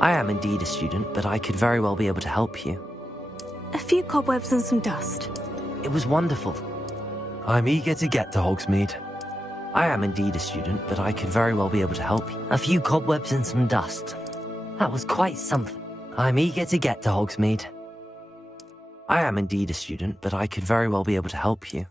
I am indeed a student, but I could very well be able to help you. A few cobwebs and some dust. It was wonderful. I'm eager to get to Hogsmeade. I am indeed a student, but I could very well be able to help you. A few cobwebs and some dust. That was quite something. I'm eager to get to Hogsmeade. I am indeed a student, but I could very well be able to help you.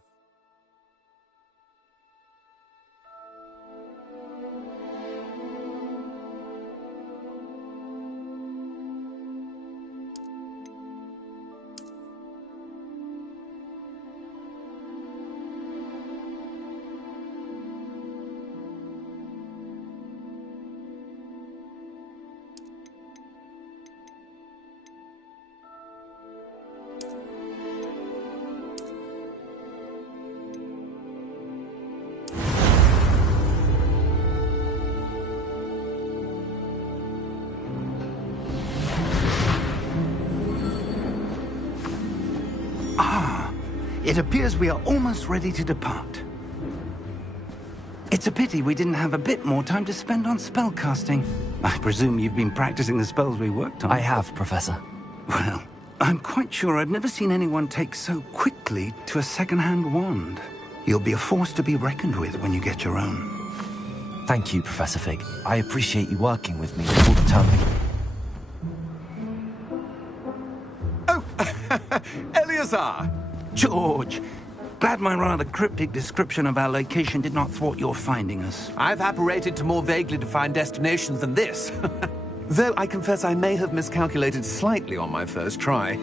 It appears we are almost ready to depart. It's a pity we didn't have a bit more time to spend on spellcasting. I presume you've been practicing the spells we worked on. I have, Professor. Well, I'm quite sure I've never seen anyone take so quickly to a second-hand wand. You'll be a force to be reckoned with when you get your own. Thank you, Professor Fig. I appreciate you working with me all the time. Oh, Eleazar! George, glad my rather cryptic description of our location did not thwart your finding us. I've apparated to more vaguely defined destinations than this. Though I confess I may have miscalculated slightly on my first try.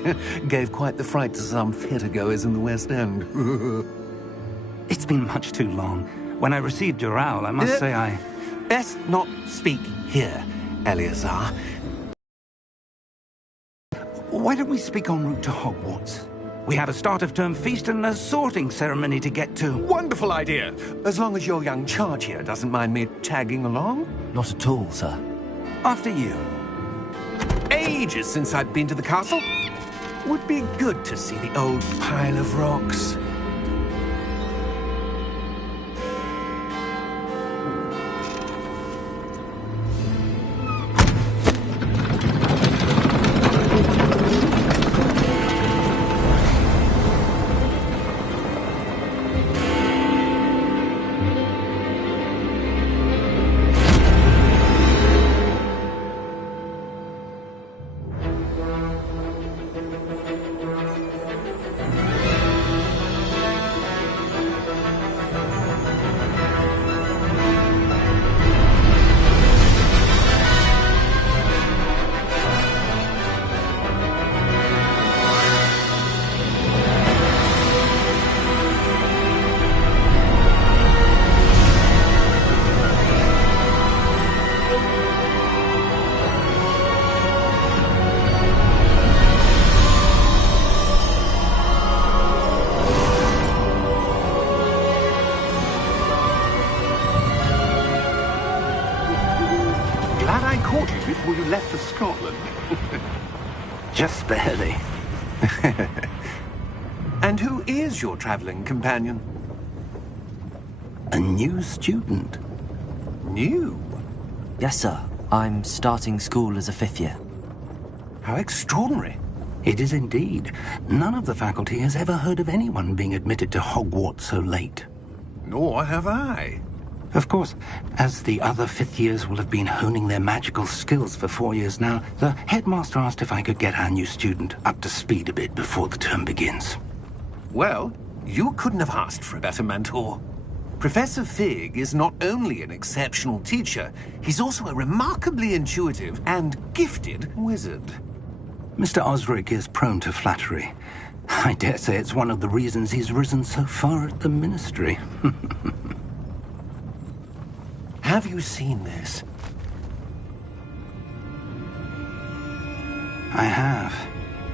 Gave quite the fright to some theatre-goers in the West End. It's been much too long. When I received your owl, I must say I... Best not speak here, Eleazar. Why don't we speak en route to Hogwarts? We have a start-of-term feast and a sorting ceremony to get to. Wonderful idea! As long as your young charge here doesn't mind me tagging along. Not at all, sir. After you. Ages since I've been to the castle. Would be good to see the old pile of rocks. Before you left for Scotland. Just barely. And who is your traveling companion? A new student. New? Yes, sir. I'm starting school as a 5th year. How extraordinary. It is indeed. None of the faculty has ever heard of anyone being admitted to Hogwarts so late. Nor have I. Of course, as the other 5th years will have been honing their magical skills for 4 years now, the headmaster asked if I could get our new student up to speed a bit before the term begins. Well, you couldn't have asked for a better mentor. Professor Fig is not only an exceptional teacher, he's also a remarkably intuitive and gifted wizard. Mr. Osric is prone to flattery. I dare say it's one of the reasons he's risen so far at the Ministry. Have you seen this? I have.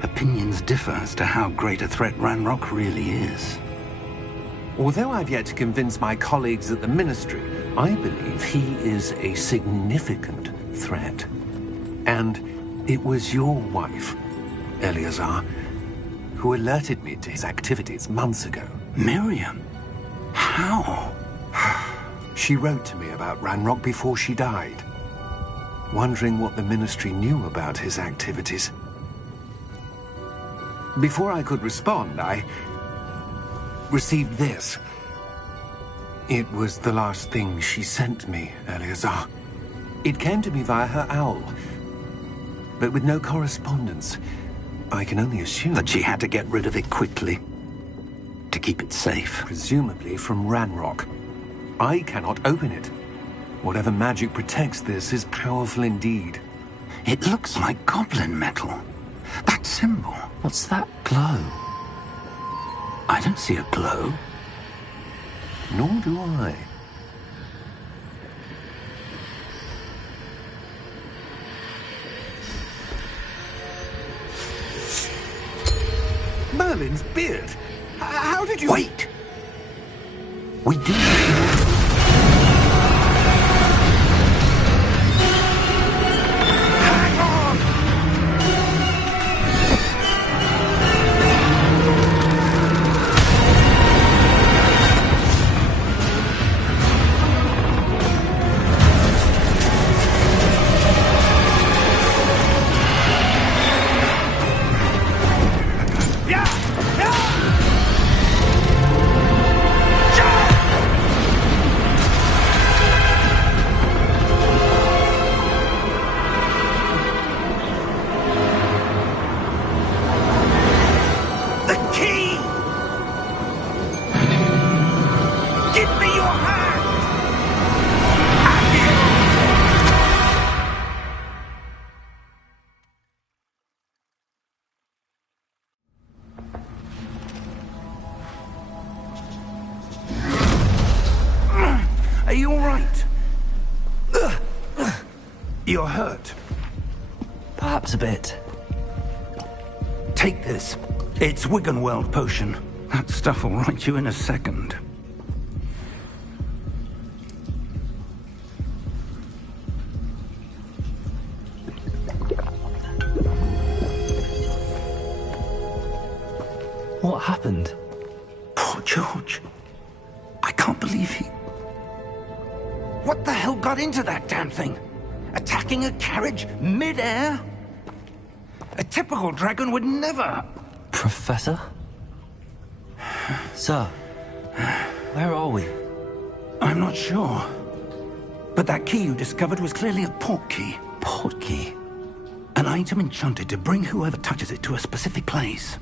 Opinions differ as to how great a threat Ranrock really is. Although I've yet to convince my colleagues at the Ministry, I believe he is a significant threat. And it was your wife, Eleazar, who alerted me to his activities months ago. Miriam? How? She wrote to me about Ranrock before she died. wondering what the Ministry knew about his activities. Before I could respond, I received this. It was the last thing she sent me, Eleazar. It came to me via her owl, but with no correspondence. I can only assume that she had to get rid of it quickly to keep it safe. Presumably from Ranrock. I cannot open it. Whatever magic protects this is powerful indeed. It looks like goblin metal. That symbol. What's that glow? I don't see a glow. Nor do I. Merlin's beard! How did you... Wait! We do... Hang on! Are you all right? You're hurt. Perhaps a bit. Take this. It's Wiggenweld potion. That stuff will right you in a second. What happened? Poor George. I can't believe he... What the hell got into that damn thing? Attacking a carriage mid-air? A typical dragon would never... Professor? Sir, where are we? I'm not sure. But that key you discovered was clearly a port key. Port key? An item enchanted to bring whoever touches it to a specific place.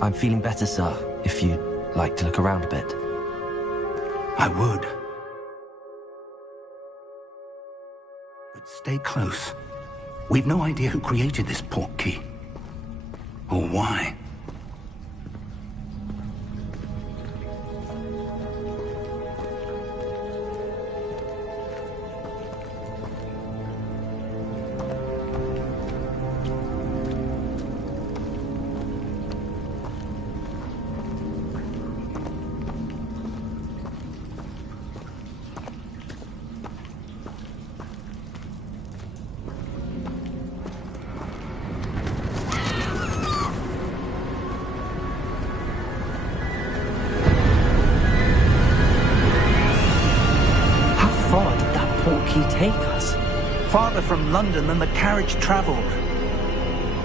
I'm feeling better, sir, if you'd like to look around a bit. I would. But stay close. We've no idea who created this port key. Or why. Take us? Farther from London than the carriage travelled.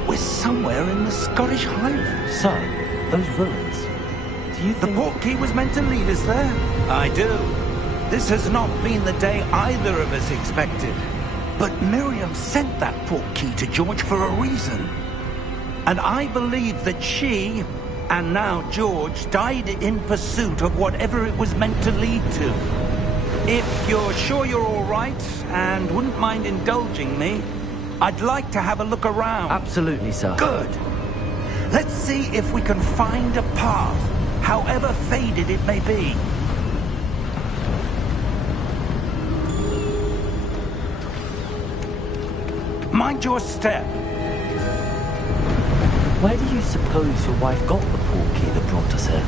We're somewhere in the Scottish Highlands. Sir, those ruins. Do you think... The port key was meant to lead us there? I do. This has not been the day either of us expected. But Miriam sent that port key to George for a reason. And I believe that she, and now George, died in pursuit of whatever it was meant to lead to. If you're sure you're all right, and wouldn't mind indulging me, I'd like to have a look around. Absolutely, sir. Good. Let's see if we can find a path, however faded it may be. Mind your step. Where do you suppose your wife got the port key that brought us here?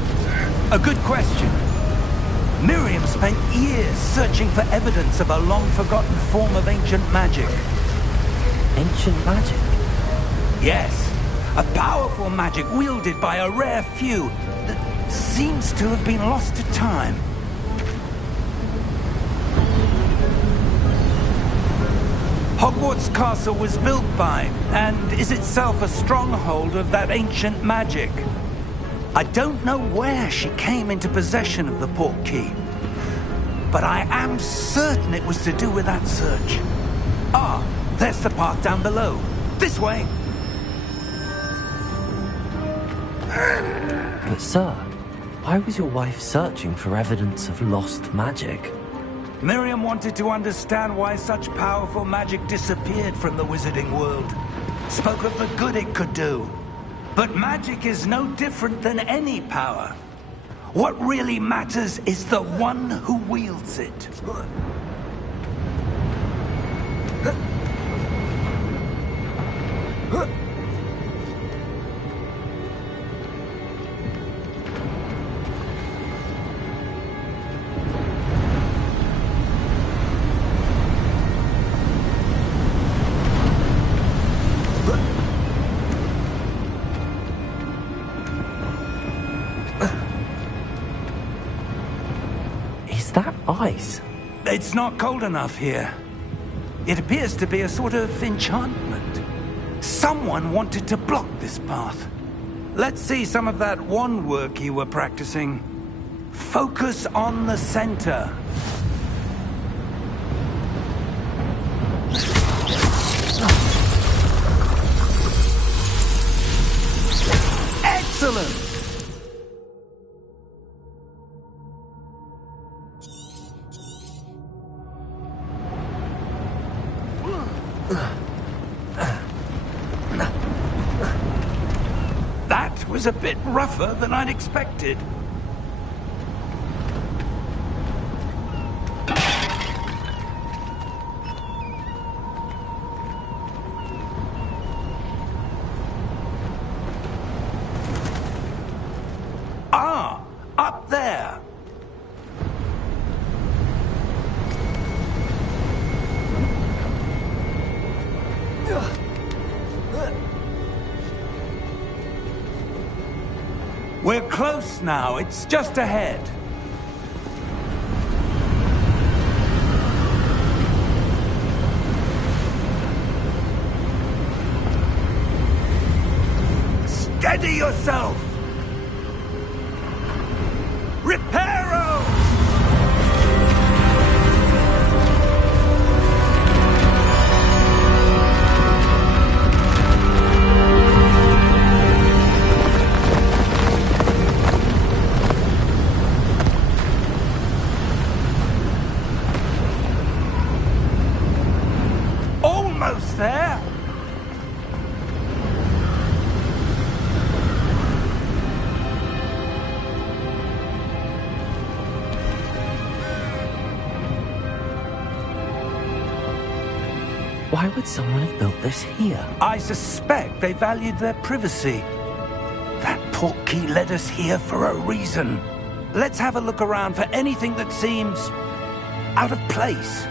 A good question. Miriam spent years searching for evidence of a long-forgotten form of ancient magic. Ancient magic? Yes. A powerful magic wielded by a rare few that seems to have been lost to time. Hogwarts Castle was built by, and is itself a stronghold of that ancient magic. I don't know where she came into possession of the portkey, but I am certain it was to do with that search. Ah, there's the path down below. This way. But sir, why was your wife searching for evidence of lost magic? Miriam wanted to understand why such powerful magic disappeared from the wizarding world. Spoke of the good it could do. But magic is no different than any power. What really matters is the one who wields it. Is that ice? It's not cold enough here. It appears to be a sort of enchantment. Someone wanted to block this path. Let's see some of that wand work you were practicing. Focus on the center. Excellent! That was a bit rougher than I'd expected. Ah, up there. We're close now. It's just ahead. Steady yourself! Reparo! Almost there! Why would someone have built this here? I suspect they valued their privacy. That portkey led us here for a reason. Let's have a look around for anything that seems out of place.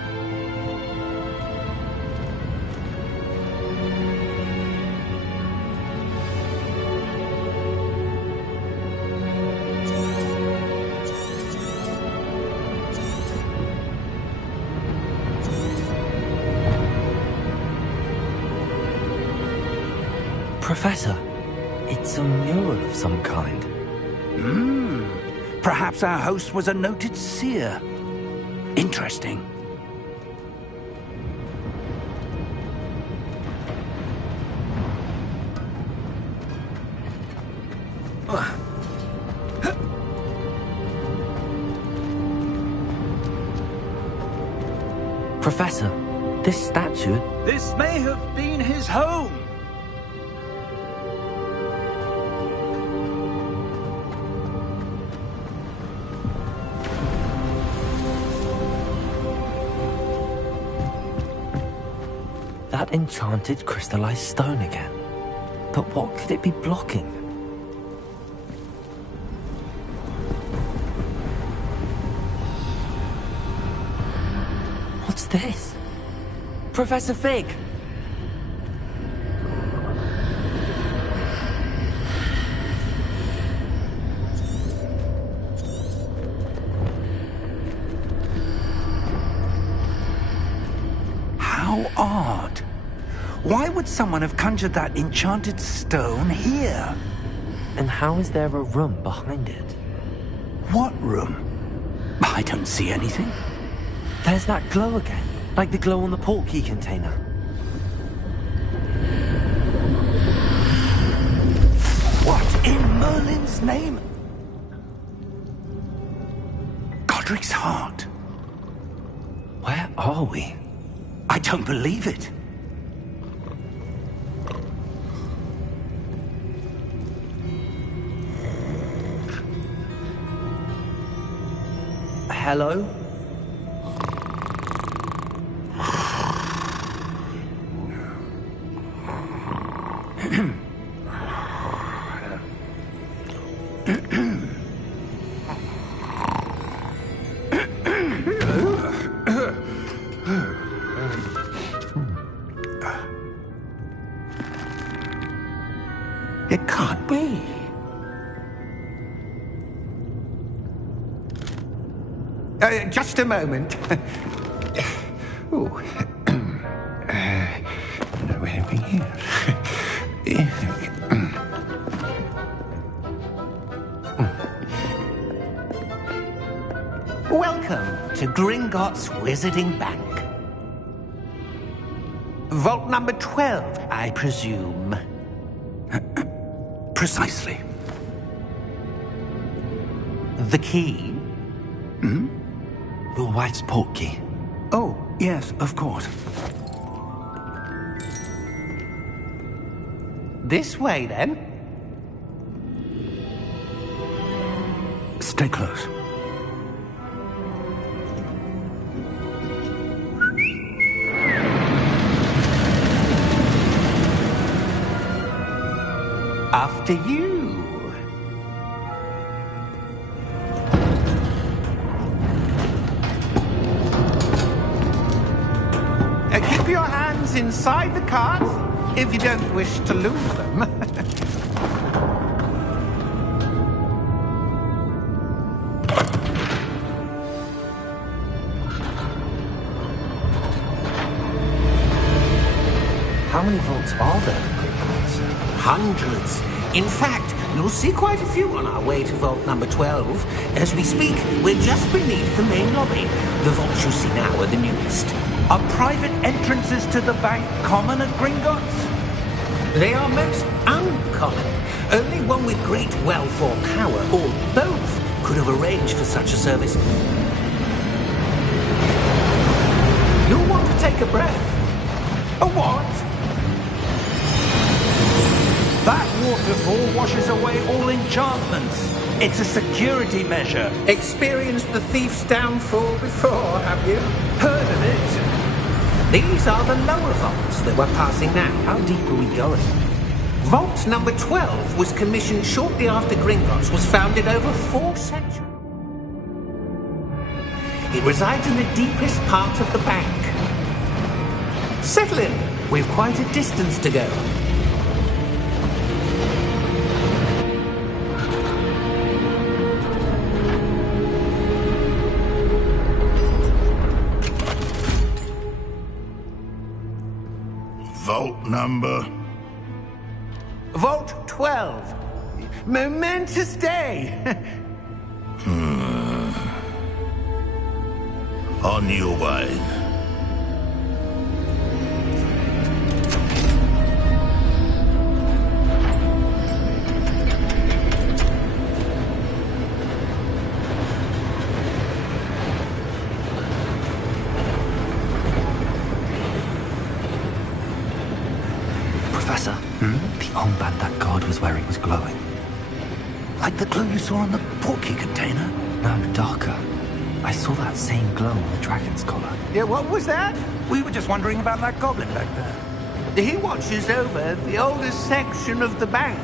Professor, it's a mural of some kind. Perhaps our host was a noted seer. Interesting. Professor, this statue... This may have been his home. That enchanted crystallized stone again. But what could it be blocking? What's this? Professor Fig! How How odd. Why would someone have conjured that enchanted stone here? And how is there a room behind it? What room? I don't see anything. There's that glow again, like the glow on the portkey container. What in Merlin's name? Godric's heart. Where are we? I don't believe it. Hello? It can't be. Just a moment. Ooh. Where are we here? Welcome to Gringotts Wizarding Bank. Vault number 12, I presume. Precisely. The key? Your wife's portkey. Oh, yes, of course. This way, then. Stay close. After you. Keep your hands inside the cart if you don't wish to lose them. How many vaults are there in Gringotts? Hundreds. In fact, you'll see quite a few on our way to vault number 12. As we speak, we're just beneath the main lobby. The vaults you see now are the newest. Are private entrances to the bank common at Gringotts? They are most uncommon. Only one with great wealth or power, or both, could have arranged for such a service. You'll want to take a breath. A what? That waterfall washes away all enchantments. It's a security measure. Experienced the thief's downfall before, have you? Heard of it? These are the lower vaults that we're passing now. How deep are we going? Vault number 12 was commissioned shortly after Gringotts was founded over 4 centuries. It resides in the deepest part of the bank. Settle in. We've quite a distance to go. Vault number? Vault 12. Momentous day. On your way. Professor, the armband that guard was wearing was glowing. Like the glow you saw on the portkey container? No, darker. I saw that same glow on the dragon's collar. Yeah, what was that? We were just wondering about that goblin back there. He watches over the oldest section of the bank.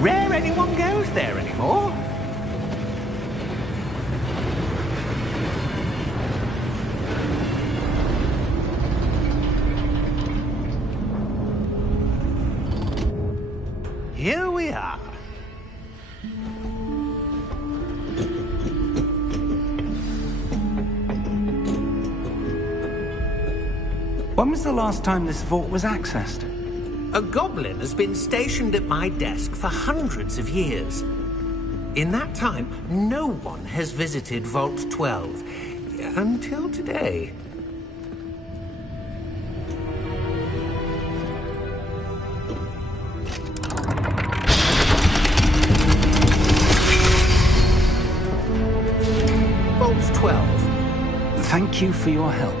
Rare anyone goes there anymore. Here we are. When was the last time this vault was accessed? A goblin has been stationed at my desk for hundreds of years. In that time, no one has visited Vault 12. Until today. Vault 12. Thank you for your help.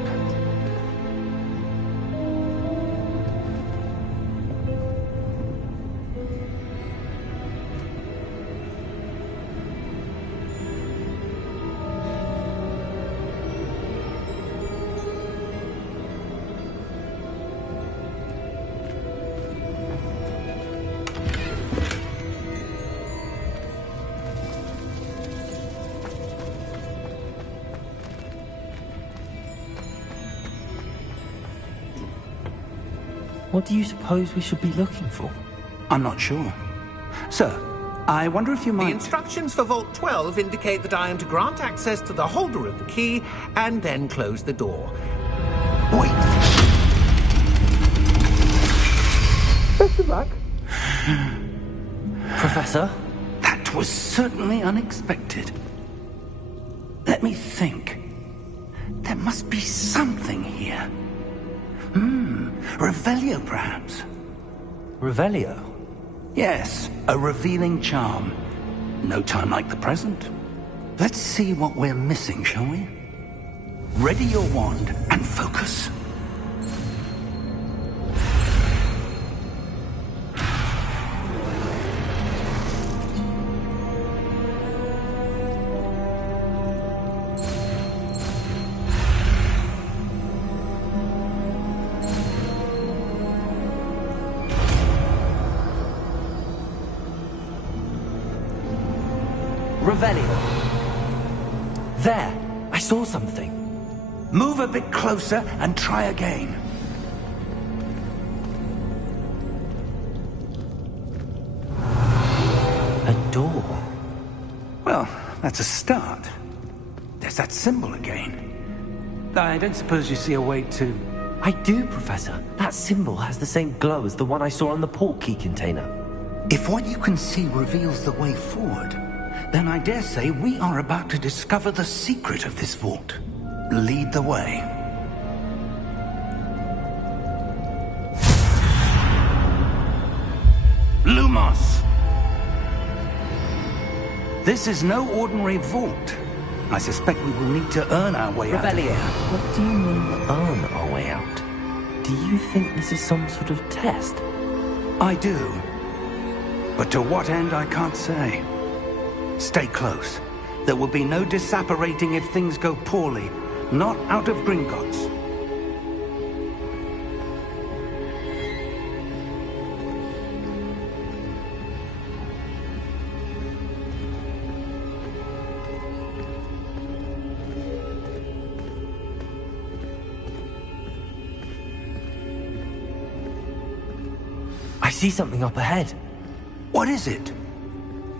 What do you suppose we should be looking for? I'm not sure. Sir, I wonder if you The might... instructions for Vault 12 indicate that I am to grant access to the holder of the key and then close the door. Wait! Best of luck. Professor? That was certainly unexpected. Let me think. There must be something here. Revelio, perhaps? Revelio? Yes, a revealing charm. No time like the present. Let's see what we're missing, shall we? Ready your wand and focus. Revelio. There! I saw something. Move a bit closer and try again. A door. Well, that's a start. There's that symbol again. I don't suppose you see a way to... I do, Professor. That symbol has the same glow as the one I saw on the port key container. If what you can see reveals the way forward, then I dare say we are about to discover the secret of this vault. Lead the way. Lumos! This is no ordinary vault. I suspect we will need to earn our way out of Revelio. here. What do you mean, earn our way out? Do you think this is some sort of test? I do. But to what end, I can't say. Stay close. There will be no disapparating if things go poorly. Not out of Gringotts. I see something up ahead. What is it?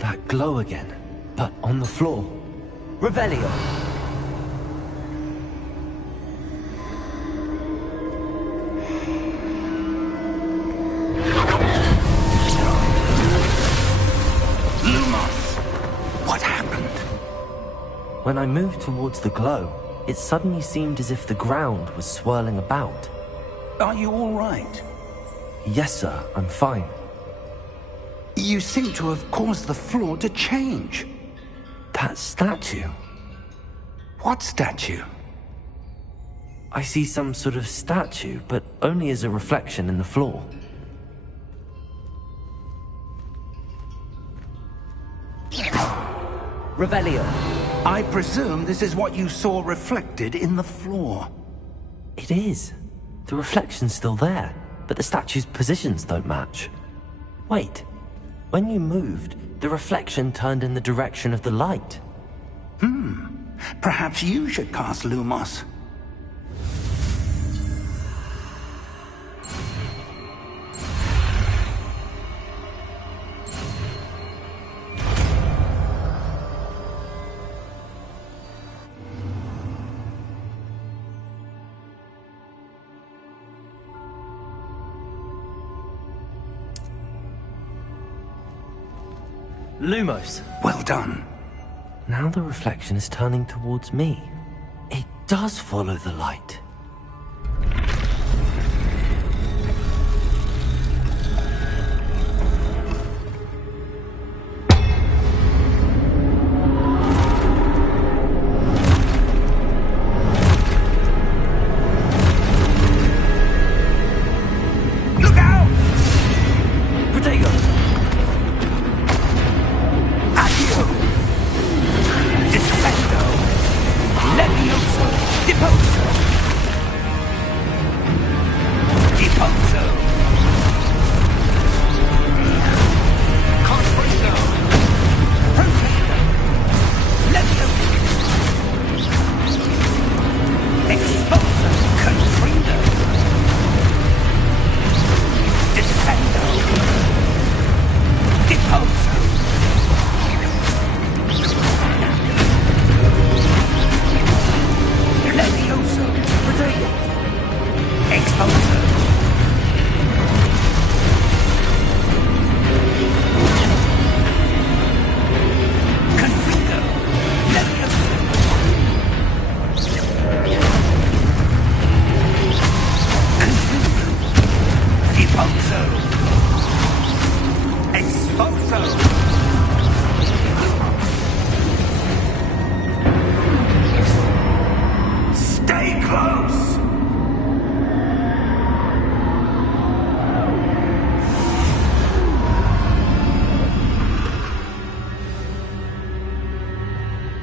That glow again, but on the floor. Revelio. Lumos! What happened? When I moved towards the glow, it suddenly seemed as if the ground was swirling about. Are you all right? Yes, sir, I'm fine. You seem to have caused the floor to change. That statue. What statue? I see some sort of statue, but only as a reflection in the floor. Revelio. I presume this is what you saw reflected in the floor. It is. The reflection's still there, but the statue's positions don't match. Wait. When you moved, the reflection turned in the direction of the light. Perhaps you should cast Lumos. Lumos. Well done. Now the reflection is turning towards me. It does follow the light.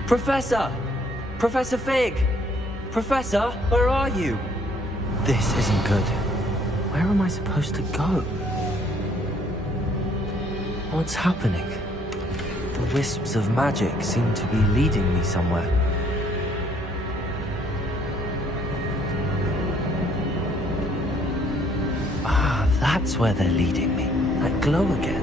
Professor! Professor Fig! Professor, where are you? This isn't good. Where am I supposed to go? What's happening? The wisps of magic seem to be leading me somewhere. Ah, that's where they're leading me. That glow again.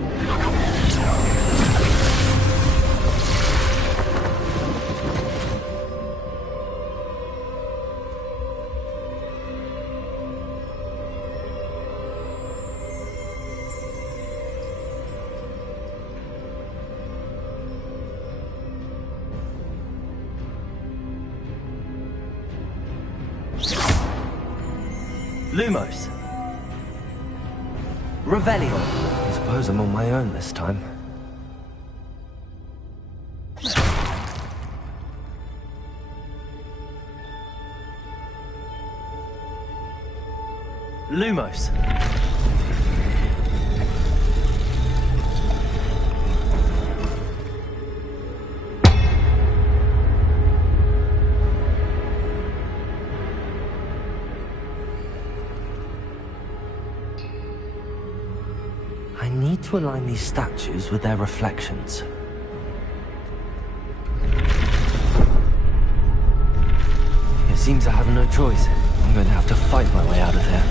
Lumos. Revelio. I suppose I'm on my own this time. Lumos. I need to align these statues with their reflections. It seems I have no choice. I'm going to have to fight my way out of here.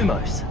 Lumos.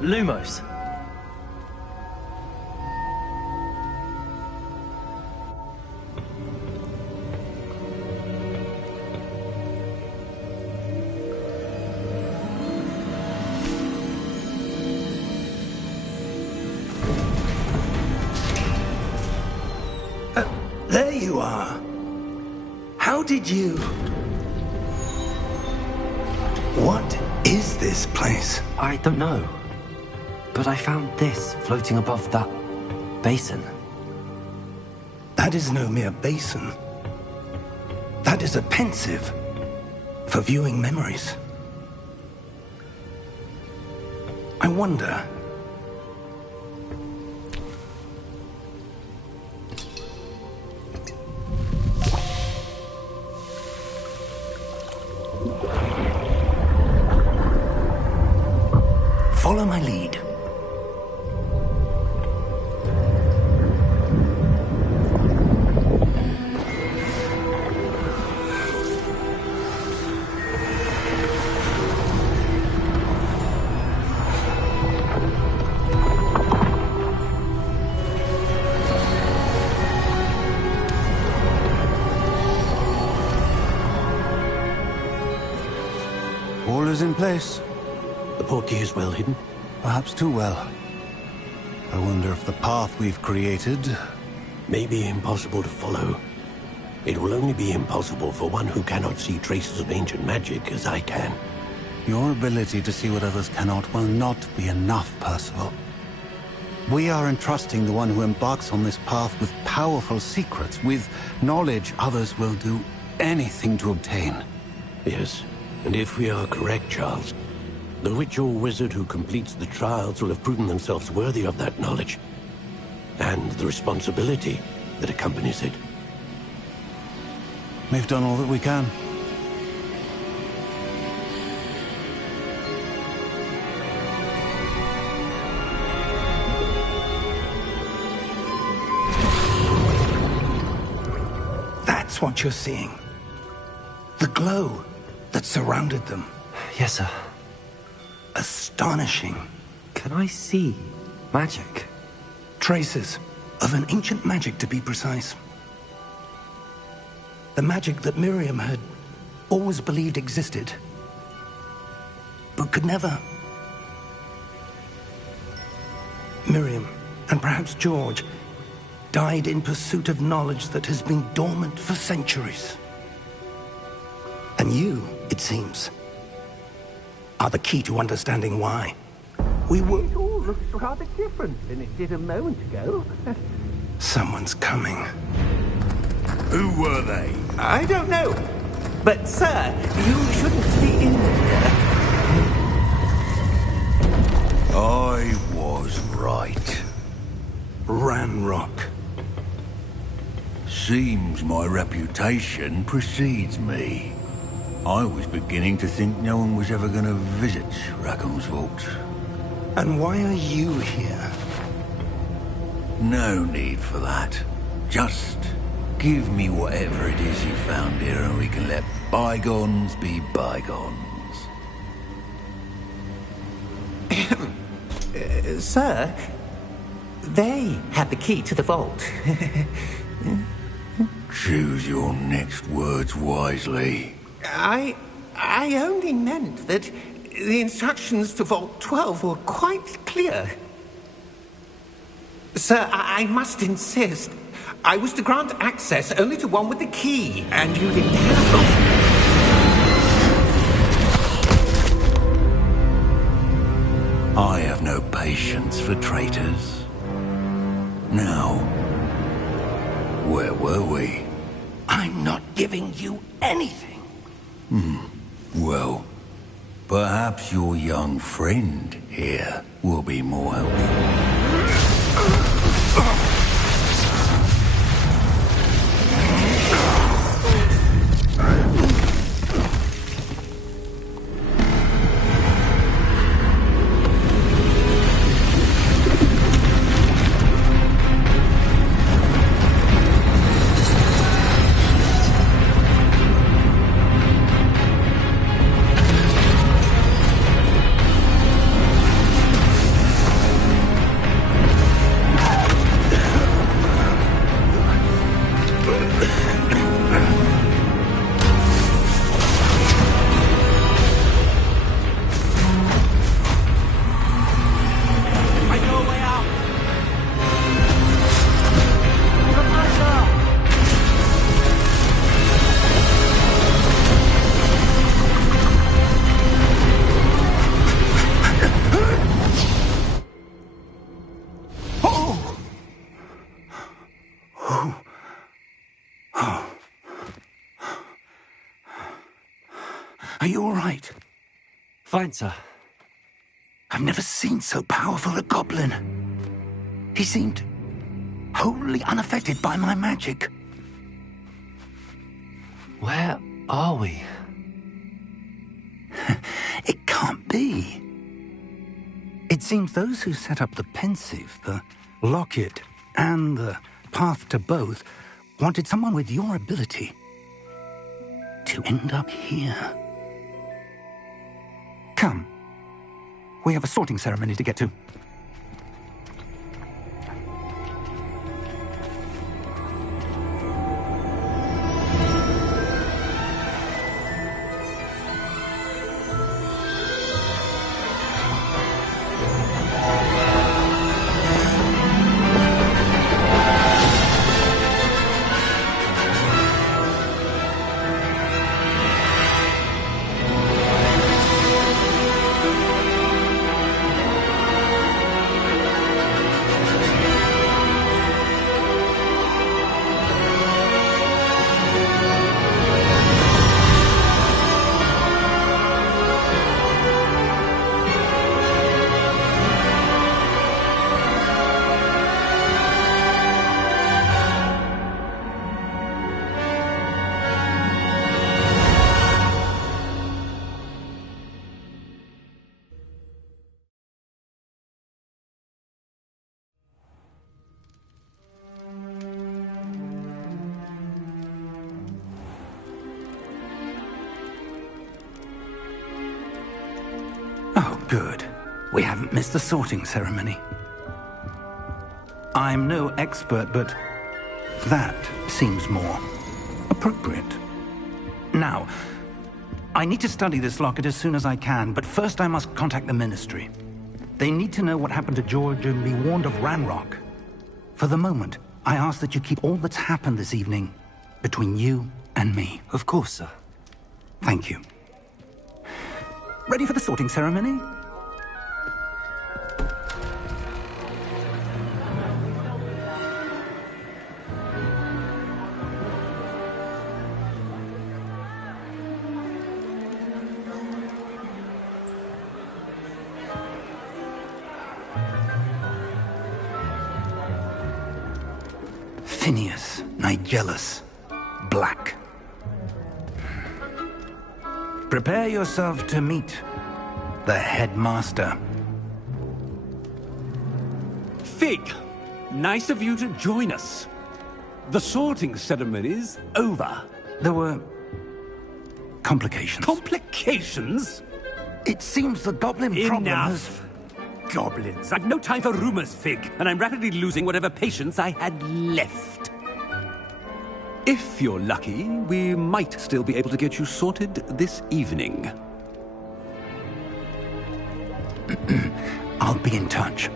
Lumos. There you are. How did you... What is this place? I don't know. But I found this floating above that basin. That is no mere basin. That is a pensive for viewing memories. I wonder... Follow my lead. All is in place. The portkey is well hidden. Perhaps too well. I wonder if the path we've created... May be impossible to follow. It will only be impossible for one who cannot see traces of ancient magic as I can. Your ability to see what others cannot will not be enough, Percival. We are entrusting the one who embarks on this path with powerful secrets, with knowledge others will do anything to obtain. Yes, and if we are correct, Charles, the witch or wizard who completes the trials will have proven themselves worthy of that knowledge, and the responsibility that accompanies it. We've done all that we can. That's what you're seeing. The glow that surrounded them. Yes, sir. Astonishing. Can I see magic? Traces of an ancient magic, to be precise. The magic that Miriam had always believed existed, but could never. Miriam, and perhaps George, died in pursuit of knowledge that has been dormant for centuries. And you, it seems, are the key to understanding why. We were... It all looks rather different than it did a moment ago. Someone's coming. Who were they? I don't know. But, sir, you shouldn't be in here. I was right. Ranrock. Seems my reputation precedes me. I was beginning to think no one was ever going to visit Rackham's vault. And why are you here? No need for that. Just give me whatever it is you found here and we can let bygones be bygones. Sir, they had the key to the vault. Choose your next words wisely. I only meant that the instructions to Vault 12 were quite clear. Sir, I must insist. I was to grant access only to one with the key, and you didn't have... I have no patience for traitors. Now, where were we? I'm not giving you anything. Well, perhaps your young friend here will be more helpful. Are you all right? Fine, sir. I've never seen so powerful a goblin. He seemed wholly unaffected by my magic. Where are we? It can't be. It seems those who set up the pensive, the locket, and the path to both wanted someone with your ability to end up here. Come. We have a sorting ceremony to get to. Oh, good. We haven't missed the sorting ceremony. I'm no expert, but that seems more appropriate. Now, I need to study this locket as soon as I can, but first I must contact the Ministry. They need to know what happened to George and be warned of Ranrock. For the moment, I ask that you keep all that's happened this evening between you and me. Of course, sir. Thank you. Ready for the sorting ceremony? Phineas, Nigellus, Black. Prepare yourself to meet the headmaster. Fig, nice of you to join us. The sorting ceremony's over. There were complications. Complications? It seems the goblin problem has... Enough. Goblins. I've no time for rumors, Fig, and I'm rapidly losing whatever patience I had left. If you're lucky, we might still be able to get you sorted this evening. I'll be in touch.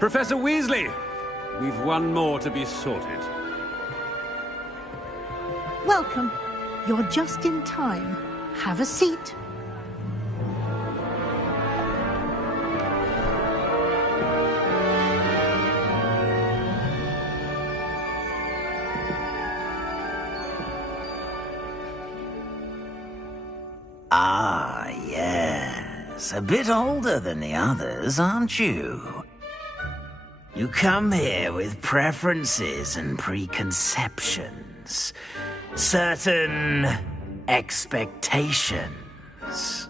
Professor Weasley, we've one more to be sorted. Welcome. You're just in time. Have a seat. Ah, yes. A bit older than the others, aren't you? You come here with preferences and preconceptions. Certain expectations.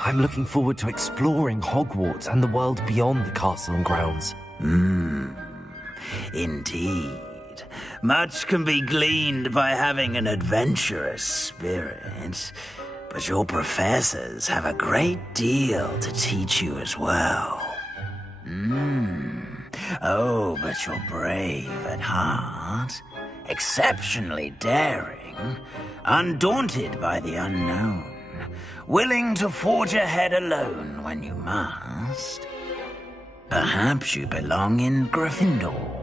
I'm looking forward to exploring Hogwarts and the world beyond the castle and grounds. Indeed. Much can be gleaned by having an adventurous spirit, but your professors have a great deal to teach you as well. Oh, but you're brave at heart, exceptionally daring, undaunted by the unknown, willing to forge ahead alone when you must. Perhaps you belong in Gryffindor.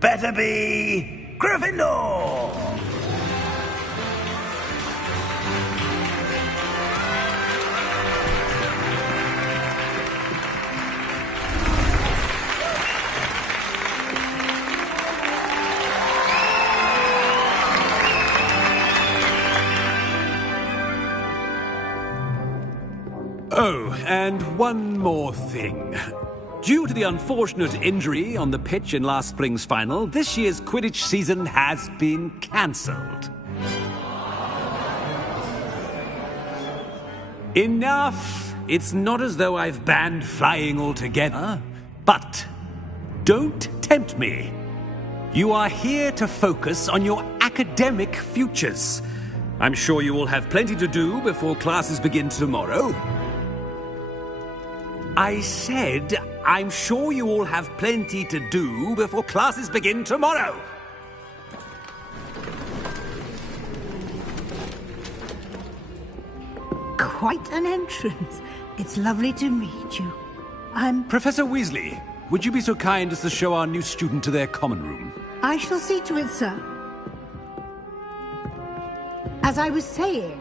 Better be Gryffindor! Oh, and one more thing. Due to the unfortunate injury on the pitch in last spring's final, this year's Quidditch season has been cancelled. Enough! It's not as though I've banned flying altogether, but don't tempt me. You are here to focus on your academic futures. I'm sure you will have plenty to do before classes begin tomorrow. I said, I'm sure you all have plenty to do before classes begin tomorrow. Quite an entrance. It's lovely to meet you. I'm... Professor Weasley, would you be so kind as to show our new student to their common room? I shall see to it, sir. As I was saying,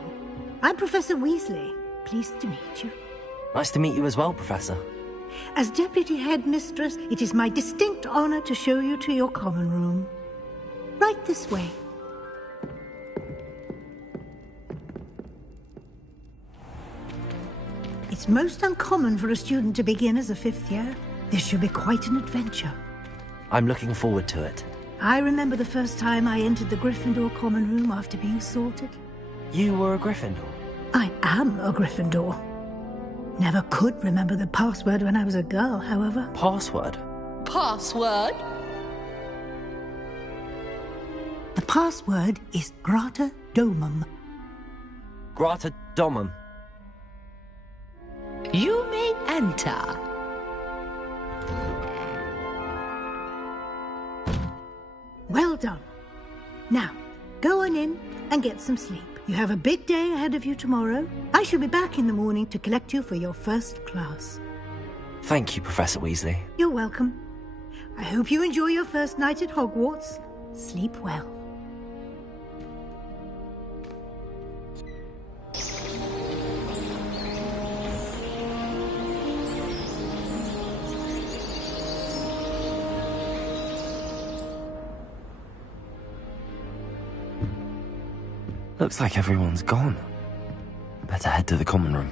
I'm Professor Weasley. Pleased to meet you. Nice to meet you as well, Professor. As Deputy Headmistress, it is my distinct honor to show you to your common room. Right this way. It's most uncommon for a student to begin as a fifth year. This should be quite an adventure. I'm looking forward to it. I remember the first time I entered the Gryffindor common room after being sorted. You were a Gryffindor? I am a Gryffindor. Never could remember the password when I was a girl, however. Password? Password? The password is Grata Domum. Grata Domum. You may enter. Well done. Now, go on in and get some sleep. You have a big day ahead of you tomorrow. I shall be back in the morning to collect you for your first class. Thank you, Professor Weasley. You're welcome. I hope you enjoy your first night at Hogwarts. Sleep well. Looks like everyone's gone. Better head to the common room.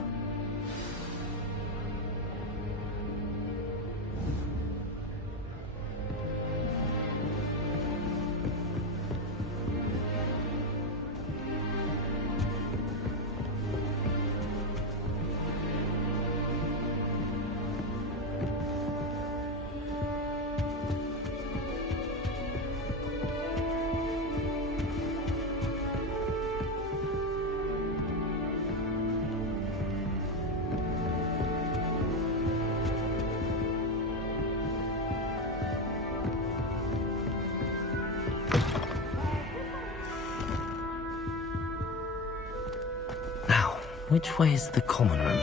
Which way is the common room?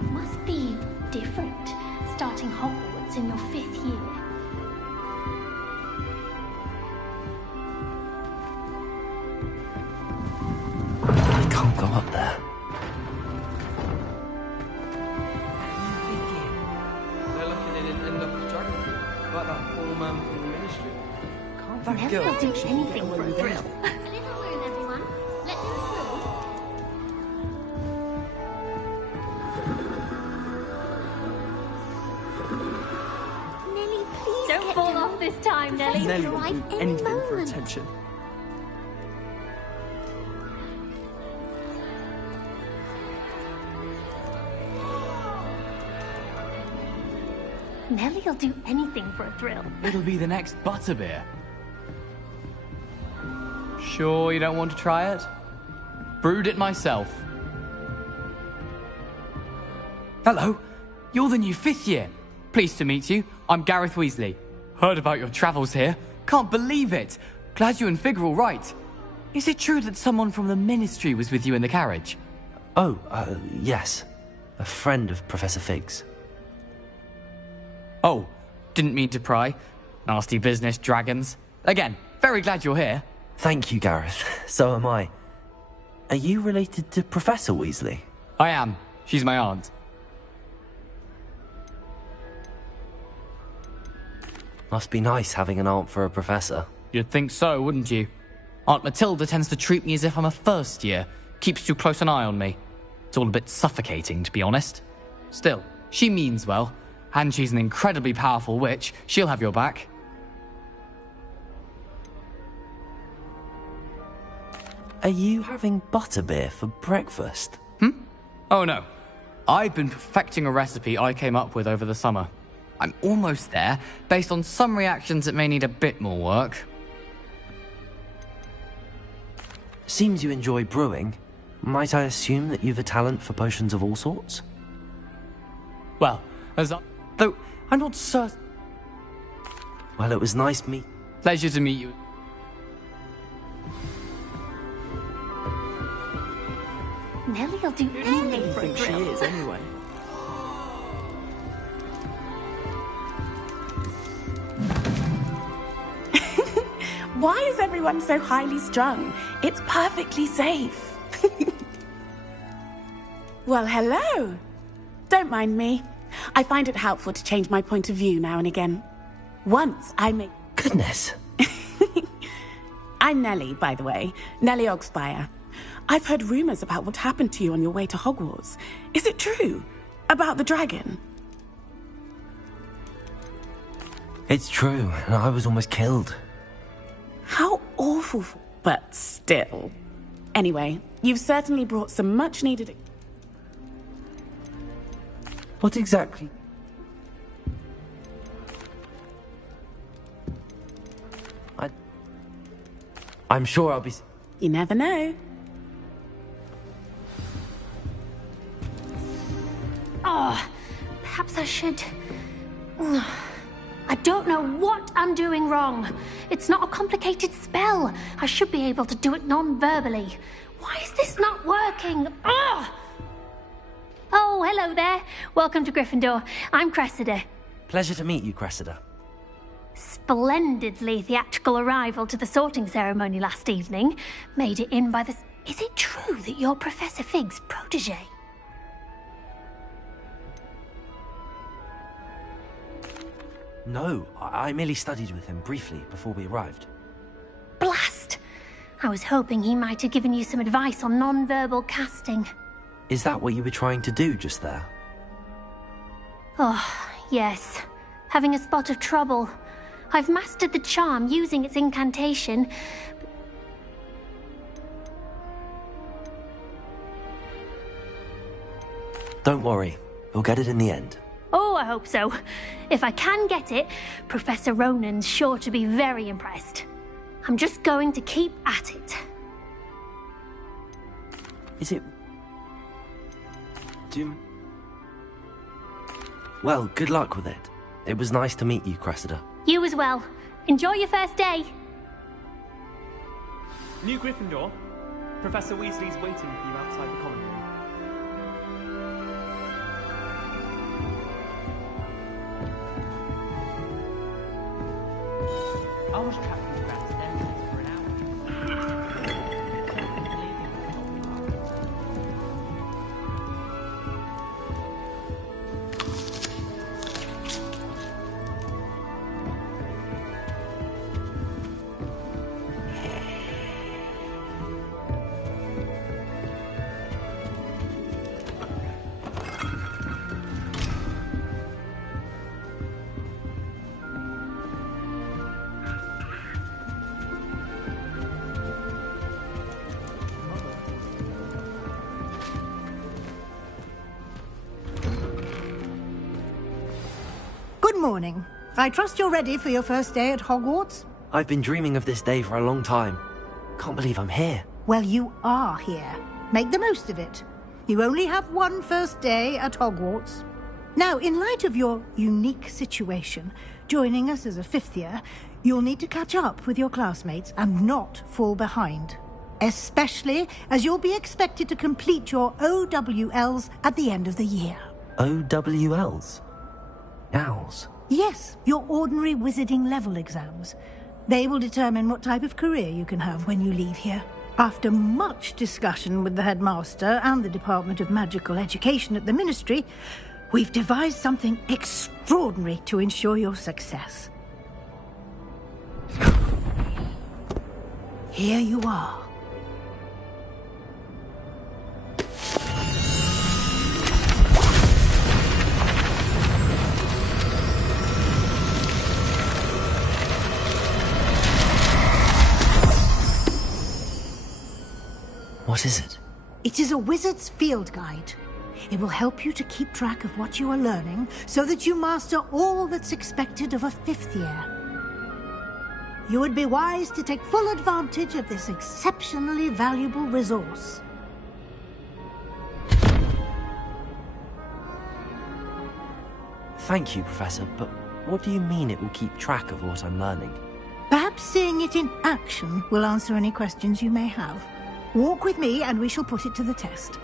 Must be different, starting Hogwarts in your 5th year. I can't go up there. They're lucky they didn't end up as dragon fruit, like that poor man from the ministry. Can't that Never girl do think she can get anything away for a with thrill. anything? A little room, everyone. Let them through. Nelly, please don't fall off this time, Nelly. Nelly will Arrive do any anything for moment. attention. Nelly'll do anything for a thrill. It'll be the next butterbeer. Sure you don't want to try it? Brewed it myself. Hello, you're the new 5th year. Pleased to meet you. I'm Gareth Weasley. Heard about your travels here. Can't believe it. Glad you and Fig are all right. Is it true that someone from the Ministry was with you in the carriage? Oh, yes. A friend of Professor Fig's. Oh, didn't mean to pry. Nasty business, dragons. Again, very glad you're here. Thank you, Gareth. So am I. Are you related to Professor Weasley? I am. She's my aunt. Must be nice having an aunt for a professor. You'd think so, wouldn't you? Aunt Matilda tends to treat me as if I'm a first year. Keeps too close an eye on me. It's all a bit suffocating, to be honest. Still, she means well. And she's an incredibly powerful witch. She'll have your back. Are you having butterbeer for breakfast? Oh no. I've been perfecting a recipe I came up with over the summer. I'm almost there. Based on some reactions, it may need a bit more work. Seems you enjoy brewing. Might I assume that you've a talent for potions of all sorts? Well, though I'm not certain. Well, it was nice meet. Pleasure to meet you. Nelly'll do anything for a think she thrill. is, anyway. Why is everyone so highly strung? It's perfectly safe. Well, hello. Don't mind me. I find it helpful to change my point of view now and again. Once I made... Goodness. I'm Nelly, by the way. Nelly Ogspire. I've heard rumors about what happened to you on your way to Hogwarts. Is it true? About the dragon? It's true, and I was almost killed. How awful, but still. Anyway, you've certainly brought some much-needed... What exactly? I'm sure I'll be... You never know. Oh, perhaps I should... I don't know what I'm doing wrong. It's not a complicated spell. I should be able to do it non-verbally. Why is this not working? Ugh! Oh, hello there. Welcome to Gryffindor. I'm Cressida. Pleasure to meet you, Cressida. Splendidly theatrical arrival to the sorting ceremony last evening. Made it in by the... Is it true that you're Professor Fig's protege? No, I merely studied with him briefly before we arrived. Blast! I was hoping he might have given you some advice on non-verbal casting. Is that what you were trying to do just there? Oh, yes. Having a spot of trouble. I've mastered the charm using its incantation. Don't worry. We'll get it in the end. Oh, I hope so. If I can get it, Professor Ronan's sure to be very impressed. I'm just going to keep at it. Is it... Well, good luck with it. It was nice to meet you, Cressida. You as well. Enjoy your first day. New Gryffindor. Professor Weasley's waiting for you outside the common room. I was trapped in the grass then for an hour. Good morning. I trust you're ready for your first day at Hogwarts? I've been dreaming of this day for a long time. Can't believe I'm here. Well, you are here. Make the most of it. You only have one first day at Hogwarts. Now, in light of your unique situation, joining us as a fifth year, you'll need to catch up with your classmates and not fall behind. Especially as you'll be expected to complete your OWLs at the end of the year. OWLs? Owls? Yes, your ordinary wizarding level exams. They will determine what type of career you can have when you leave here. After much discussion with the headmaster and the Department of Magical Education at the Ministry, we've devised something extraordinary to ensure your success. Here you are. What is it? It is a wizard's field guide. It will help you to keep track of what you are learning so that you master all that's expected of a fifth year. You would be wise to take full advantage of this exceptionally valuable resource. Thank you, Professor, but what do you mean it will keep track of what I'm learning? Perhaps seeing it in action will answer any questions you may have. Walk with me and we shall put it to the test.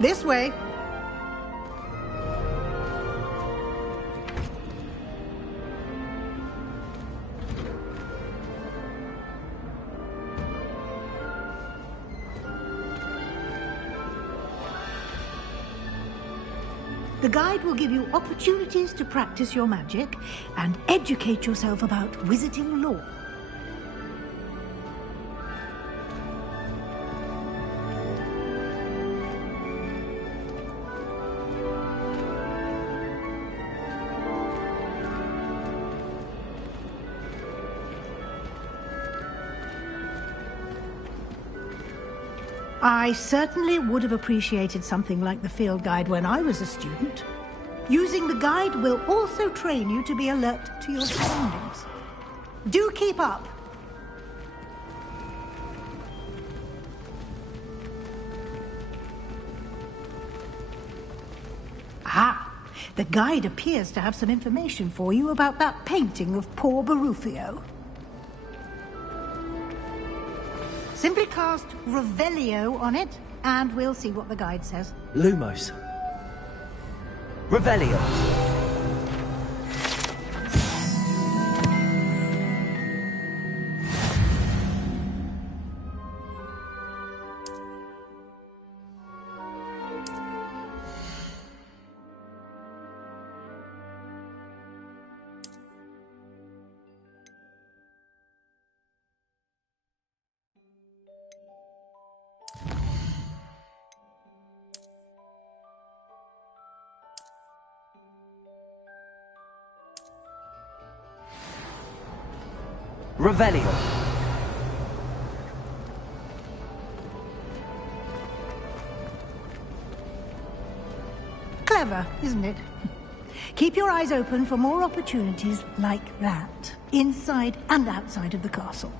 This way. The guide will give you opportunities to practice your magic and educate yourself about wizarding lore. I certainly would have appreciated something like the field guide when I was a student. Using the guide will also train you to be alert to your surroundings. Do keep up! Ah, the guide appears to have some information for you about that painting of poor Barufio. Simply cast Revelio on it, and we'll see what the guide says. Lumos. Revelio. Revelio. Clever, isn't it? Keep your eyes open for more opportunities like that, inside and outside of the castle.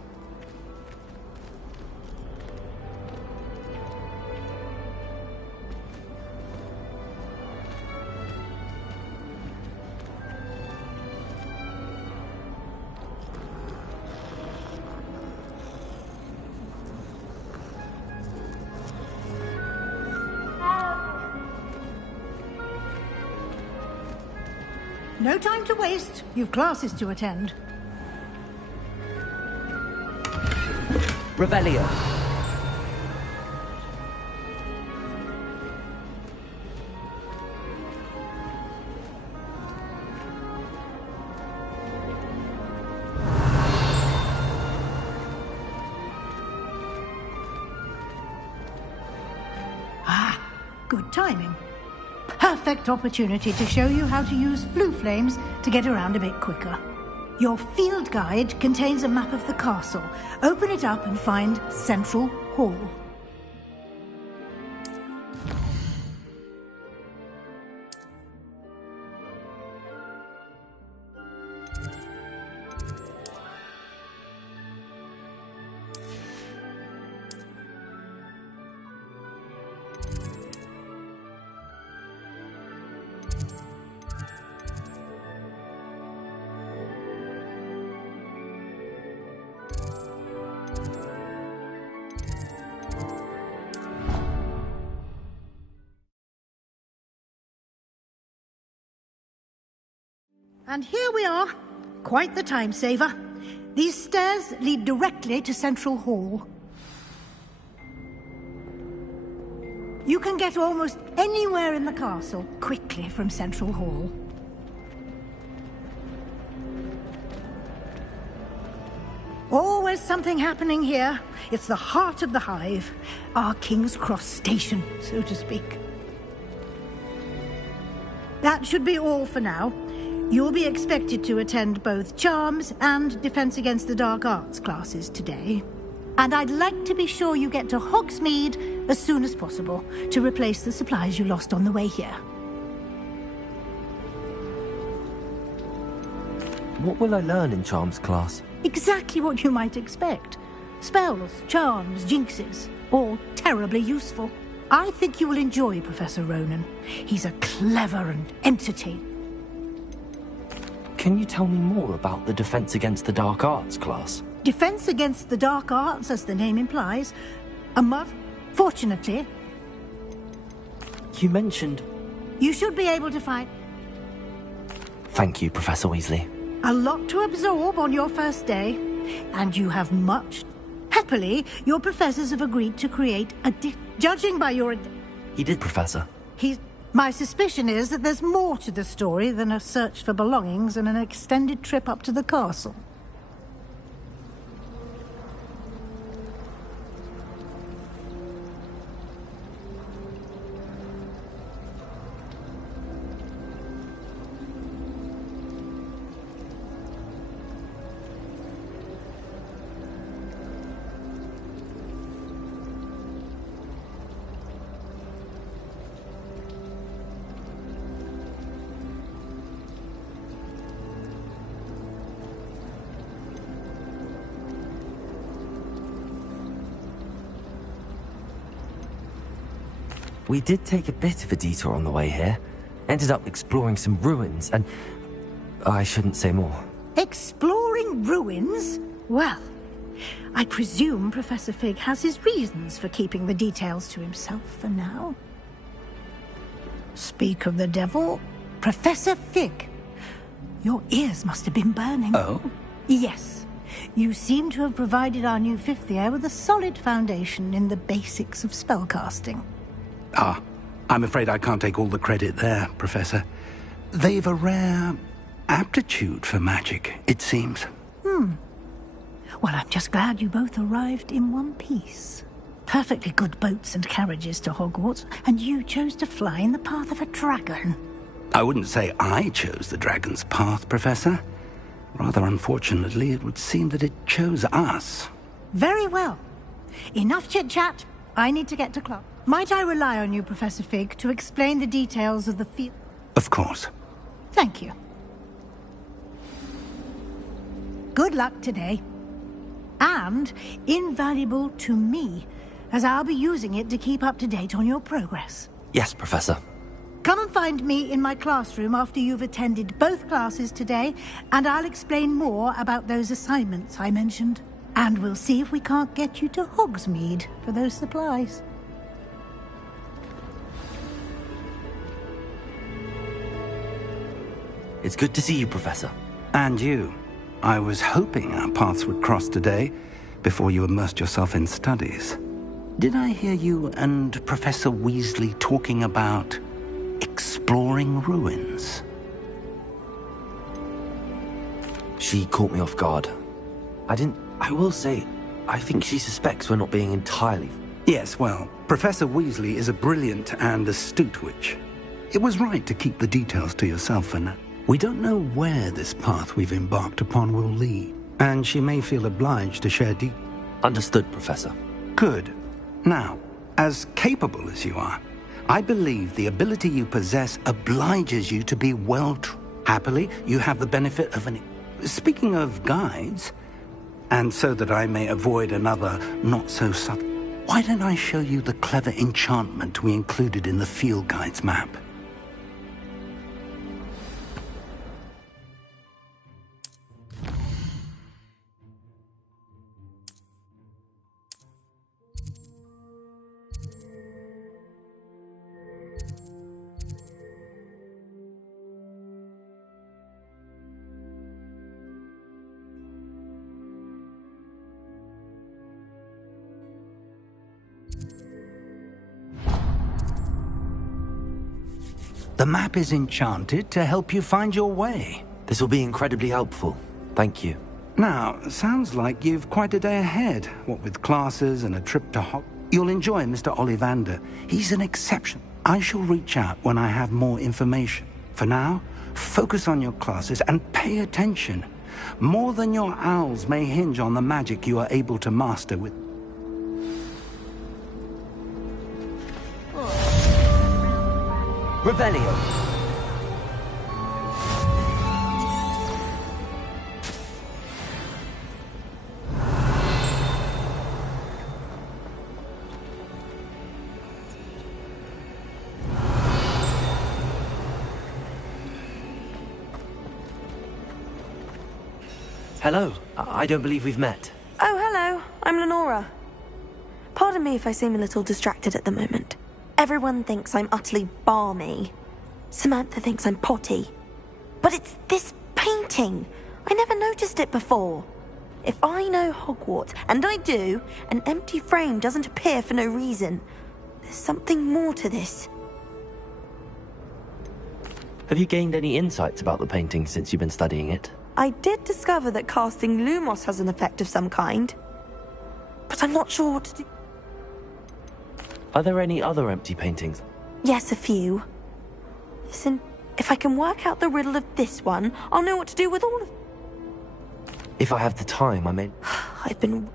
No time to waste. You've classes to attend. Revelio. Ah, good timing. Perfect opportunity to show you how to use flue flames to get around a bit quicker. Your field guide contains a map of the castle. Open it up and find Central Hall. And here we are. Quite the time saver. These stairs lead directly to Central Hall. You can get almost anywhere in the castle quickly from Central Hall. Always something happening here. It's the heart of the hive. Our King's Cross station, so to speak. That should be all for now. You'll be expected to attend both Charms and Defense Against the Dark Arts classes today. And I'd like to be sure you get to Hogsmeade as soon as possible to replace the supplies you lost on the way here. What will I learn in Charms class? Exactly what you might expect. Spells, charms, jinxes, all terribly useful. I think you will enjoy Professor Ronan. He's a clever and entertaining. Can you tell me more about the Defense Against the Dark Arts class? Defense Against the Dark Arts, as the name implies. Fortunately... You mentioned... You should be able to find... Thank you, Professor Weasley. A lot to absorb on your first day, and you have much. Happily, your professors have agreed to create a judging by your... He did, Professor. My suspicion is that there's more to the story than a search for belongings and an extended trip up to the castle. We did take a bit of a detour on the way here. Ended up exploring some ruins and... I shouldn't say more. Exploring ruins? Well, I presume Professor Fig has his reasons for keeping the details to himself for now. Speak of the devil, Professor Fig. Your ears must have been burning. Oh? Yes. You seem to have provided our new fifth year with a solid foundation in the basics of spellcasting. Ah, I'm afraid I can't take all the credit there, Professor. They've a rare aptitude for magic, it seems. Well, I'm just glad you both arrived in one piece. Perfectly good boats and carriages to Hogwarts, and you chose to fly in the path of a dragon. I wouldn't say I chose the dragon's path, Professor. Rather unfortunately, it would seem that it chose us. Very well. Enough chit-chat. I need to get to class. Might I rely on you, Professor Fig, to explain the details of the field? Of course. Thank you. Good luck today. And invaluable to me, as I'll be using it to keep up to date on your progress. Yes, Professor. Come and find me in my classroom after you've attended both classes today, and I'll explain more about those assignments I mentioned. And we'll see if we can't get you to Hogsmeade for those supplies. It's good to see you, Professor. And you. I was hoping our paths would cross today, before you immersed yourself in studies. Did I hear you and Professor Weasley talking about exploring ruins? She caught me off guard. I will say, I think she suspects we're not being entirely... Yes, well, Professor Weasley is a brilliant and astute witch. It was right to keep the details to yourself for now. We don't know where this path we've embarked upon will lead, and she may feel obliged to share Understood, Professor. Good. Now, as capable as you are, I believe the ability you possess obliges you to be Happily, you have the benefit of an... Speaking of guides, and so that I may avoid another not-so-subtle... Why don't I show you the clever enchantment we included in the field guide's map? The map is enchanted to help you find your way. This will be incredibly helpful. Thank you. Now, sounds like you've quite a day ahead, what with classes and a trip to You'll enjoy Mr. Ollivander. He's an exception. I shall reach out when I have more information. For now, focus on your classes and pay attention. More than your owls may hinge on the magic you are able to master with... Revelio. Hello. I don't believe we've met. Oh, hello. I'm Lenora. Pardon me if I seem a little distracted at the moment. Everyone thinks I'm utterly balmy. Samantha thinks I'm potty. But it's this painting. I never noticed it before. If I know Hogwarts, and I do, an empty frame doesn't appear for no reason. There's something more to this. Have you gained any insights about the painting since you've been studying it? I did discover that casting Lumos has an effect of some kind. But I'm not sure what to do. Are there any other empty paintings? Yes, a few. Listen, if I can work out the riddle of this one, I'll know what to do with all of... If I have the time, I may... I've been...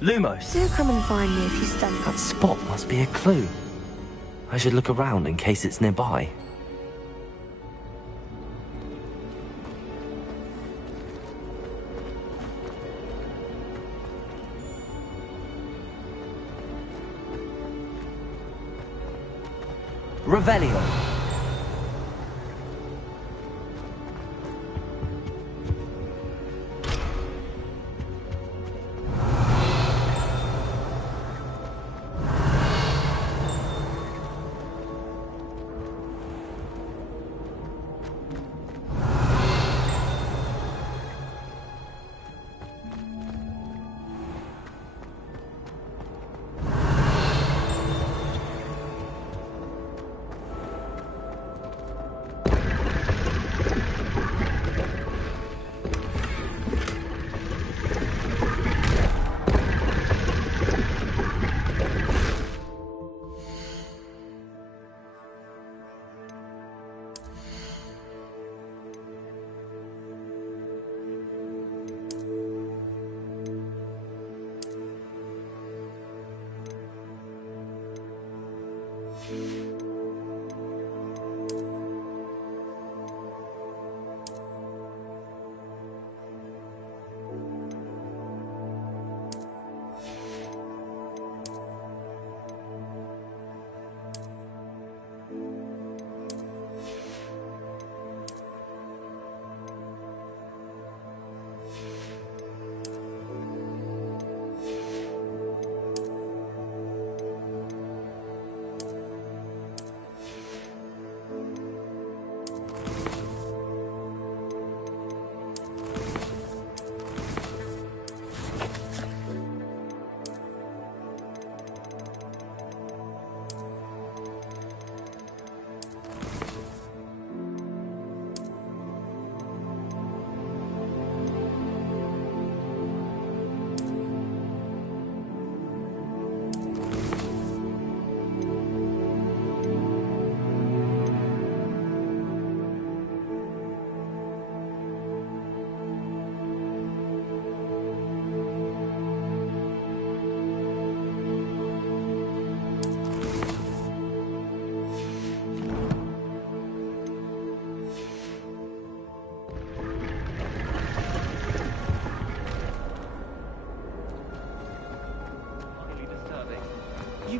Lumos! Do come and find me if you study. That spot must be a clue. I should look around in case it's nearby. Revelio.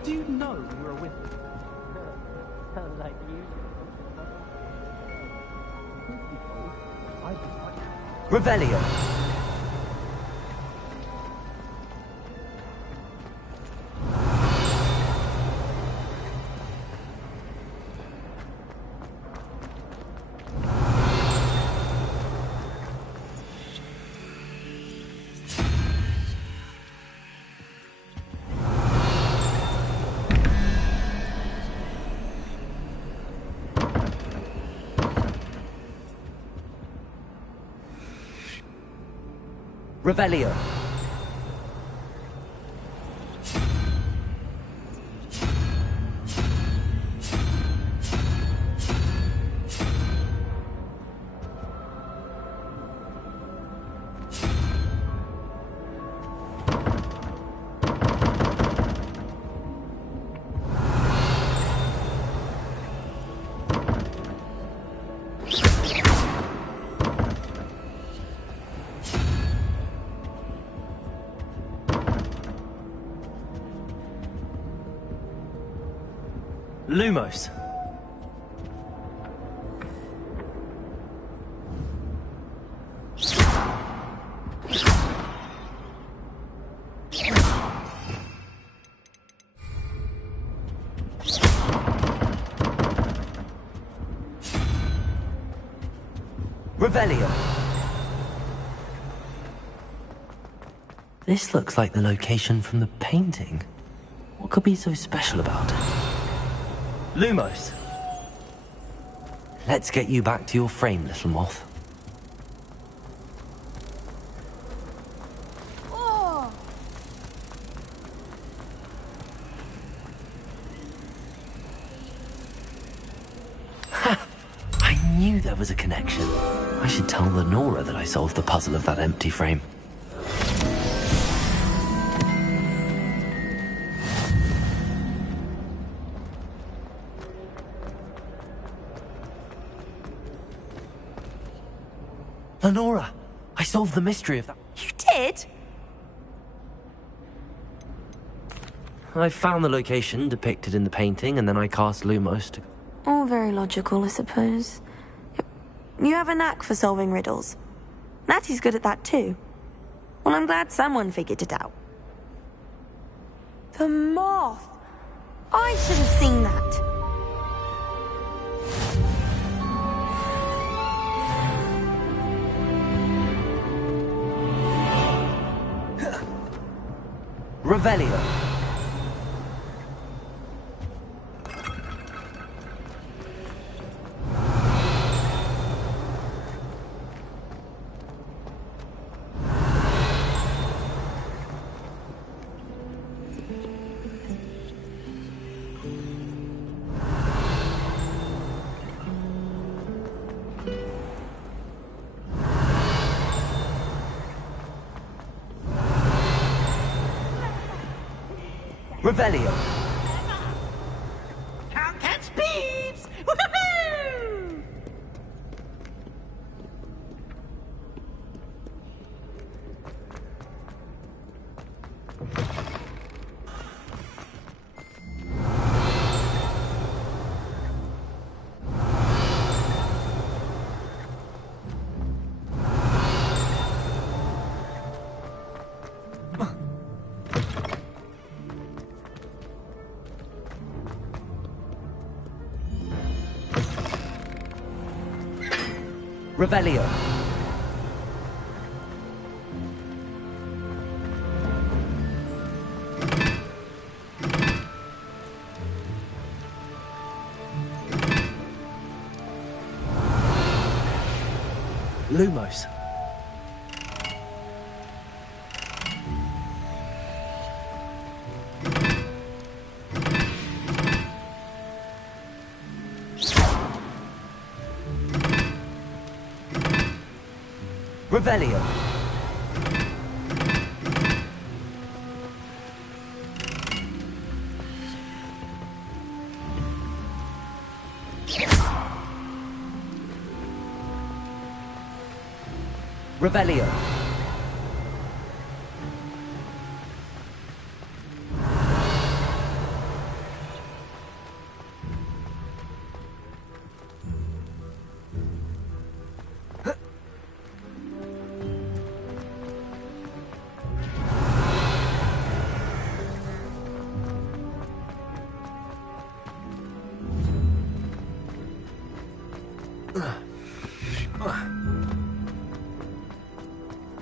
do know you're a wizard. Like you. Revelio. Revelio. Lumos. Revelio. This looks like the location from the painting. What could be so special about it? Lumos. Let's get you back to your frame, little moth. Oh. Ha! I knew there was a connection. I should tell Lenora that I solved the puzzle of that empty frame. Lenora, I solved the mystery of that. You did? I found the location depicted in the painting, and then I cast Lumos to... All very logical, I suppose. You have a knack for solving riddles. Natty's good at that too. Well, I'm glad someone figured it out. The moth! I should have seen that. Revelio. Revelio. Can't catch thieves! Woohoo! Revelio. Lumos. Revelio. Revelio.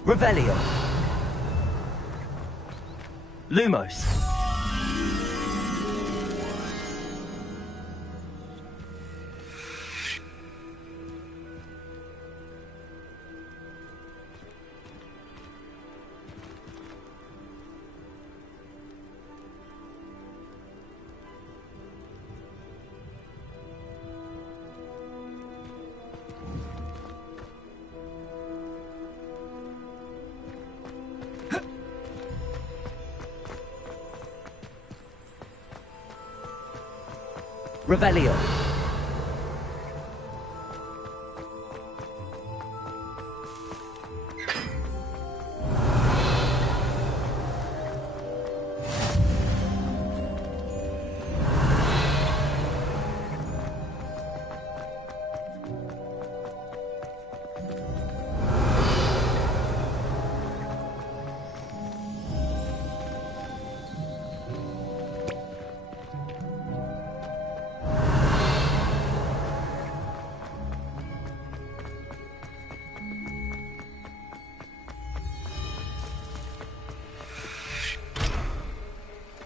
Revelio. Lumos. Revelio.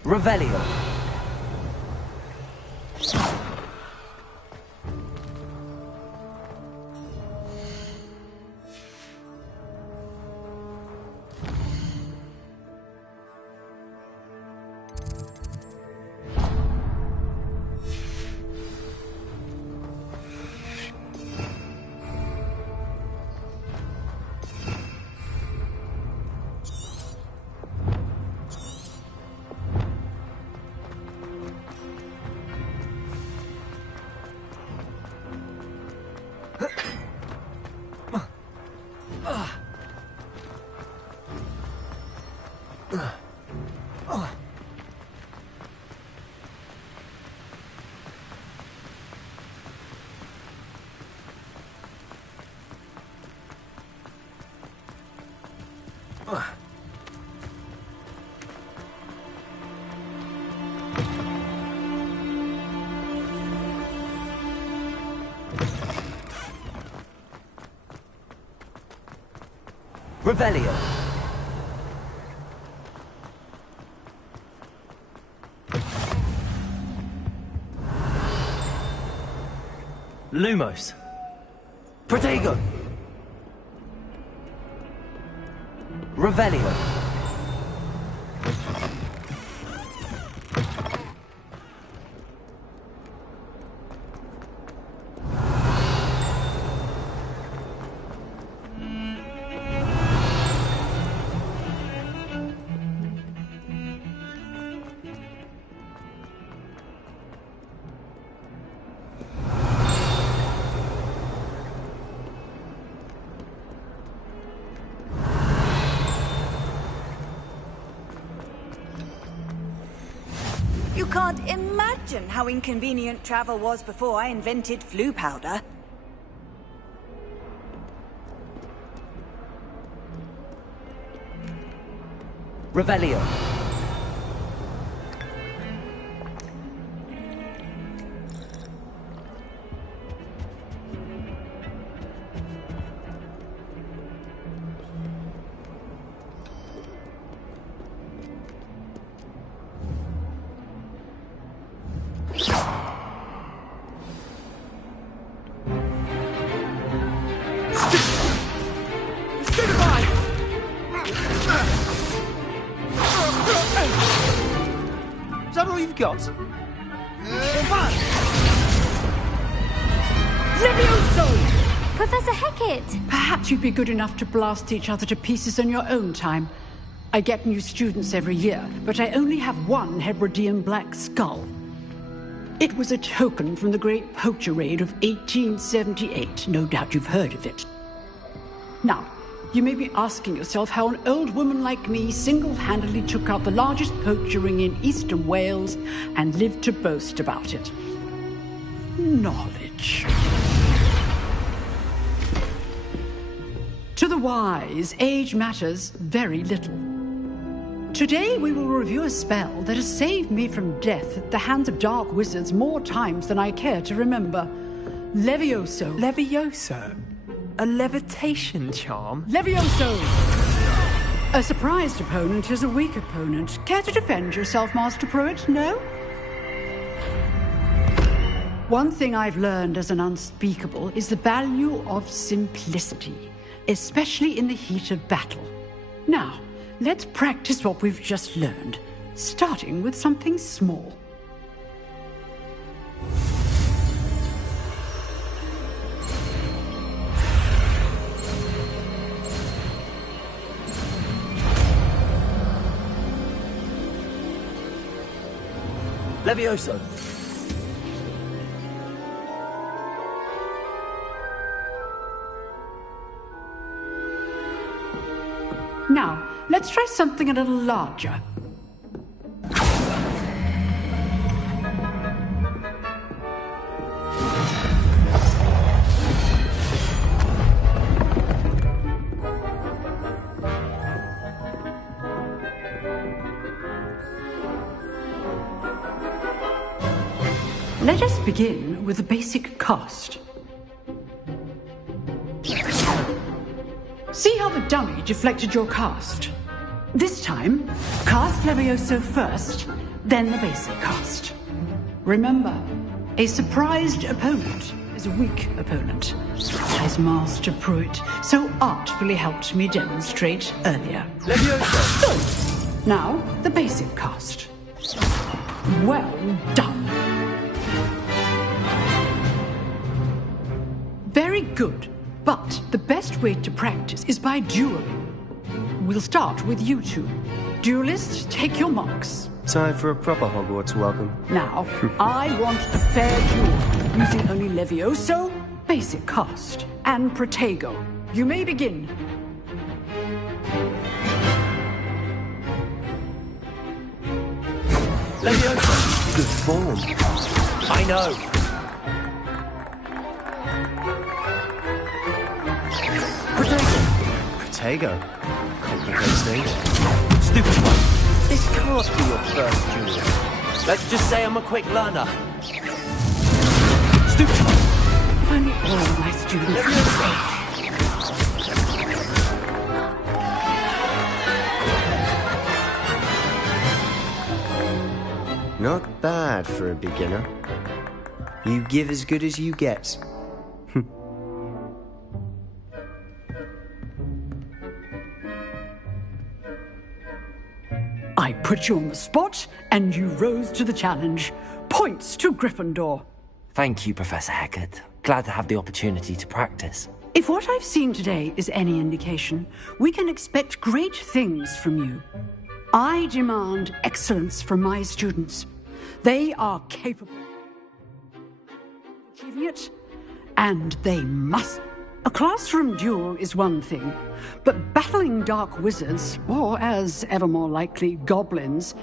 Revelio. Revelio. Lumos. Protego. Revelio. You can't imagine how inconvenient travel was before I invented flu powder. Revelio. Is that all you've got? Levioso! Professor Hecat! Perhaps you'd be good enough to blast each other to pieces in your own time. I get new students every year, but I only have one Hebridean black skull. It was a token from the Great Poacher Raid of 1878. No doubt you've heard of it. Now, you may be asking yourself how an old woman like me single-handedly took out the largest poacher ring in eastern Wales and lived to boast about it. Knowledge. To the wise, age matters very little. Today we will review a spell that has saved me from death at the hands of dark wizards more times than I care to remember. Levioso. Levioso? A levitation charm? Levioso! A surprised opponent is a weak opponent. Care to defend yourself, Master Pruitt? No? One thing I've learned as an unspeakable is the value of simplicity, especially in the heat of battle. Now, let's practice what we've just learned, starting with something small. Levioso! Now, let's try something a little larger. Let us begin with the basic cast. See how the dummy deflected your cast? This time, cast Levioso first, then the basic cast. Remember, a surprised opponent is a weak opponent, as Master Pruitt so artfully helped me demonstrate earlier. Levioso! Now, the basic cast. Well done. Very good, but the best way to practice is by dueling. We'll start with you two. Duelists, take your marks. Time for a proper Hogwarts welcome. Now, I want a fair duel, using only Levioso, basic cast, and Protego. You may begin. Levioso! Good form. I know. Protego. Complicated stage. Stupid one. This can't be your first duel. Let's just say I'm a quick learner. Stupid one. If only all my students... Not bad for a beginner. You give as good as you get. I put you on the spot, and you rose to the challenge. Points to Gryffindor. Thank you, Professor Hecat. Glad to have the opportunity to practice. If what I've seen today is any indication, we can expect great things from you. I demand excellence from my students. They are capable of achieving it, and they must. A classroom duel is one thing, but battling dark wizards, or as ever more likely, goblins,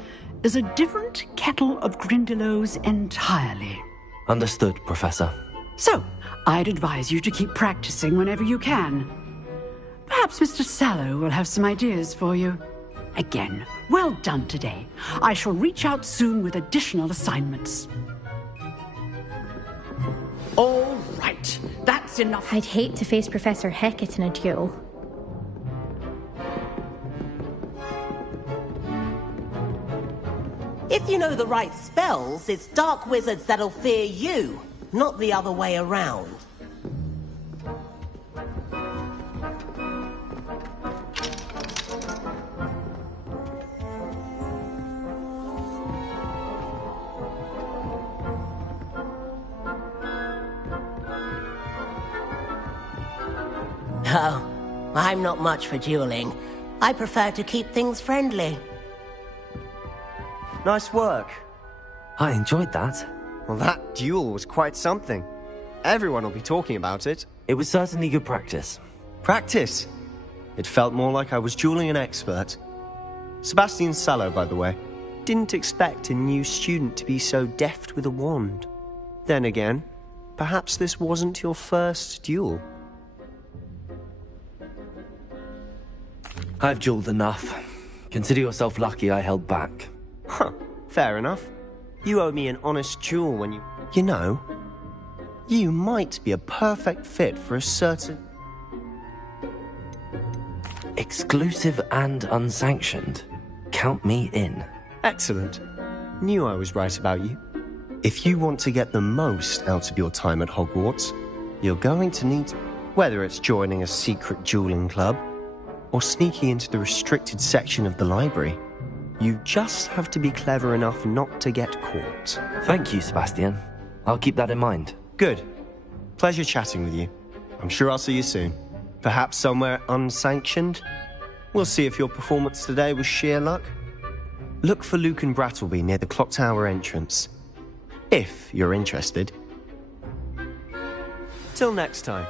is a different kettle of Grindylows entirely. Understood, Professor. So, I'd advise you to keep practicing whenever you can. Perhaps Mr. Sallow will have some ideas for you. Again, well done today. I shall reach out soon with additional assignments. All right, that's enough. I'd hate to face Professor Hecat in a duel. If you know the right spells, it's dark wizards that'll fear you, not the other way around. Oh, I'm not much for dueling. I prefer to keep things friendly. Nice work. I enjoyed that. Well, that duel was quite something. Everyone will be talking about it. It was certainly good practice. Practice? It felt more like I was dueling an expert. Sebastian Sallow, by the way. Didn't expect a new student to be so deft with a wand. Then again, perhaps this wasn't your first duel. I've dueled enough. Consider yourself lucky I held back. Huh, fair enough. You owe me an honest duel when you... You know, you might be a perfect fit for a certain... Exclusive and unsanctioned. Count me in. Excellent. Knew I was right about you. If you want to get the most out of your time at Hogwarts, you're going to need, whether it's joining a secret dueling club or sneaking into the restricted section of the library, you just have to be clever enough not to get caught. Thank you, Sebastian. I'll keep that in mind. Good. Pleasure chatting with you. I'm sure I'll see you soon. Perhaps somewhere unsanctioned? We'll see if your performance today was sheer luck. Look for Luke and Brattleby near the clock tower entrance. If you're interested. Till next time.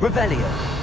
Revelio.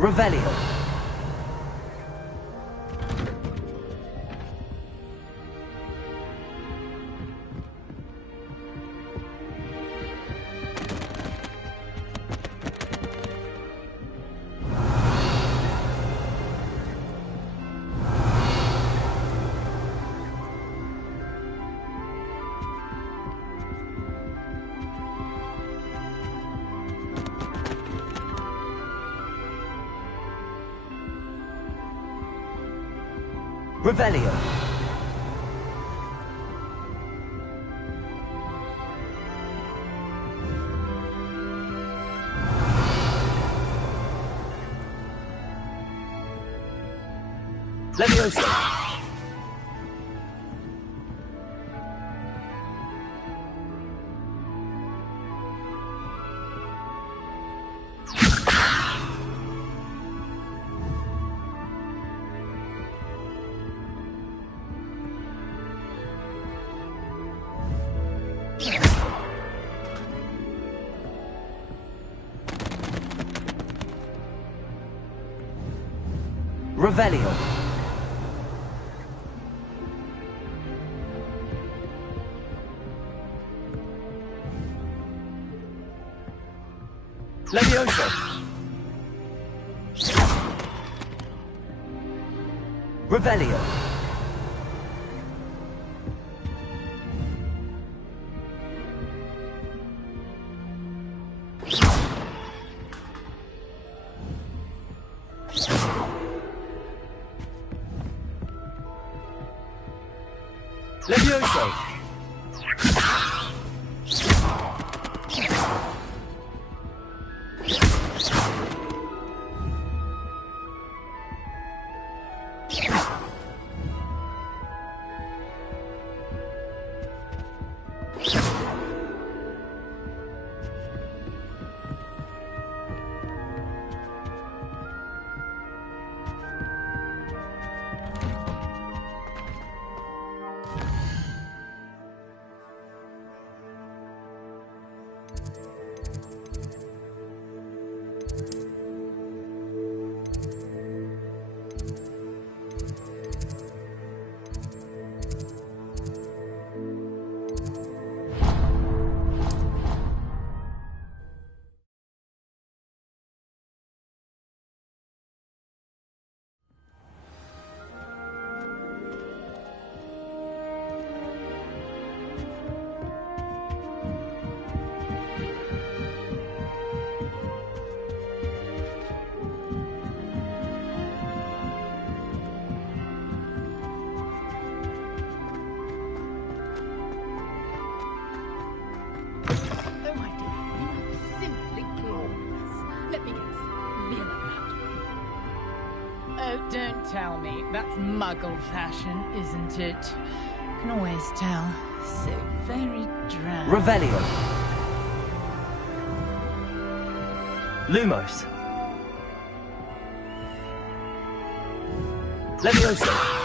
Revelio. Revelio. Leviosa. Revelio. Leviosa. Revelio. Levioso. Oh, don't tell me. That's muggle fashion, isn't it? Can always tell. So very dry. Revelio. Lumos. Leviosa.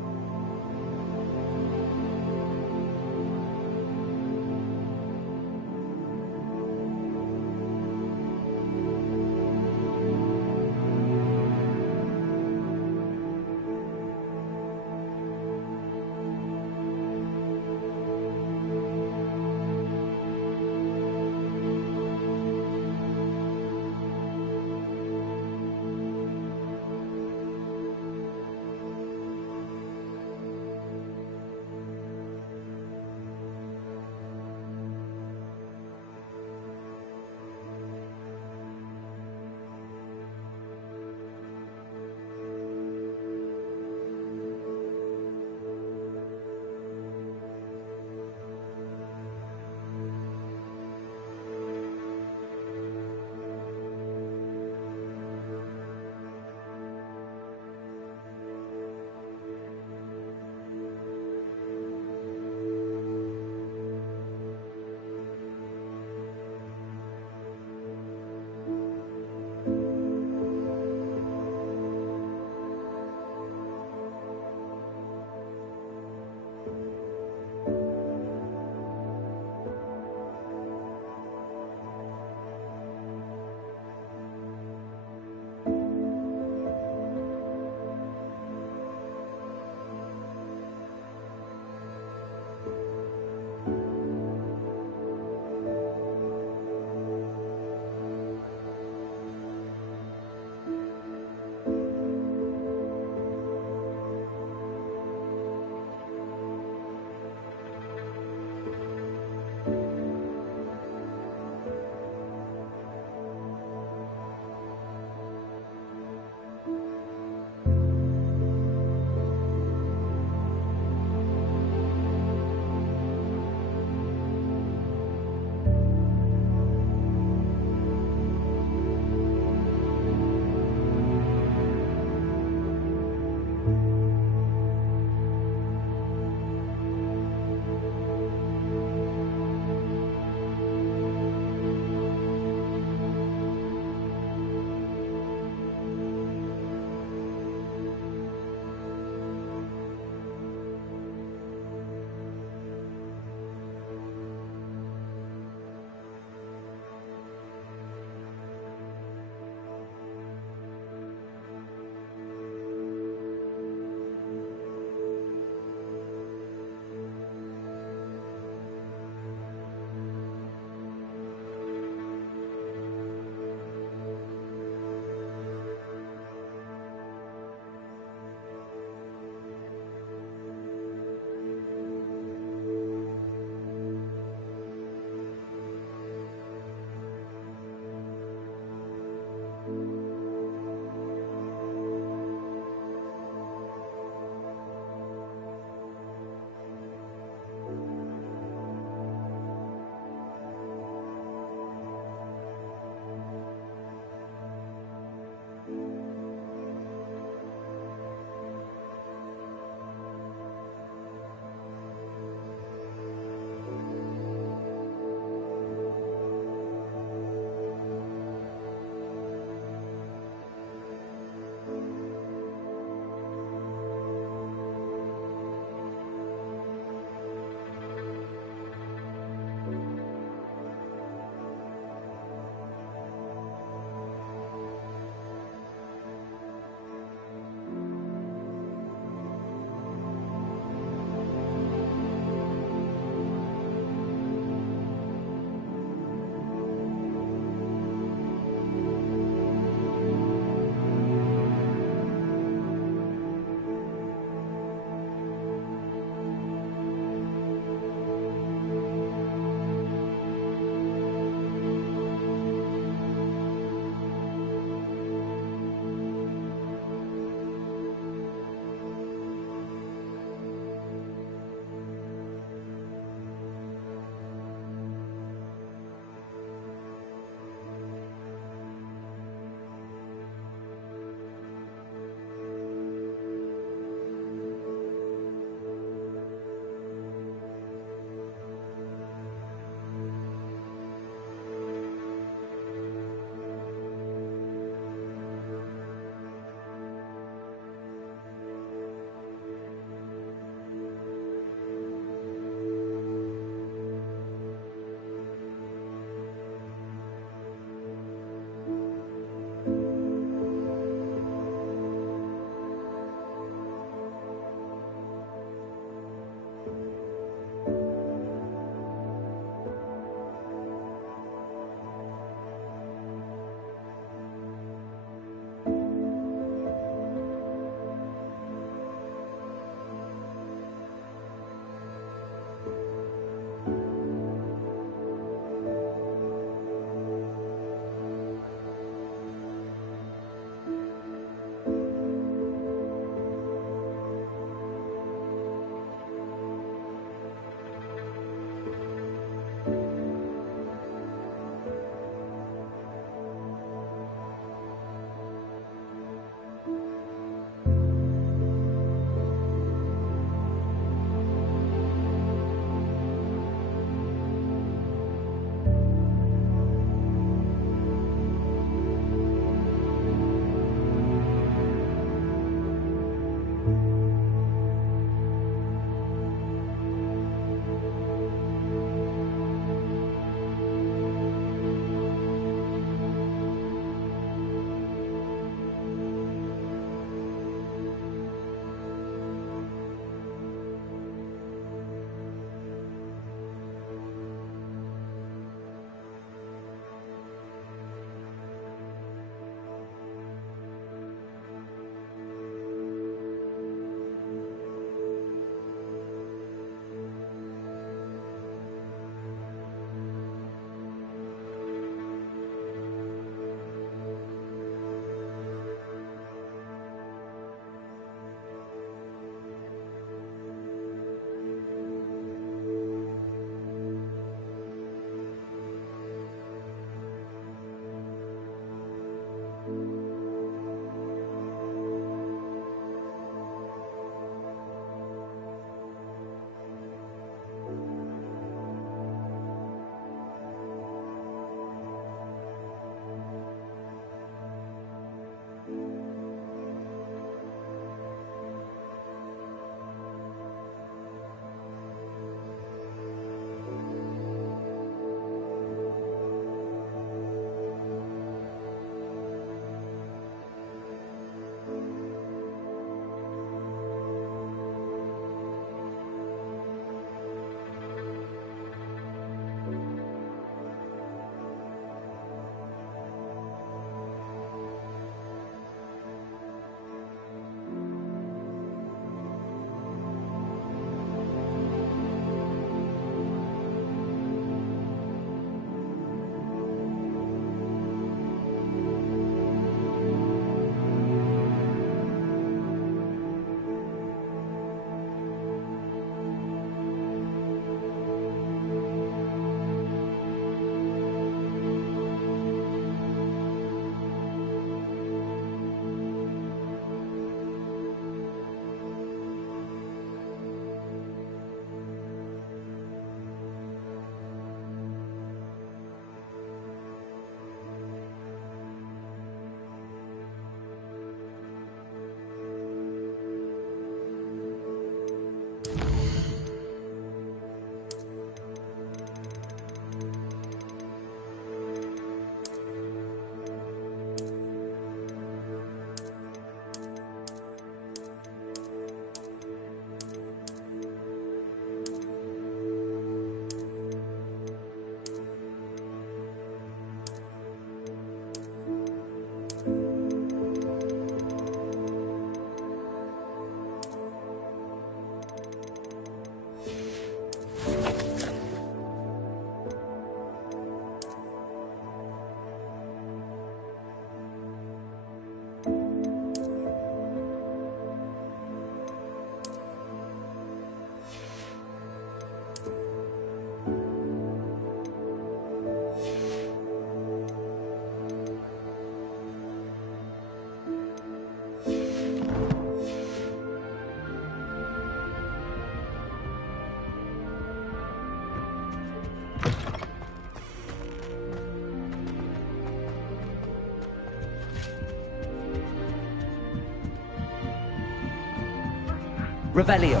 Revelio.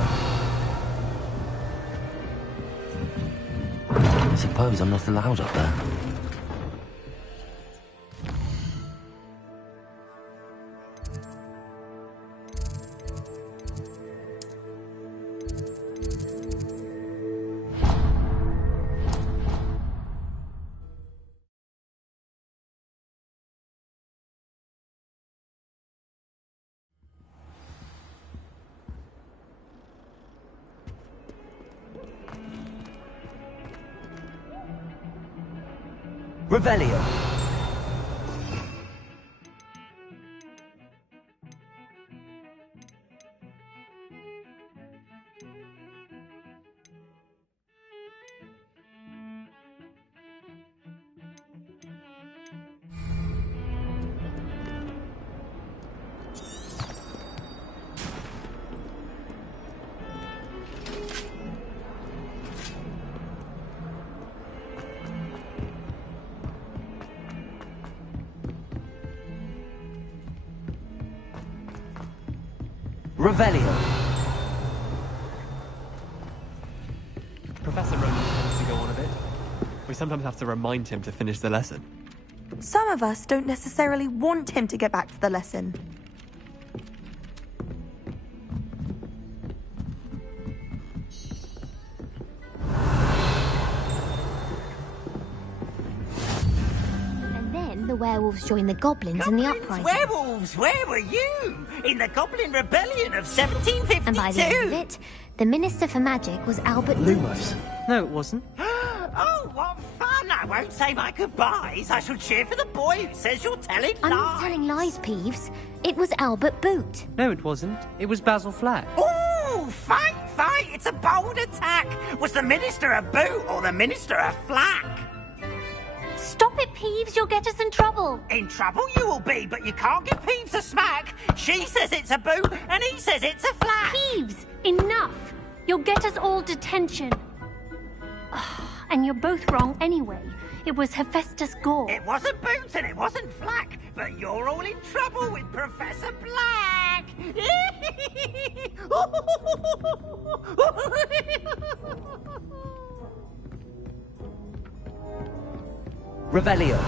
I suppose I'm not allowed up there. Revelio. Revelio. Professor Ronan tends to go on a bit. We sometimes have to remind him to finish the lesson. Some of us don't necessarily want him to get back to the lesson. The werewolves joined the goblins in the uprising. Werewolves, where were you? In the Goblin Rebellion of 1752? And by the end of it, the Minister for Magic was Albert Lumos. No, it wasn't. Oh, what fun! I won't say my goodbyes. I shall cheer for the boy who says you're telling lies. I'm not telling lies, Peeves. It was Albert Boot. No, it wasn't. It was Basil Flack. Ooh, fight! It's a bold attack. Was the Minister a boot or the Minister a flack? Stop it, Peeves. You'll get us in trouble. In trouble you will be, but you can't give Peeves a smack. She says it's a boot, and he says it's a flack. Peeves, enough. You'll get us all detention. And you're both wrong anyway. It was Hephaestus Gore. It wasn't boot and it wasn't flack, but you're all in trouble with Professor Black. Revelio.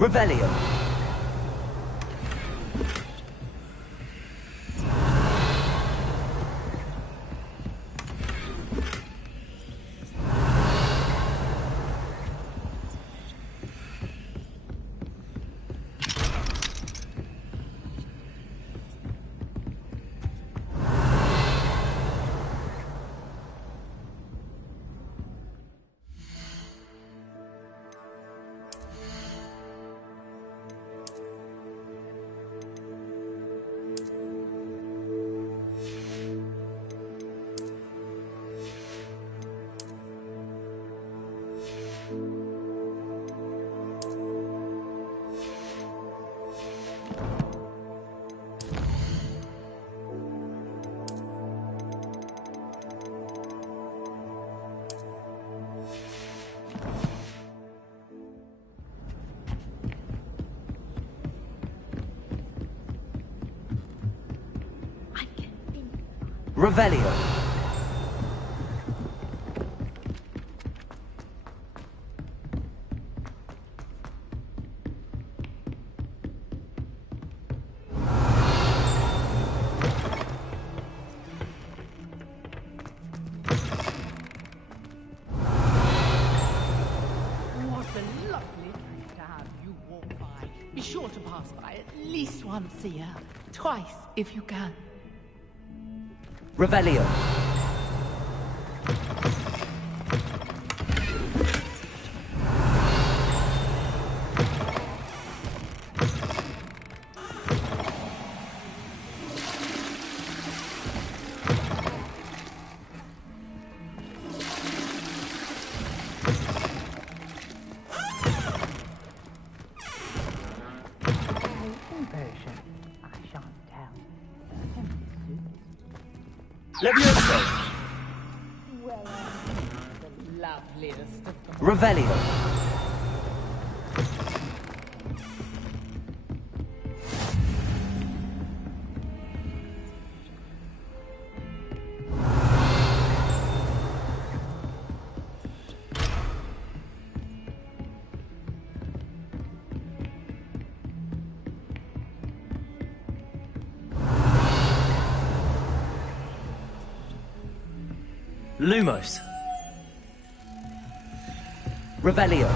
Revelio. Revelio. What a lovely place to have you walk by. Be sure to pass by at least once a year. Twice, if you can. Revelio. Well, the loveliest of them. Revelio. Lumos. Revelio.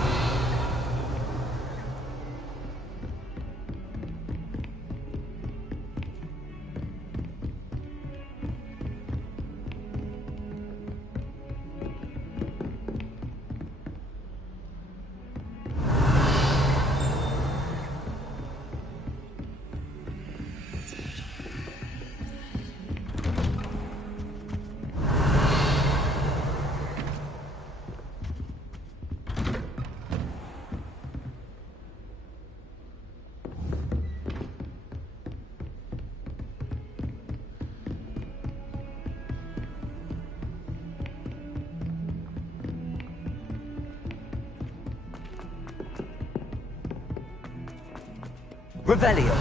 Revelio.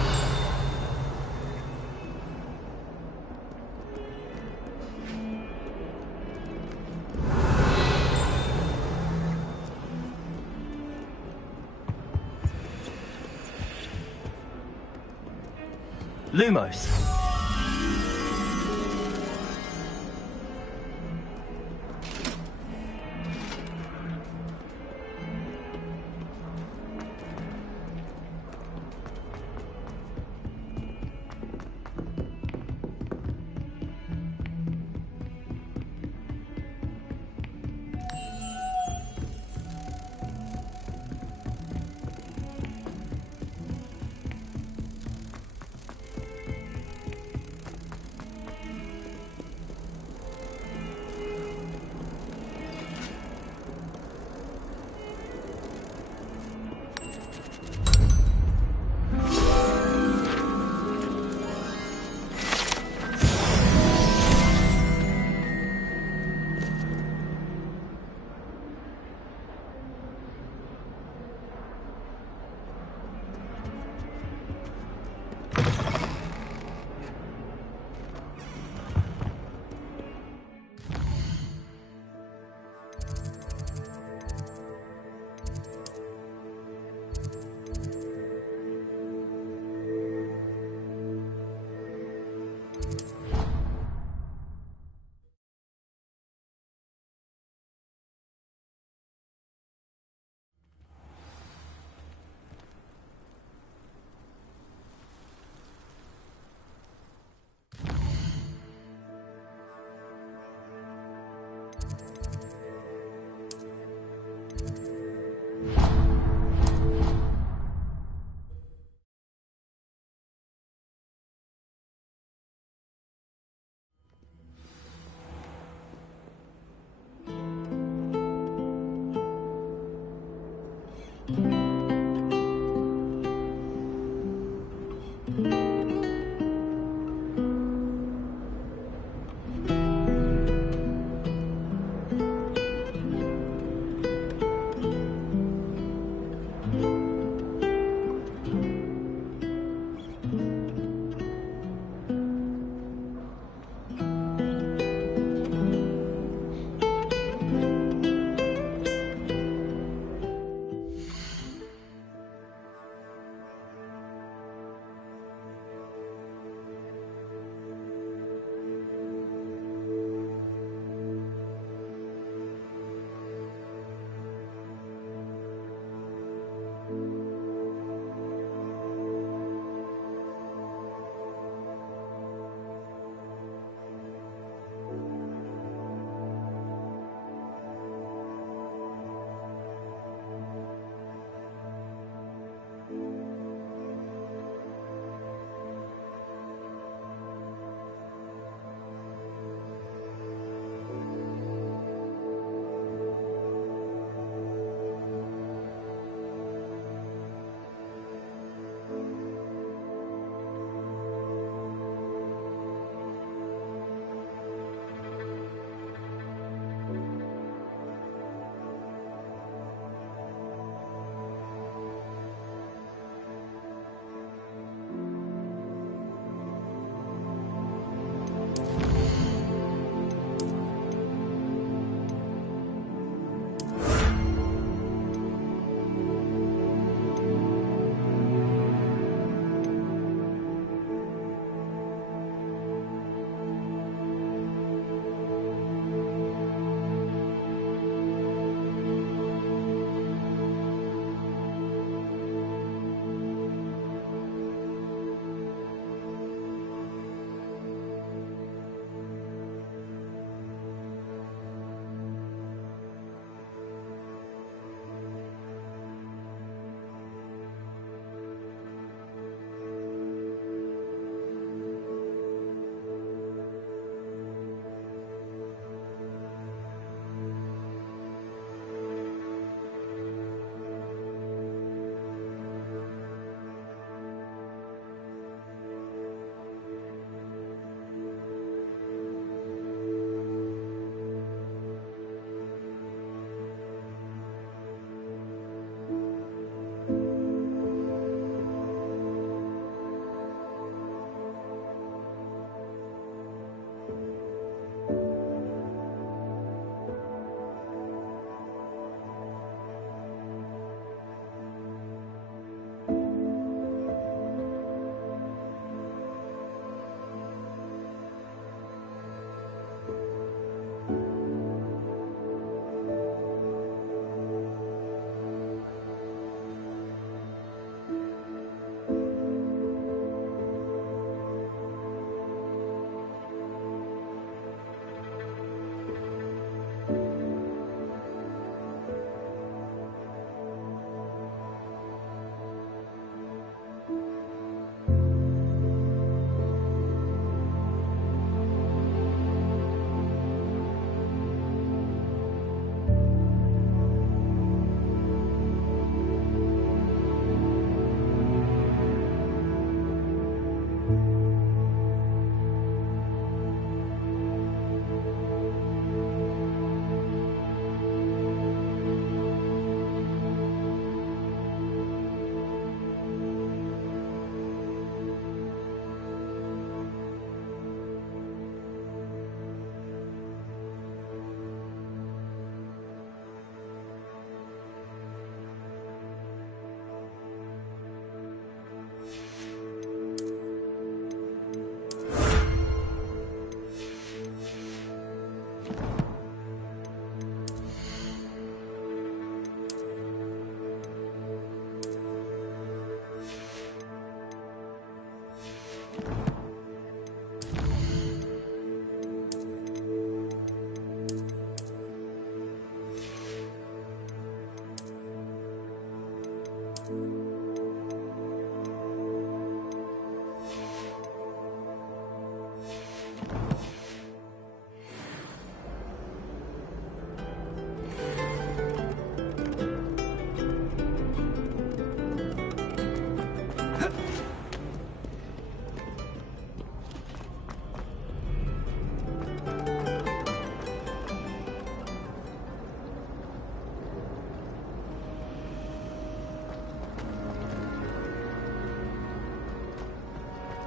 Lumos.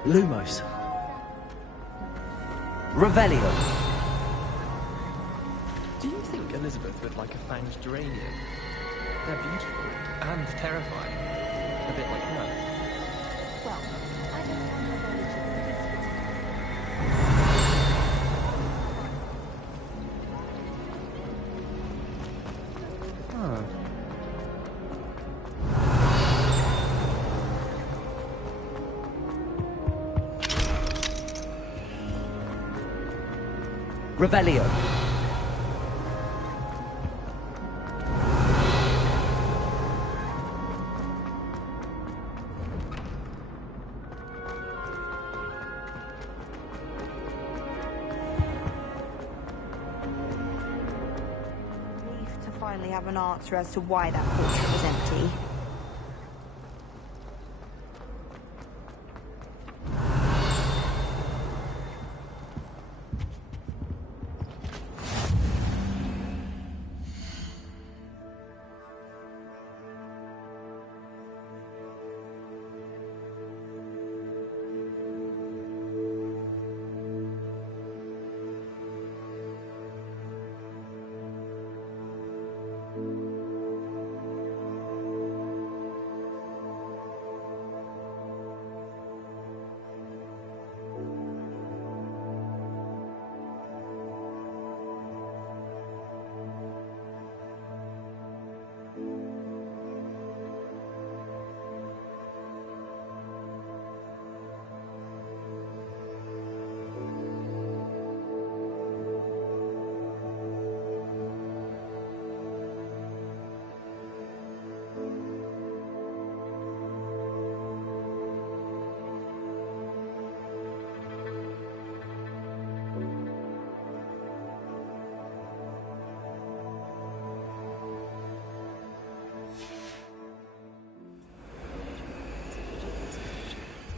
Lumos. Revelio. Do you think Elizabeth would like a fanged geranium? They're beautiful and terrifying. A bit like her. Well, I don't know how knowledge of the least bit Huh. Revelio. Relief to finally have an answer as to why that portrait was empty.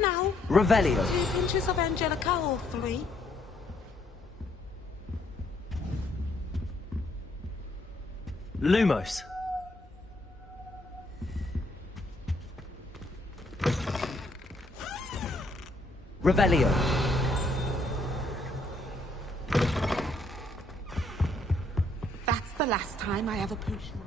Now, Revelio. 2 pinches of Angelica or 3? Lumos. Revelio. That's the last time I have a potion on.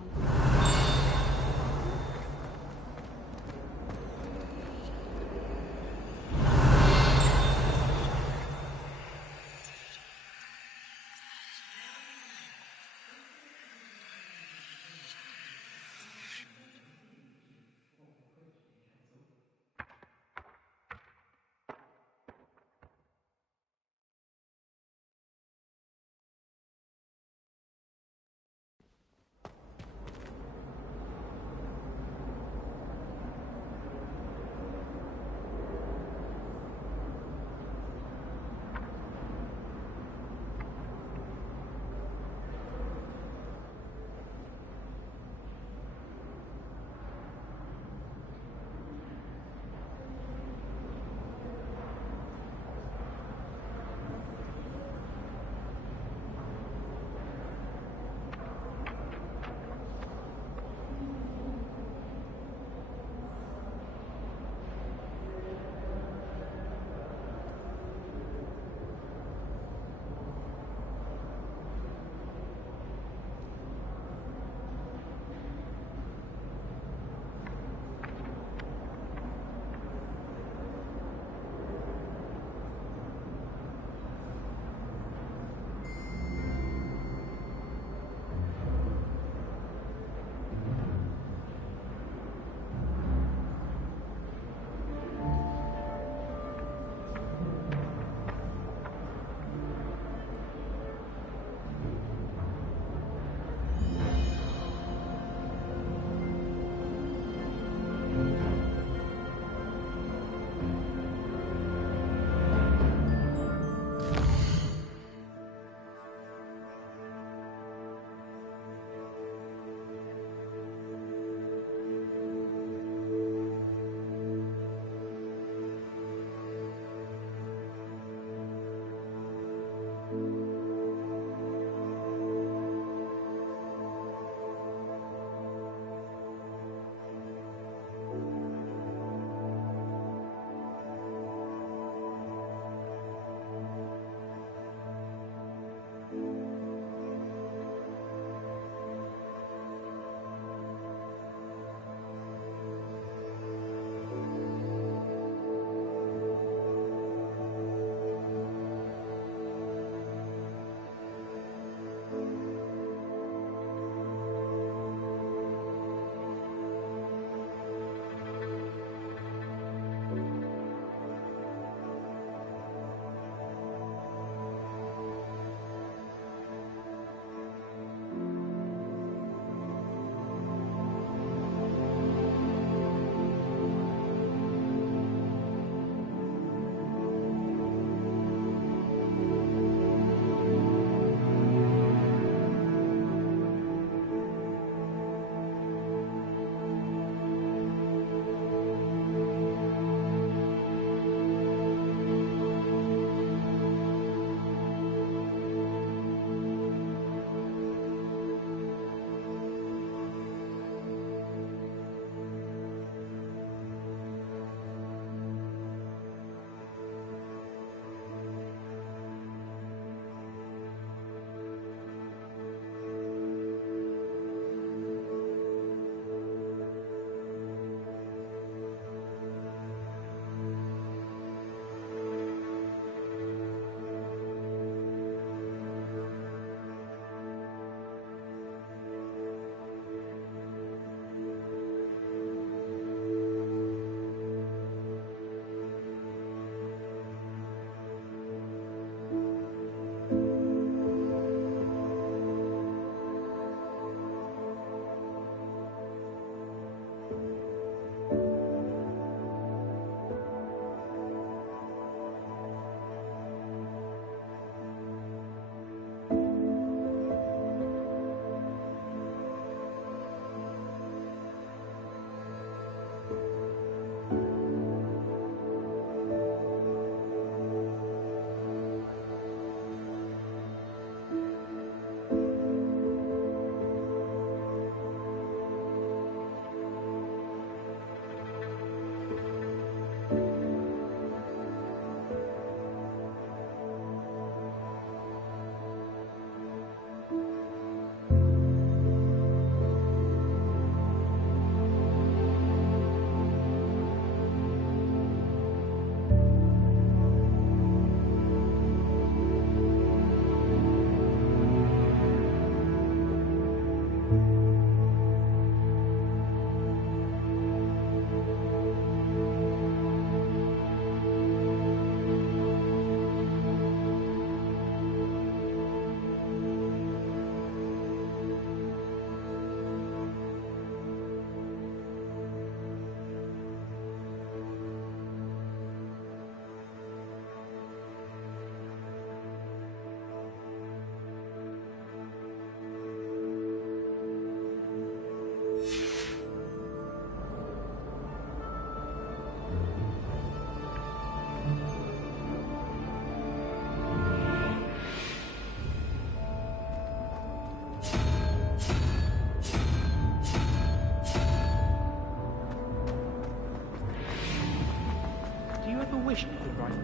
wish you could write him.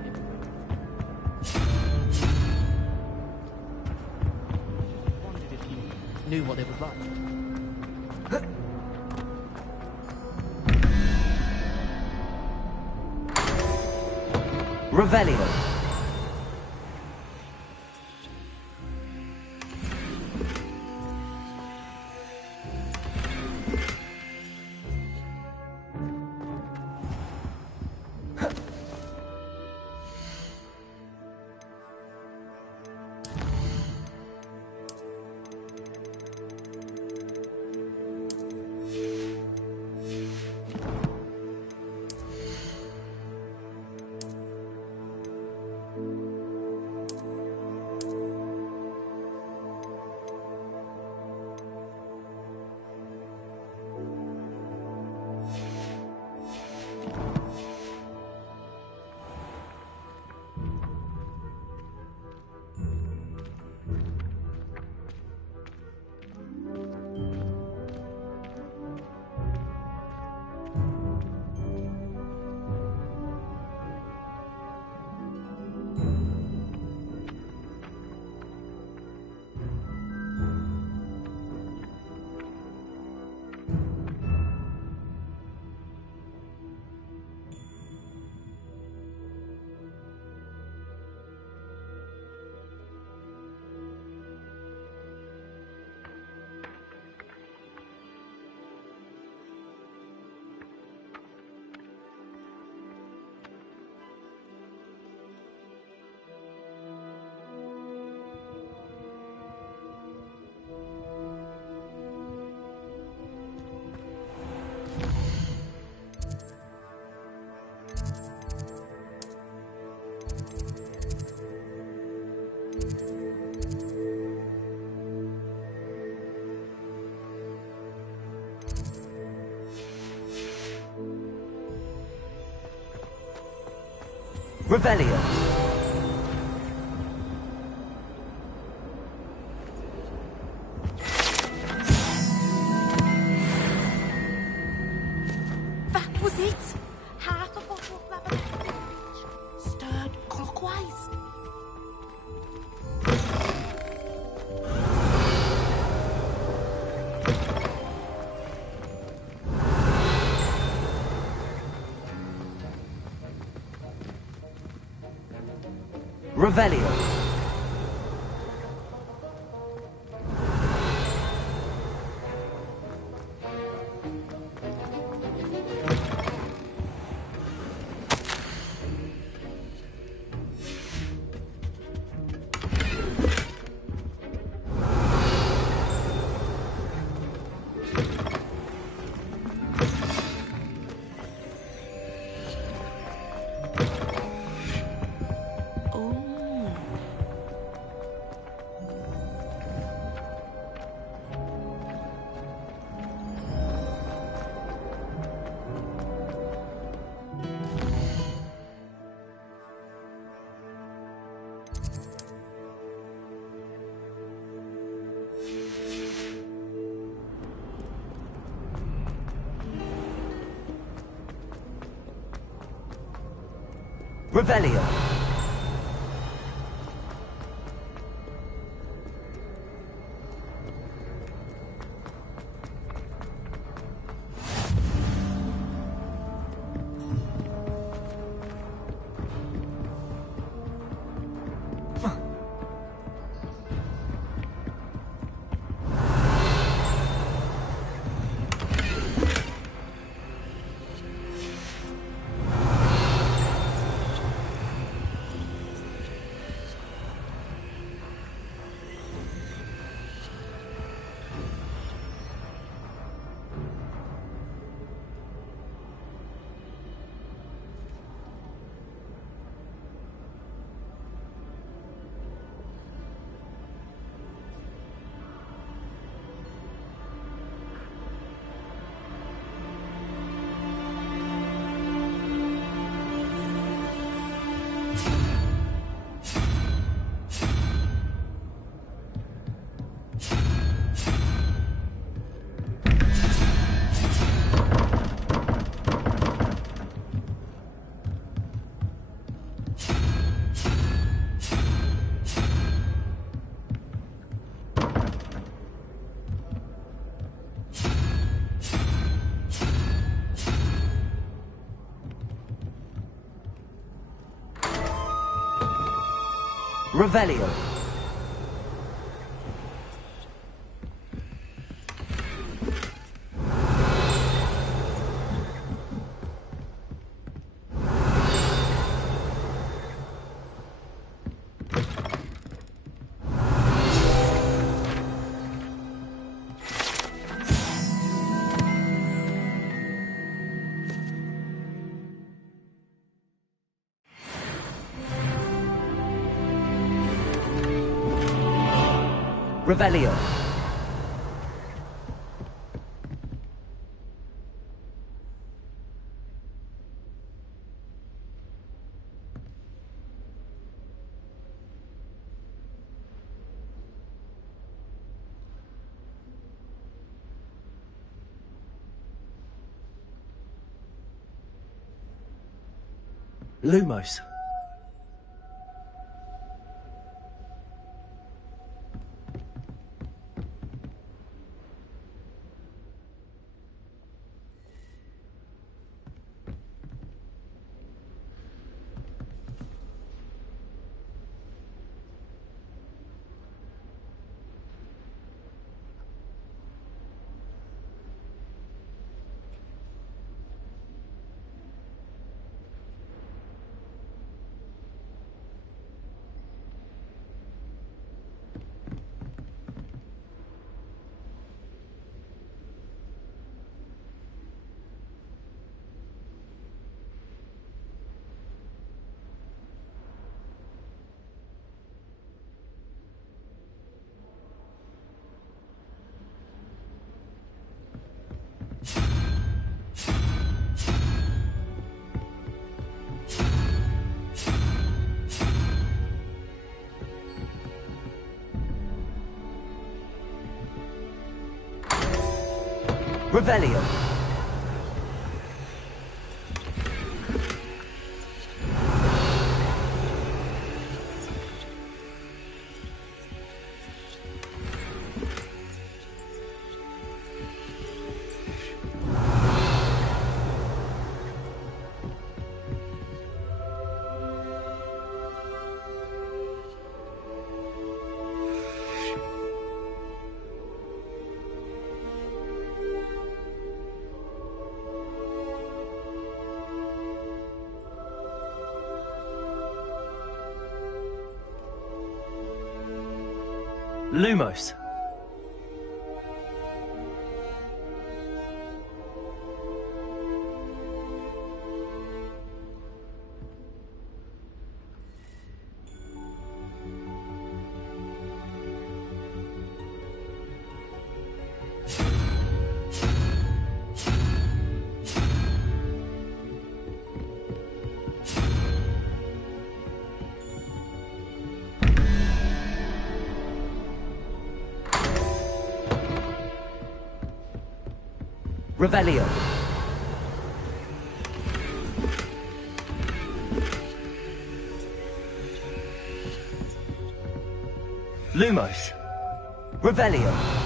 Wondered if you knew what they would like. Revelio. Revelio. That was it. Half a bottle of lavender stirred clockwise. Revelio. Revelio. Revelio. Revelio. Lumos. Revelio. Lumos. Revelio. Lumos. Revelio.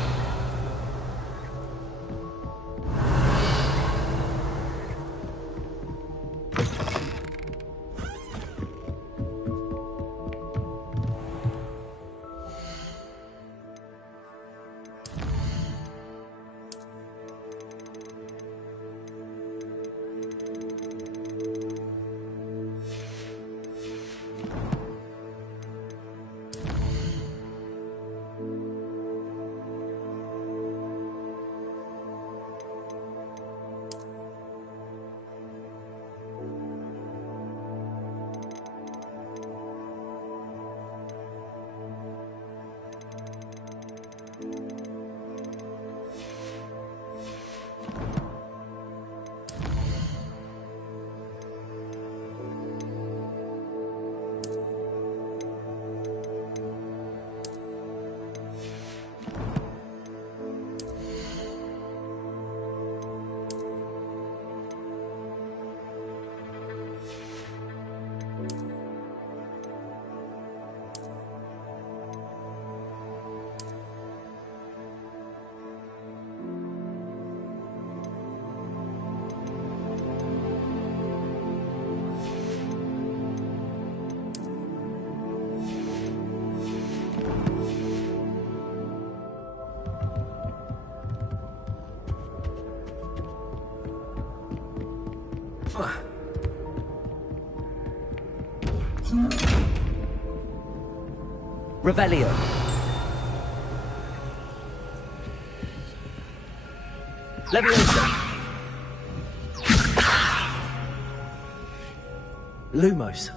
Revelio. Leviosa. Lumos.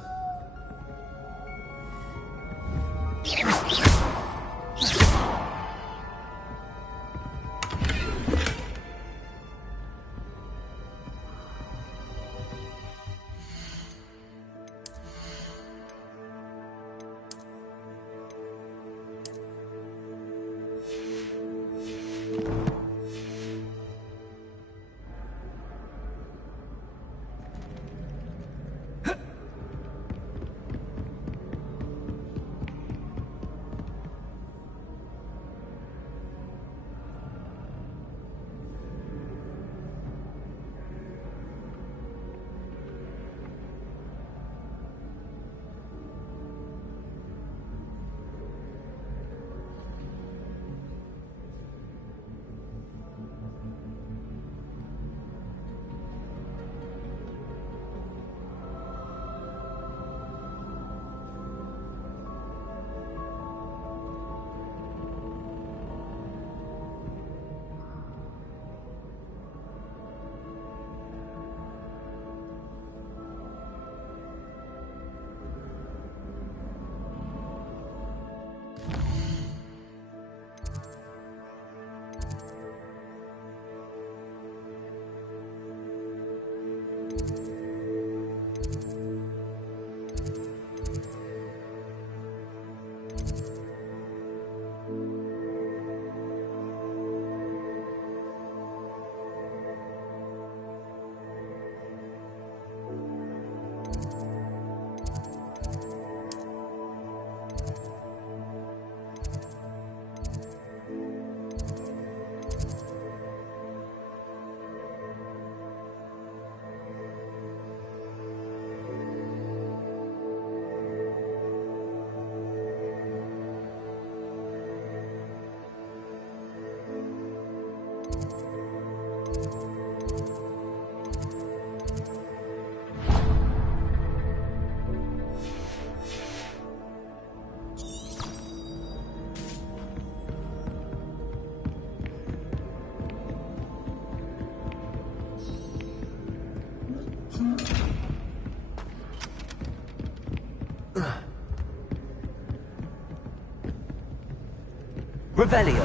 Revelio.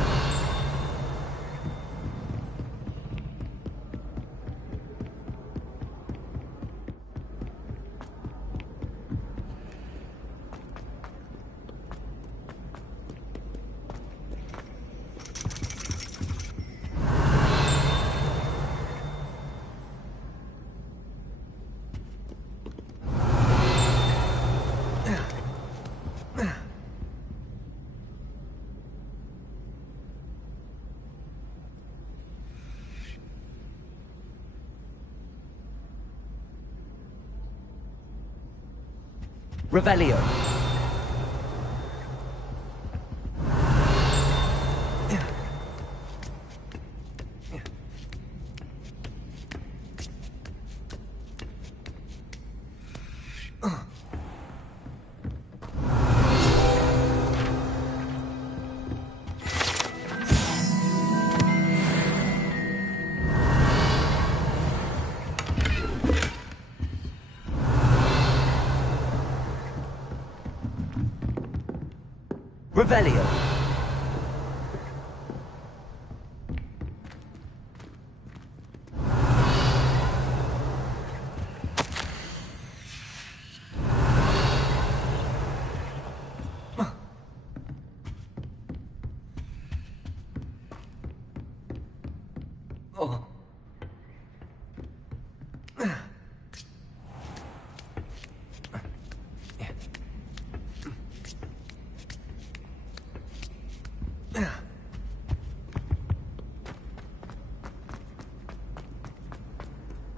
Revelio. Revelio.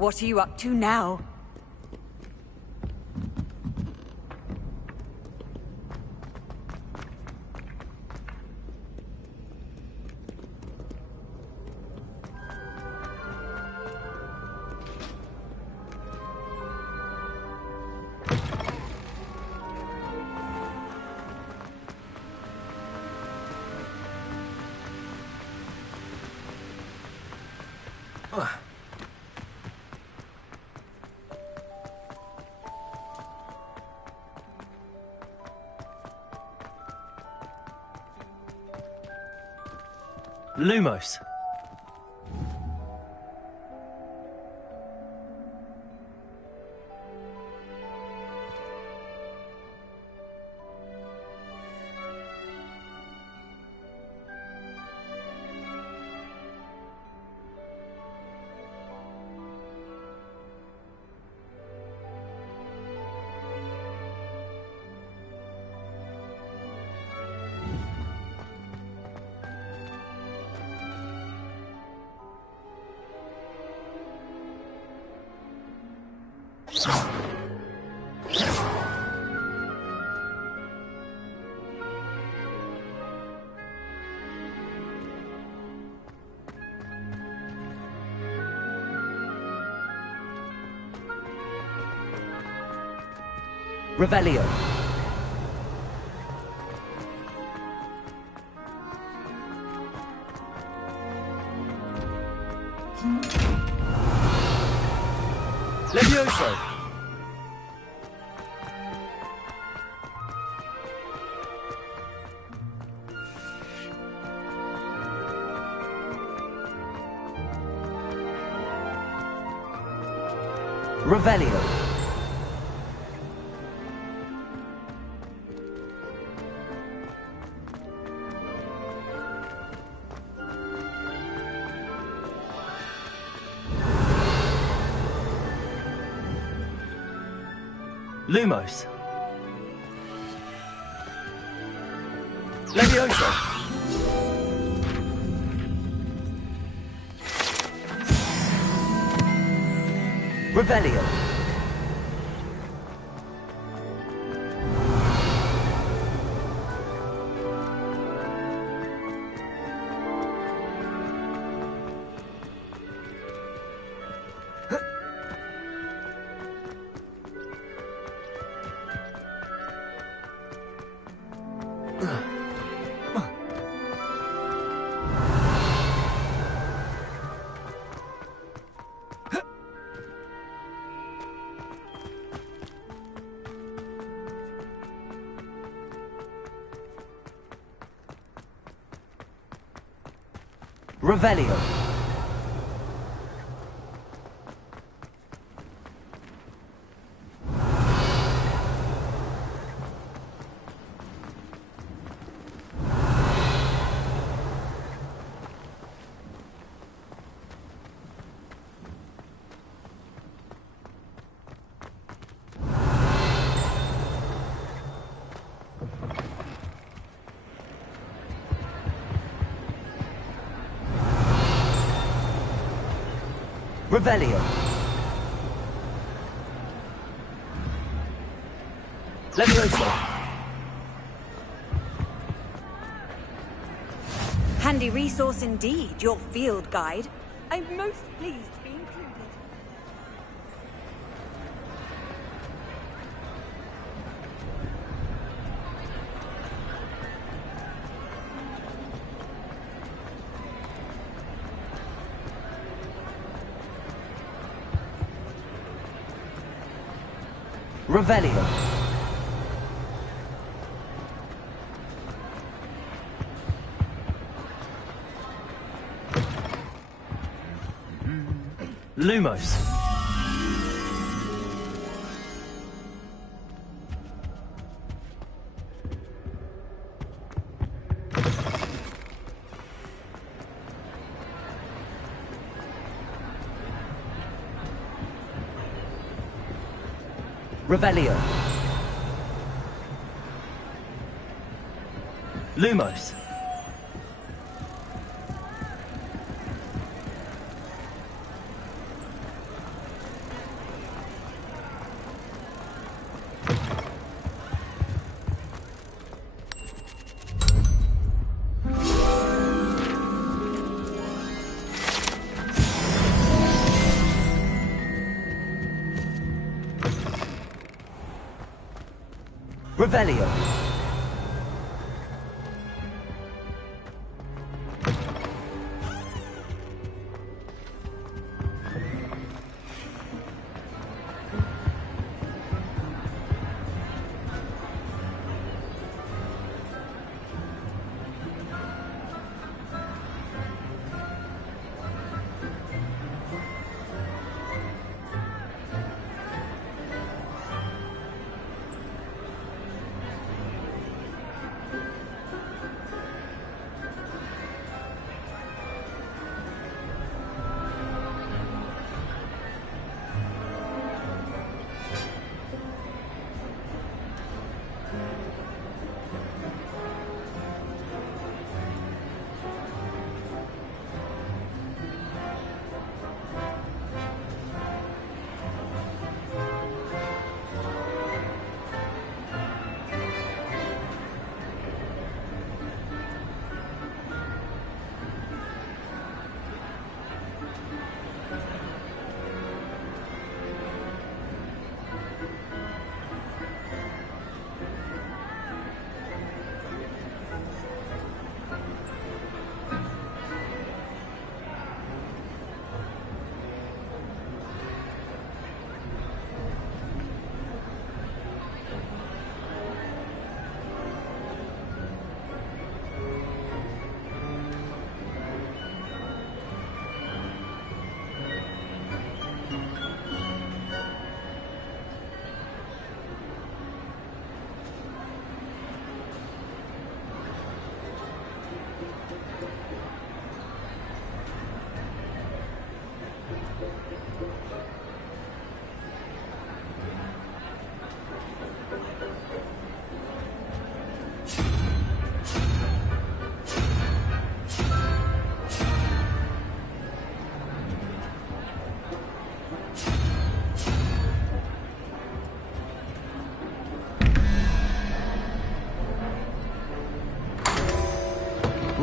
What are you up to now? Lumos. Revelio. Levioso. Revelio. Lumos. Levioso. Revelio. Revelio. Revelio. Levioso. Handy resource indeed, your field guide. I'm most pleased to be included. Revelio. Lumos. Revelio. Lumos. Revelio.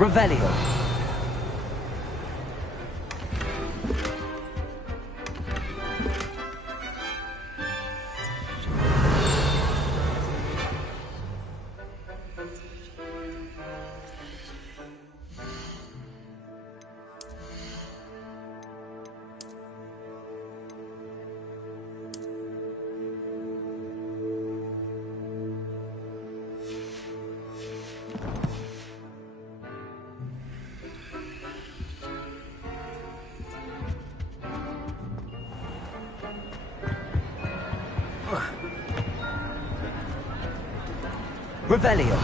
Revelio. Revelio.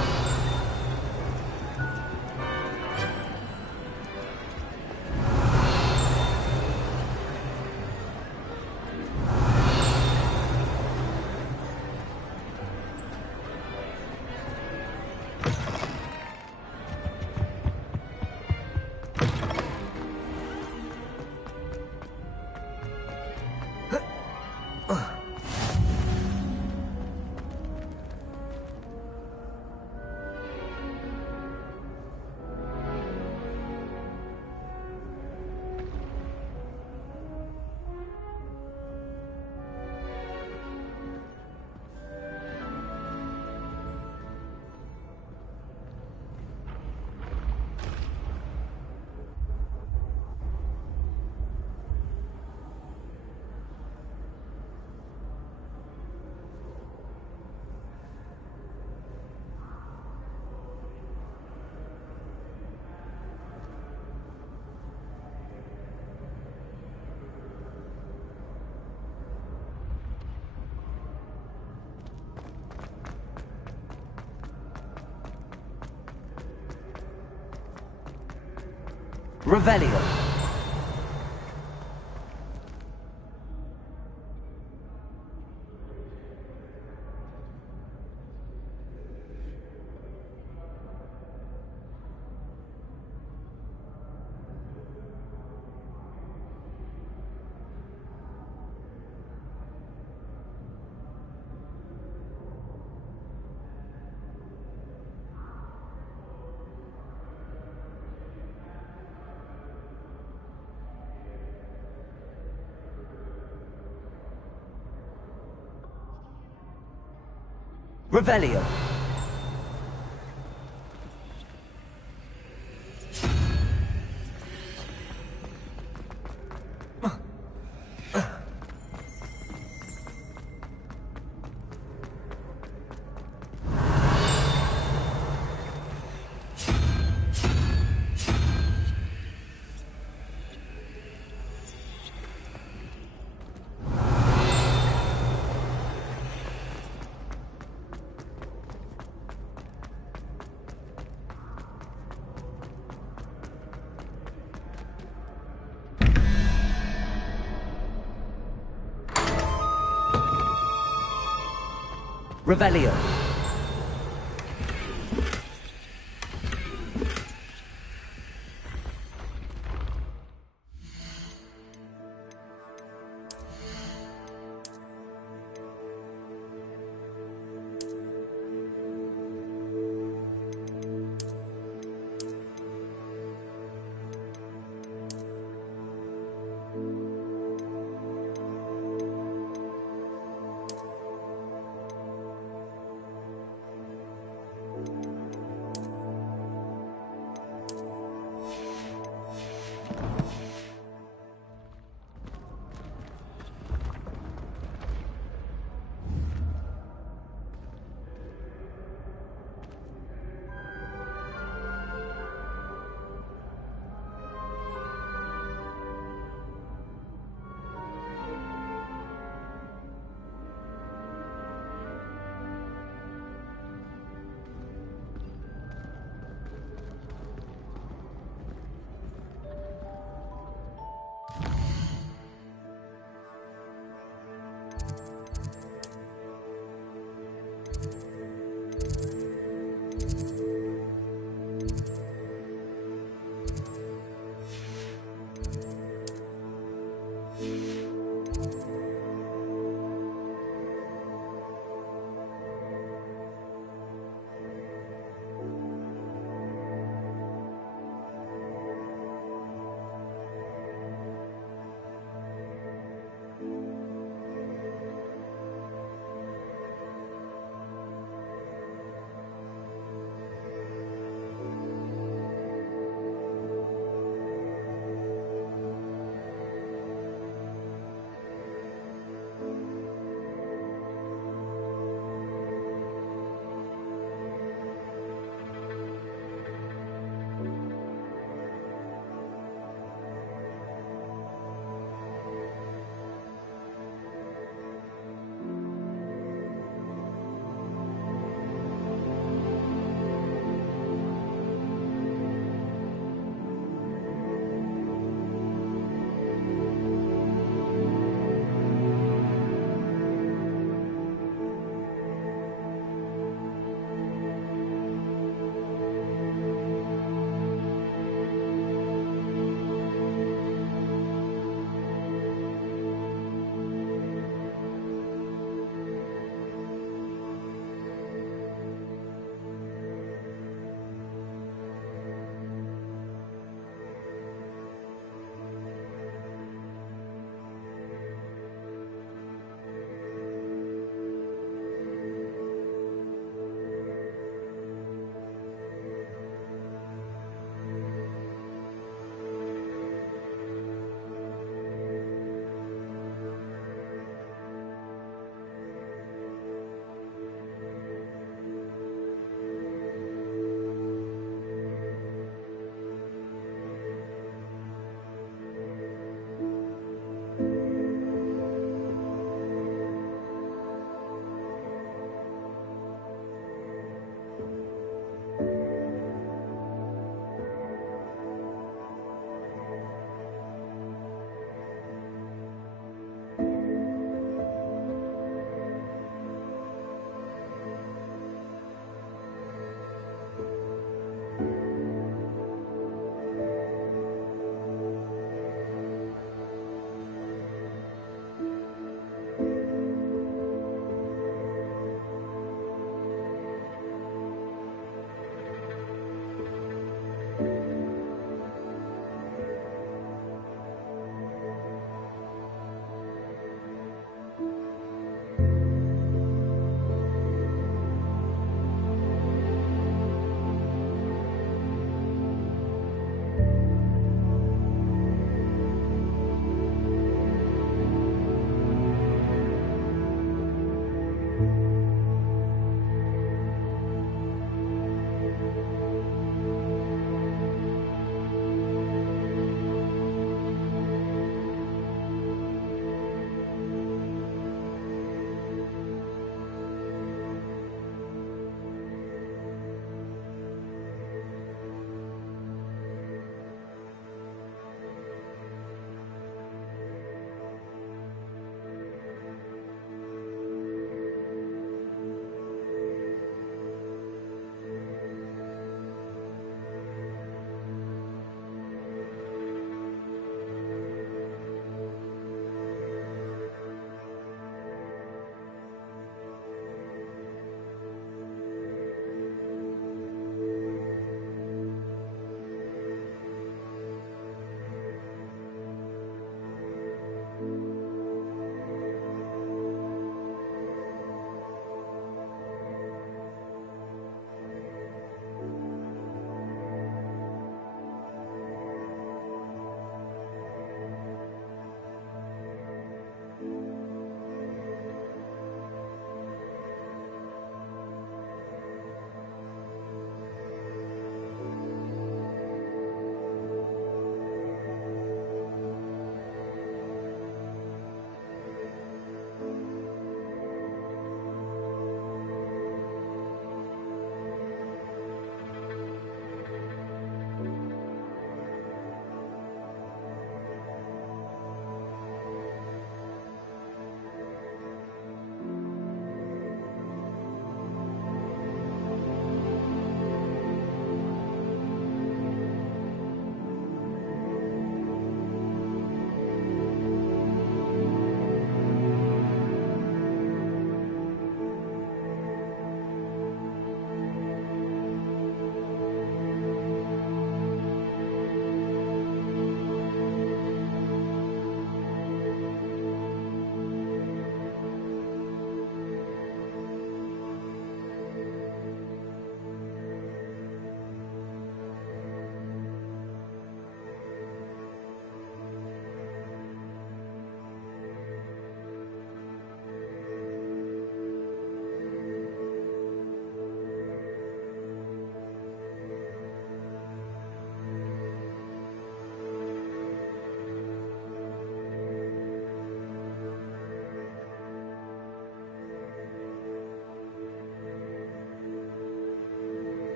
Revelio. Revelio. Revelio.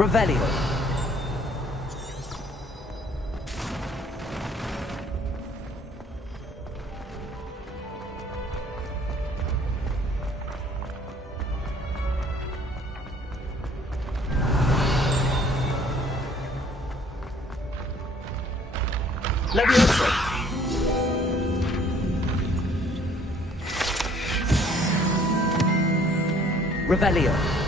Revelio. Levioso. Revelio.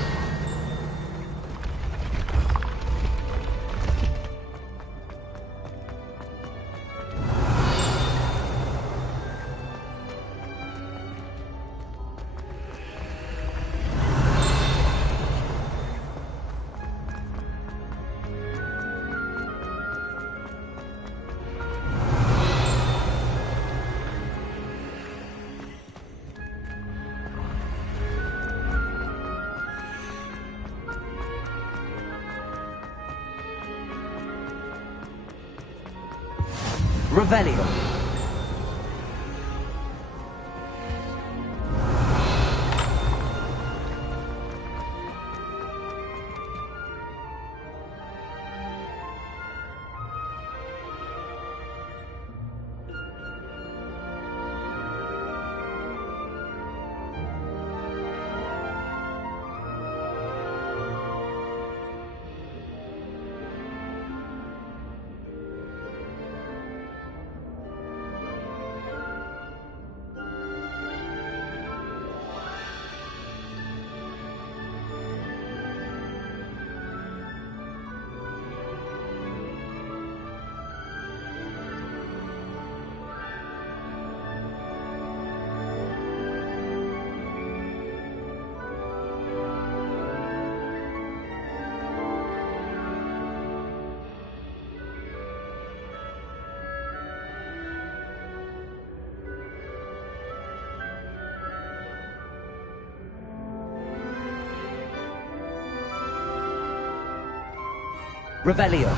Revelio. Revelio.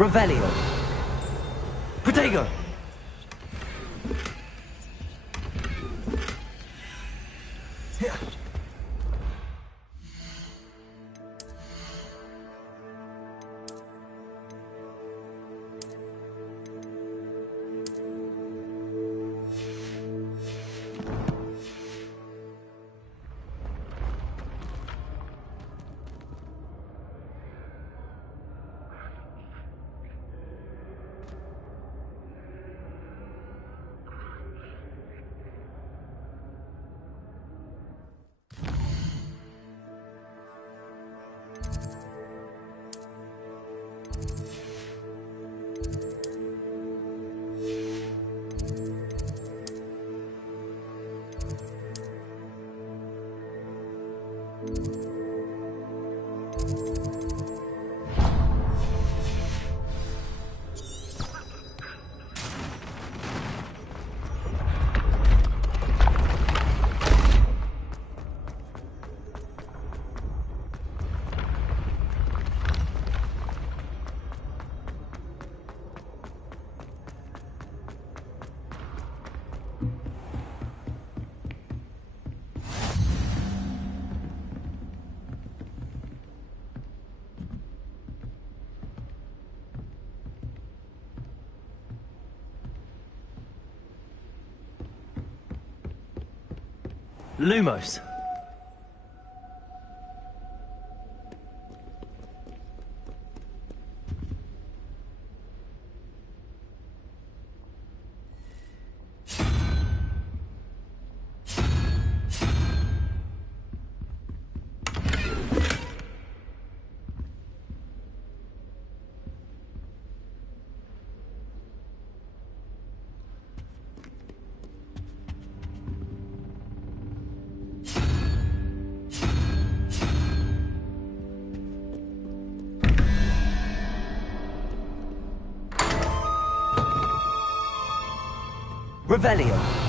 Revelio. Protego. Lumos. Revelio.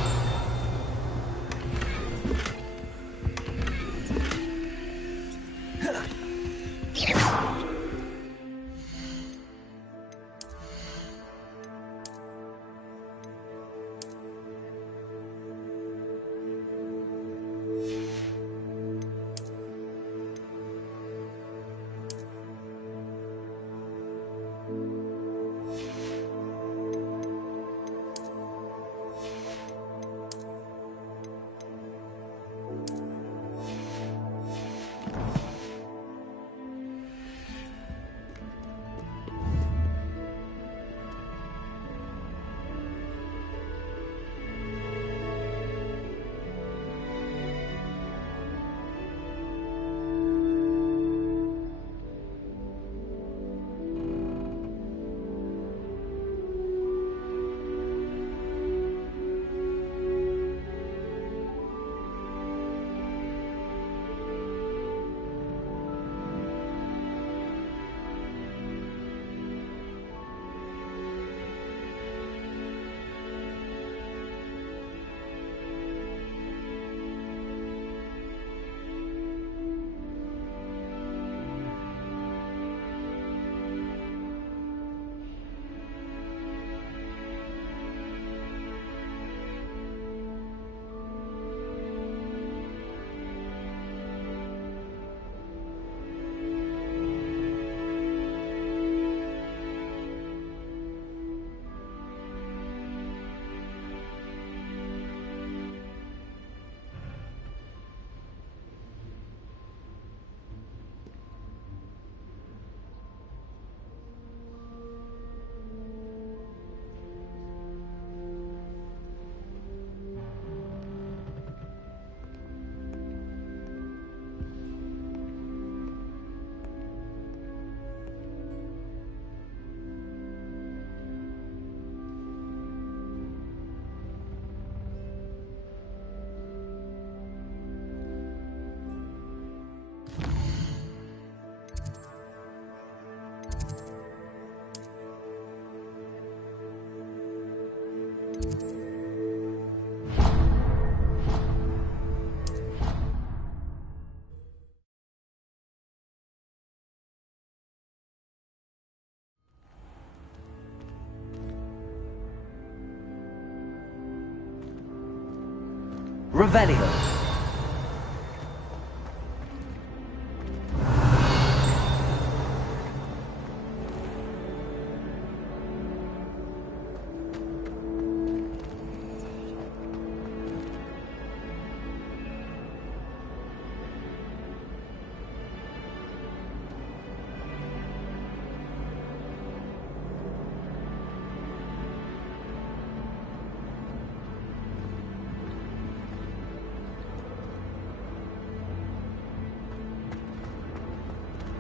Revelio.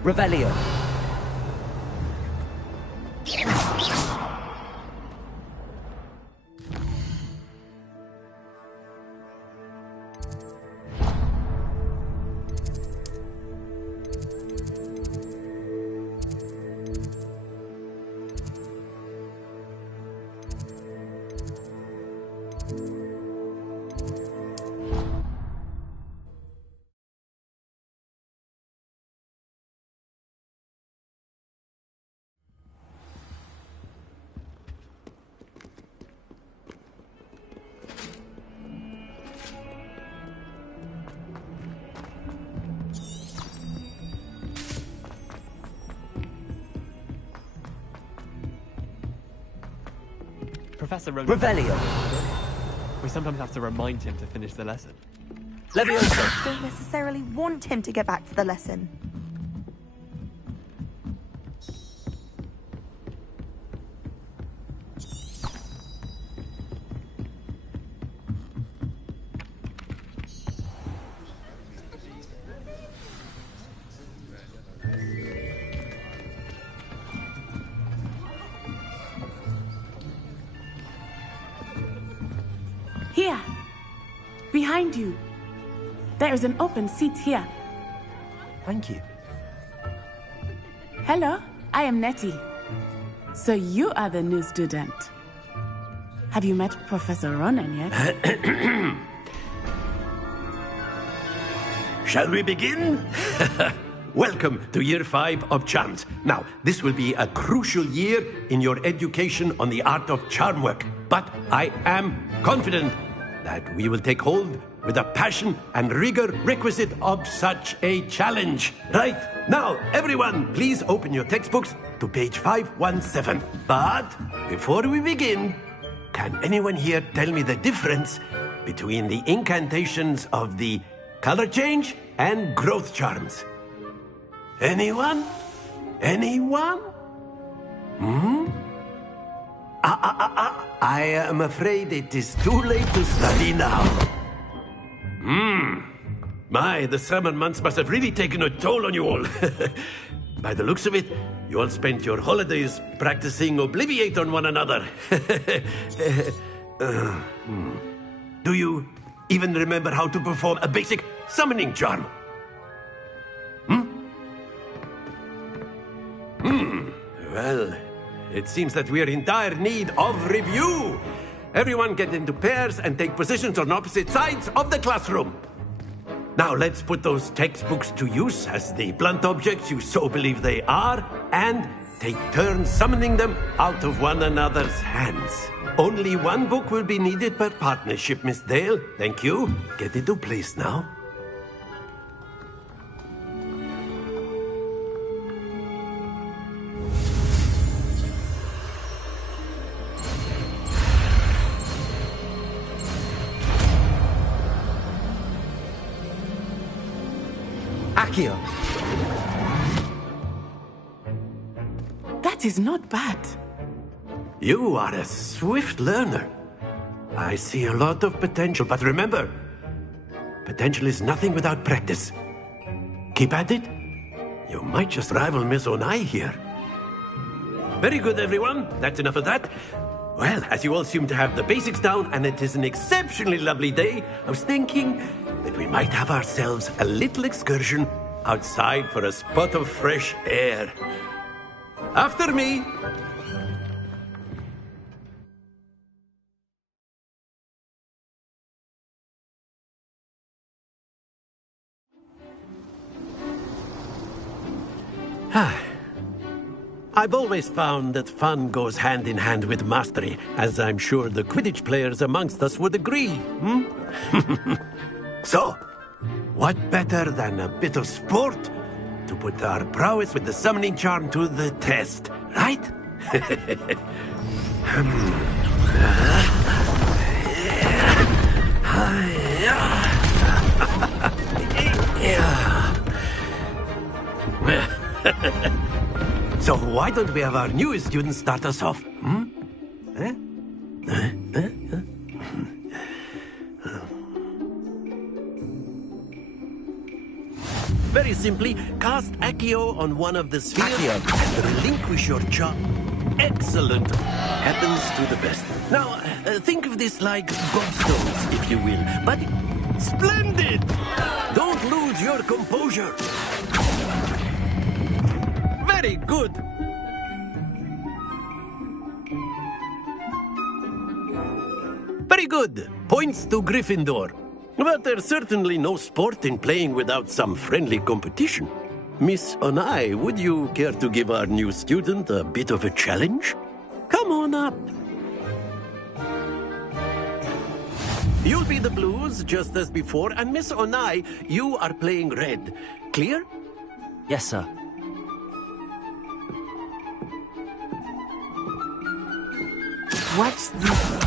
Revelio. Professor Revelio. We sometimes have to remind him to finish the lesson. I don't necessarily want him to get back to the lesson. Here. Behind you. There is an open seat here. Thank you. Hello, I am Nettie. So you are the new student. Have you met Professor Ronan yet? Shall we begin? Welcome to Year 5 of Charms. Now, this will be a crucial year in your education on the art of charm work. But I am confident that we will take hold with the passion and rigor requisite of such a challenge. Right, now, everyone, please open your textbooks to page 517. But before we begin, can anyone here tell me the difference between the incantations of the color change and growth charms? Anyone? Anyone? I am afraid it is too late to study now. My, the summer months must have really taken a toll on you all. By the looks of it, you all spent your holidays practicing Obliviate on one another. Do you even remember how to perform a basic summoning charm? Well, it seems that we are in dire need of review. Everyone get into pairs and take positions on opposite sides of the classroom. Now let's put those textbooks to use as the blunt objects you so believe they are, and take turns summoning them out of one another's hands. Only one book will be needed per partnership, Miss Dale. Thank you. Get into place now. Accio. That is not bad. You are a swift learner. I see a lot of potential, but remember, potential is nothing without practice. Keep at it. You might just rival Miss Onai here. Very good, everyone. That's enough of that. Well, as you all seem to have the basics down, and it is an exceptionally lovely day, I was thinking that we might have ourselves a little excursion outside for a spot of fresh air. After me. I've always found that fun goes hand in hand with mastery, as I'm sure the Quidditch players amongst us would agree. So, what better than a bit of sport to put our prowess with the summoning charm to the test, right? So why don't we have our newest student start us off? Very simply, cast Accio on one of the spheres and relinquish your charm. Excellent. Happens to the best. Now, think of this like gobstones, if you will. But splendid! Don't lose your composure. Very good. Very good. Points to Gryffindor. But there's certainly no sport in playing without some friendly competition. Miss Onai, would you care to give our new student a bit of a challenge? Come on up. You'll be the blues, just as before, and Miss Onai, you are playing red. Clear? Yes, sir. What's this?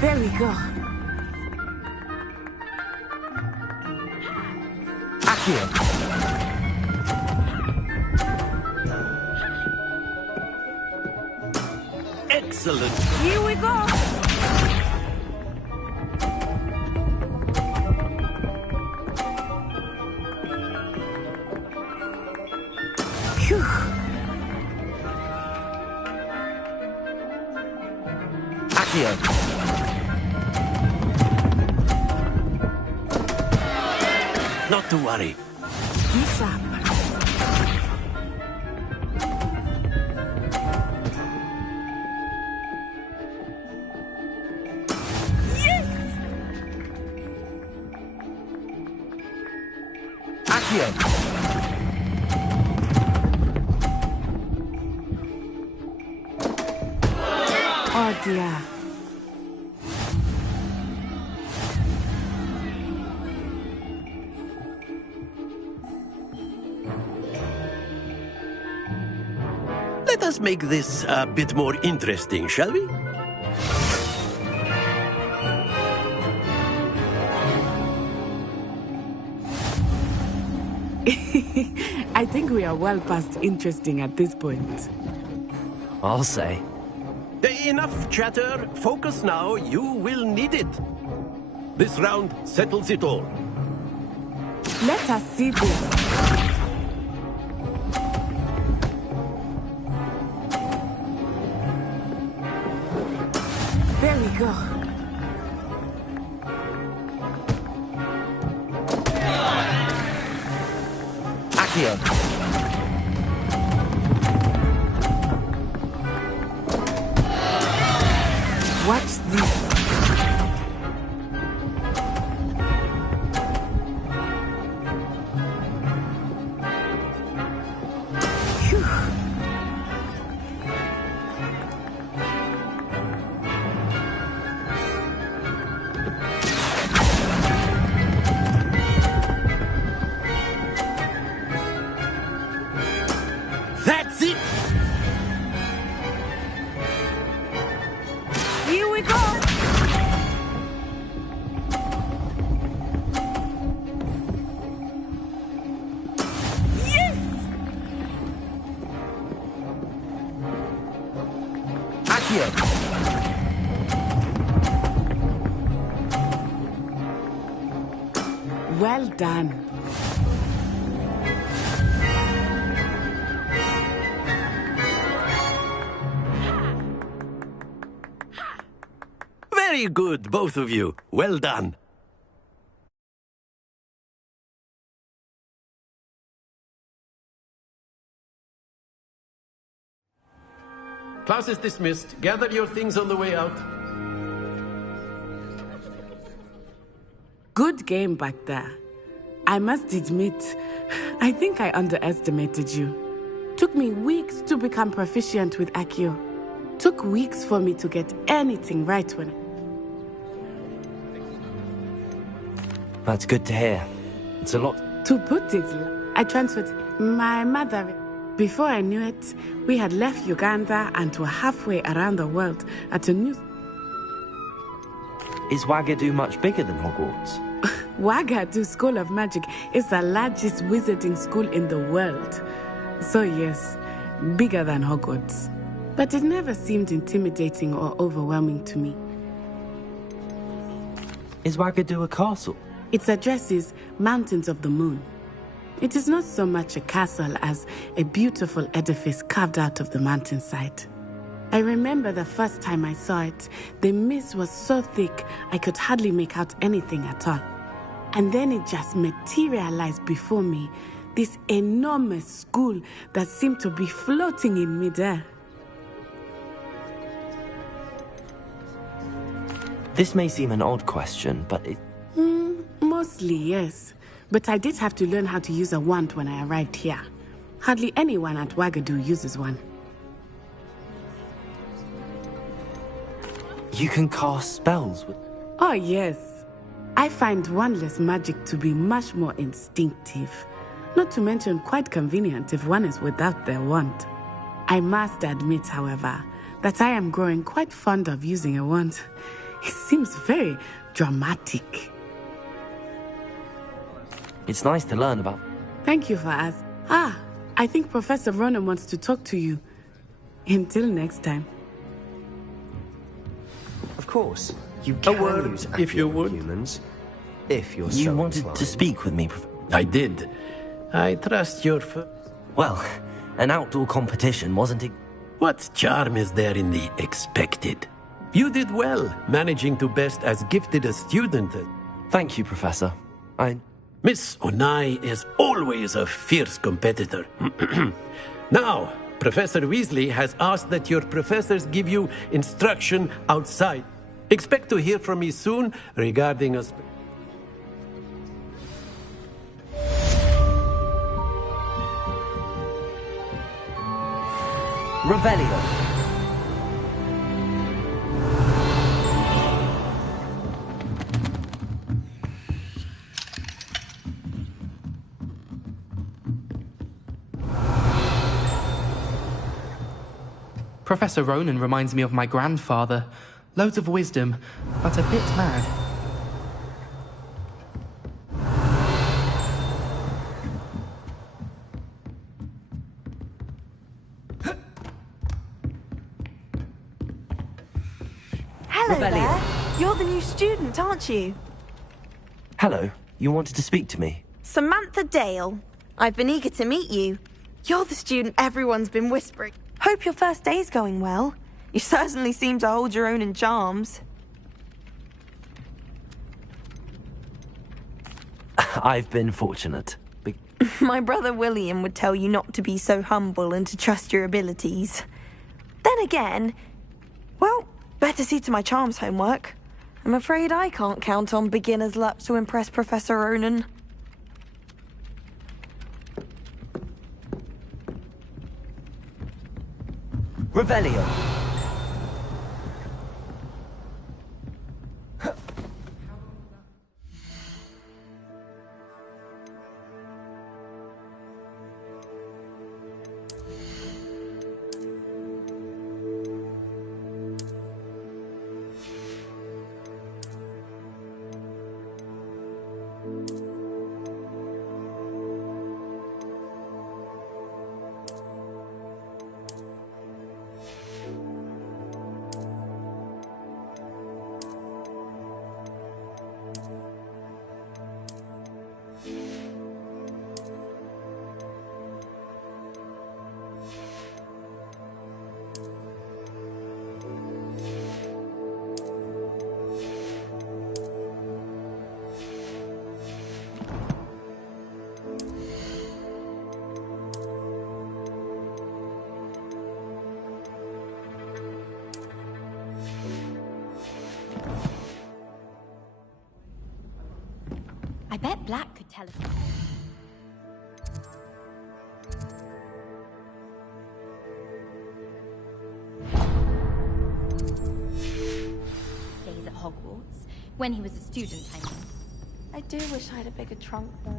There we go. Accio. Excellent. Here we go. Phew. Accio. Not to worry. this up. Oh dear. Let us make this a bit more interesting, shall we? I think we are well past interesting at this point. I'll say. Enough chatter. Focus now. You will need it. This round settles it all. Let us see this. There we go. Accio. Watch this. Phew. That's it! Here we go! Yes! Accio. Well done. Very good, both of you. Well done. Class is dismissed. Gather your things on the way out. Good game back there. I must admit, I think I underestimated you. Took me weeks to become proficient with Accio. Took weeks for me to get anything right when... That's good to hear. It's a lot. To put it, I transferred my mother. Before I knew it, we had left Uganda and were halfway around the world at a new... Is Wagadu much bigger than Hogwarts? Wagadu School of Magic is the largest wizarding school in the world. So yes, bigger than Hogwarts. But it never seemed intimidating or overwhelming to me. Is Wagadu a castle? Its address is Mountains of the Moon. It is not so much a castle as a beautiful edifice carved out of the mountainside. I remember the first time I saw it, the mist was so thick I could hardly make out anything at all. And then it just materialized before me, this enormous school that seemed to be floating in midair. This may seem an odd question, but it... Mostly, yes. But I did have to learn how to use a wand when I arrived here. Hardly anyone at Wagadu uses one. You can cast spells with... Oh, yes. I find wandless magic to be much more instinctive. Not to mention quite convenient if one is without their wand. I must admit, however, that I am growing quite fond of using a wand. It seems very dramatic. It's nice to learn about. Thank you for asking. I think Professor Ronan wants to talk to you. Until next time. Of course. You can use if you would. Humans, if you're You so wanted inclined. to speak with me, I did. I trust your... Well, an outdoor competition, wasn't it? What charm is there in the expected? You did well, managing to best as gifted a student. Thank you, Professor. Miss Onai is always a fierce competitor. Now, Professor Weasley has asked that your professors give you instruction outside. Expect to hear from me soon regarding a... Revelio. Professor Ronan reminds me of my grandfather. Loads of wisdom, but a bit mad. Hello there. You're the new student, aren't you? Hello, you wanted to speak to me? Samantha Dale. I've been eager to meet you. You're the student everyone's been whispering. Hope your first day's going well. You certainly seem to hold your own in charms. I've been fortunate. My brother William would tell you not to be so humble and to trust your abilities. Then again, well, better see to my charms homework. I'm afraid I can't count on beginner's luck to impress Professor Ronan. Revelio. I bet Black could tell us. Days at Hogwarts, when he was a student, I mean. I do wish I had a bigger trunk, though.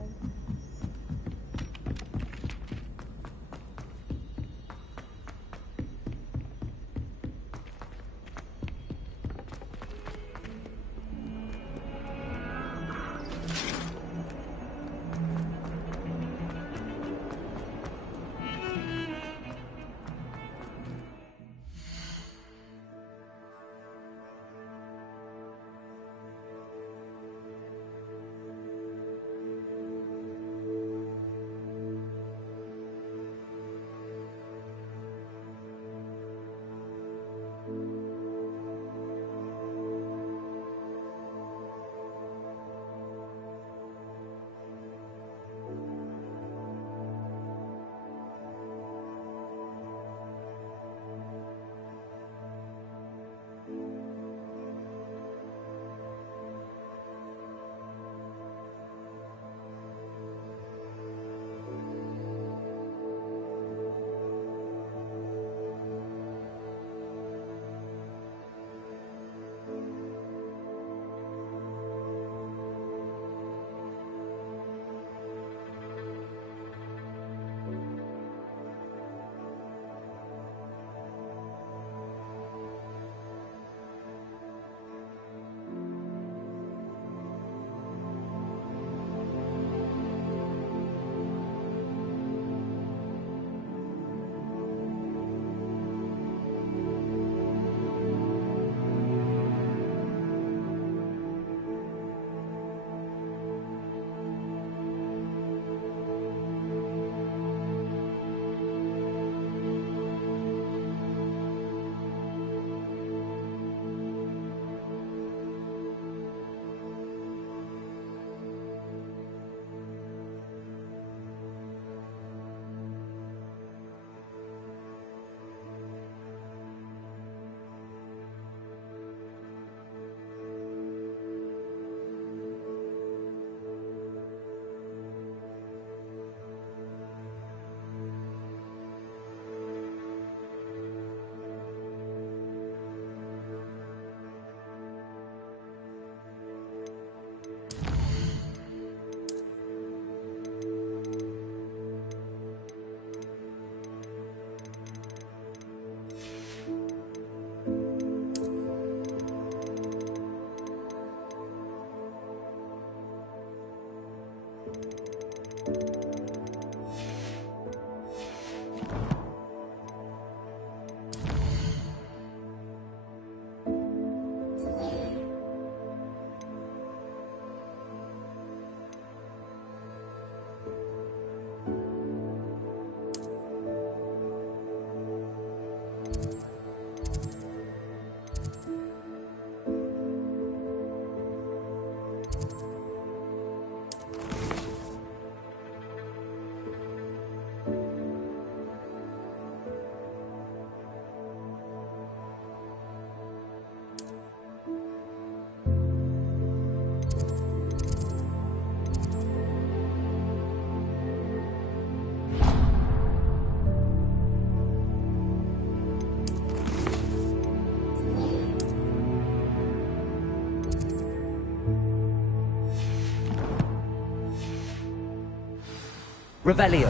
Revelio.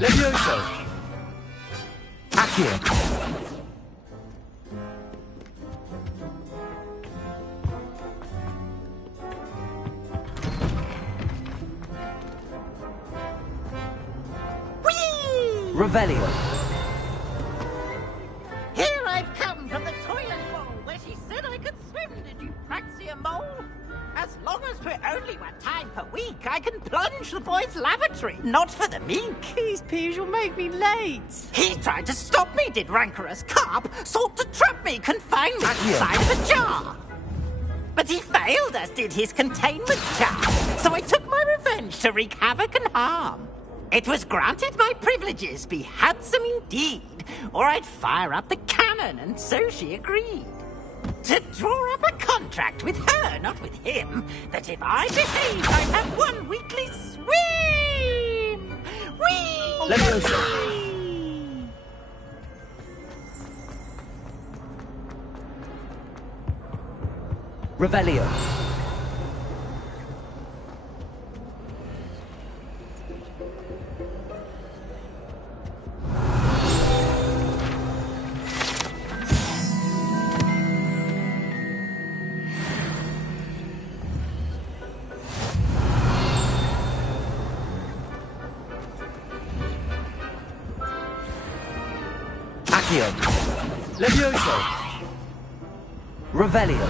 Levioso! Accio! Revelio. Here I've come from the toilet bowl where she said I could swim. Did you praxia mole? As long as we're only one time per week, I can plunge the boys' lavatory. Not for the meek. These peas will make me late. He tried to stop me, did rancorous carp. Sought to trap me, confine me inside of a jar. But he failed, as did his containment jar. So I took my revenge to wreak havoc and harm. It was granted my privileges be handsome indeed, or I'd fire up the cannon, and so she agreed. To draw up a contract with her, not with him, that if I behaved, I'd have one weekly swim! Whee! Levioso. Revelio. Accio. Levioso! Revelio.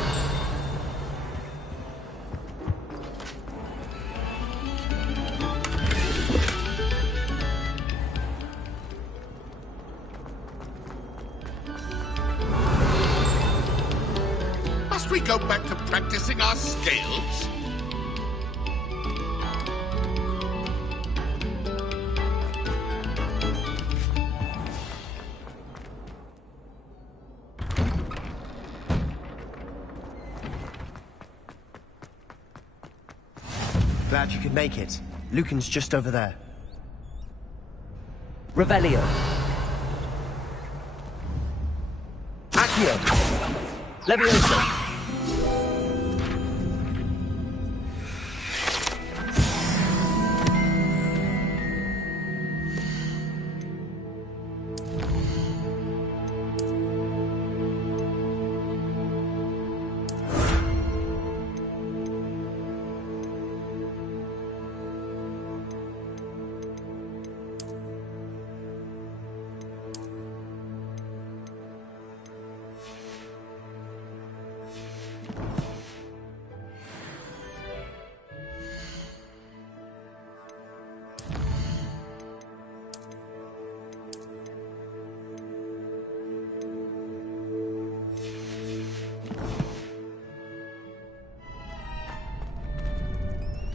Must we go back to practicing our scales? Glad you could make it. Lucan's just over there. Revelio. Accio! Levioso.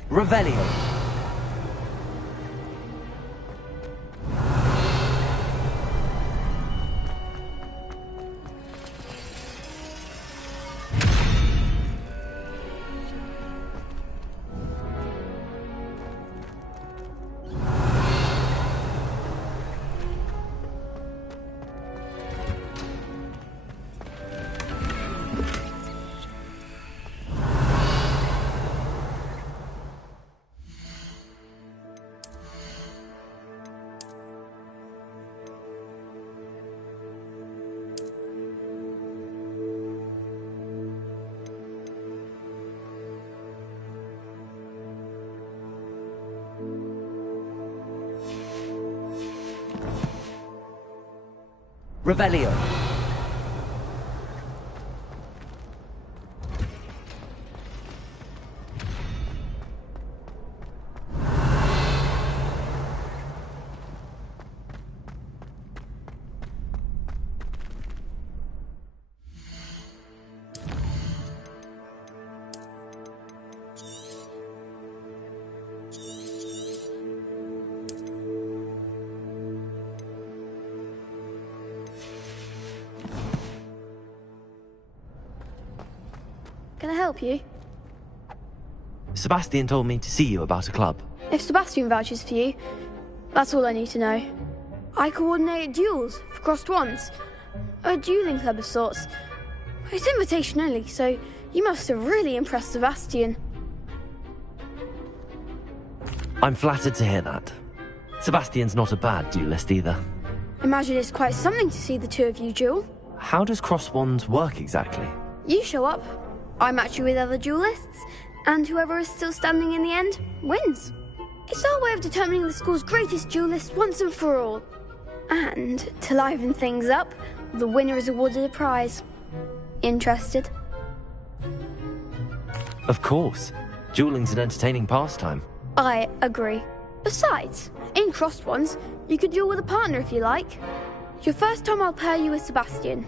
Revelio. Revelio. Can I help you? Sebastian told me to see you about a club. If Sebastian vouches for you, that's all I need to know. I coordinate duels for crossed wands. A dueling club of sorts. It's invitation only, so you must have really impressed Sebastian. I'm flattered to hear that. Sebastian's not a bad duelist either. Imagine it's quite something to see the two of you duel. How does cross wands work exactly? You show up, I match you with other duelists, and whoever is still standing in the end wins. It's our way of determining the school's greatest duelist once and for all. And to liven things up, the winner is awarded a prize. Interested? Of course. Dueling's an entertaining pastime. I agree. Besides, in crossed ones, you could duel with a partner if you like. Your first time I'll pair you with Sebastian.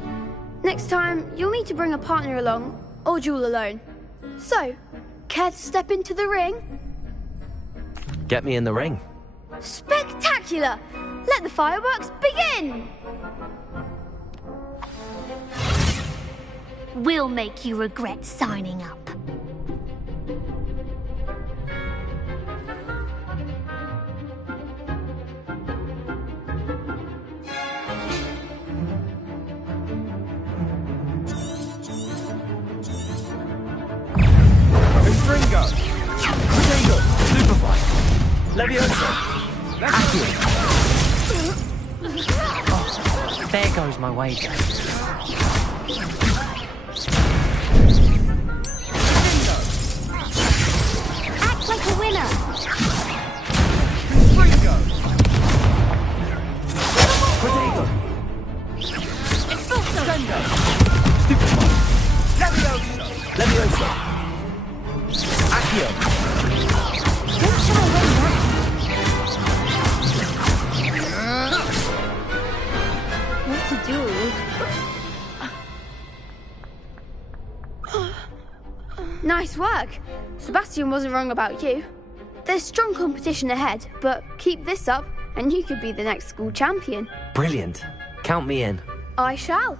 Next time, you'll need to bring a partner along, or duel alone. So, care to step into the ring? Get me in the ring. Spectacular! Let the fireworks begin! We'll make you regret signing up. Ringo! Potato! Superbike! Leviosa! Accio! Oh, there goes my wager. Act like a winner! Ringo! Potato! Sendo! Superbike! Leviosa! Leviosa! Accio! Don't shy away now. What to do? Nice work! Sebastian wasn't wrong about you. There's strong competition ahead, but keep this up and you could be the next school champion. Brilliant. Count me in. I shall.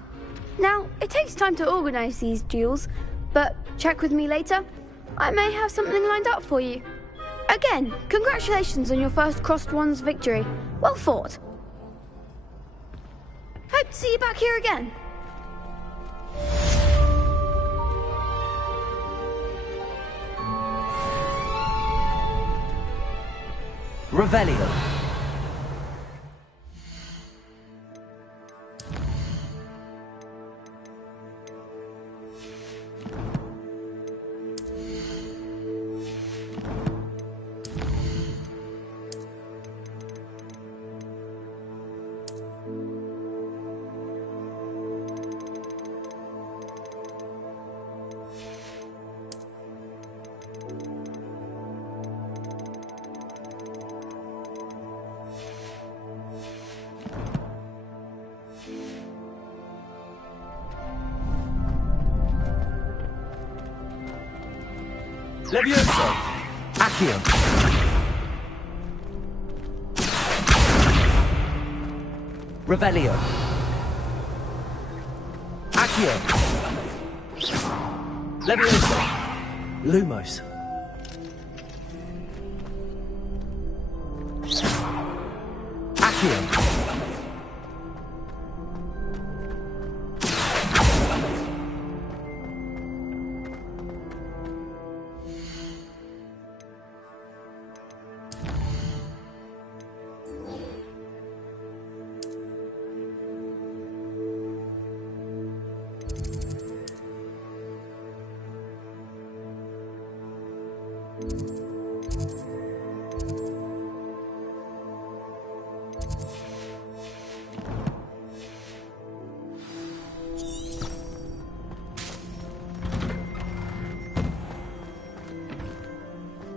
Now, it takes time to organise these duels, but check with me later. I may have something lined up for you. Again, congratulations on your first crossed wands victory. Well fought. Hope to see you back here again. Revelio. Leviosa! Accio! Revelio! Accio! Leviosa! Lumos! Accio!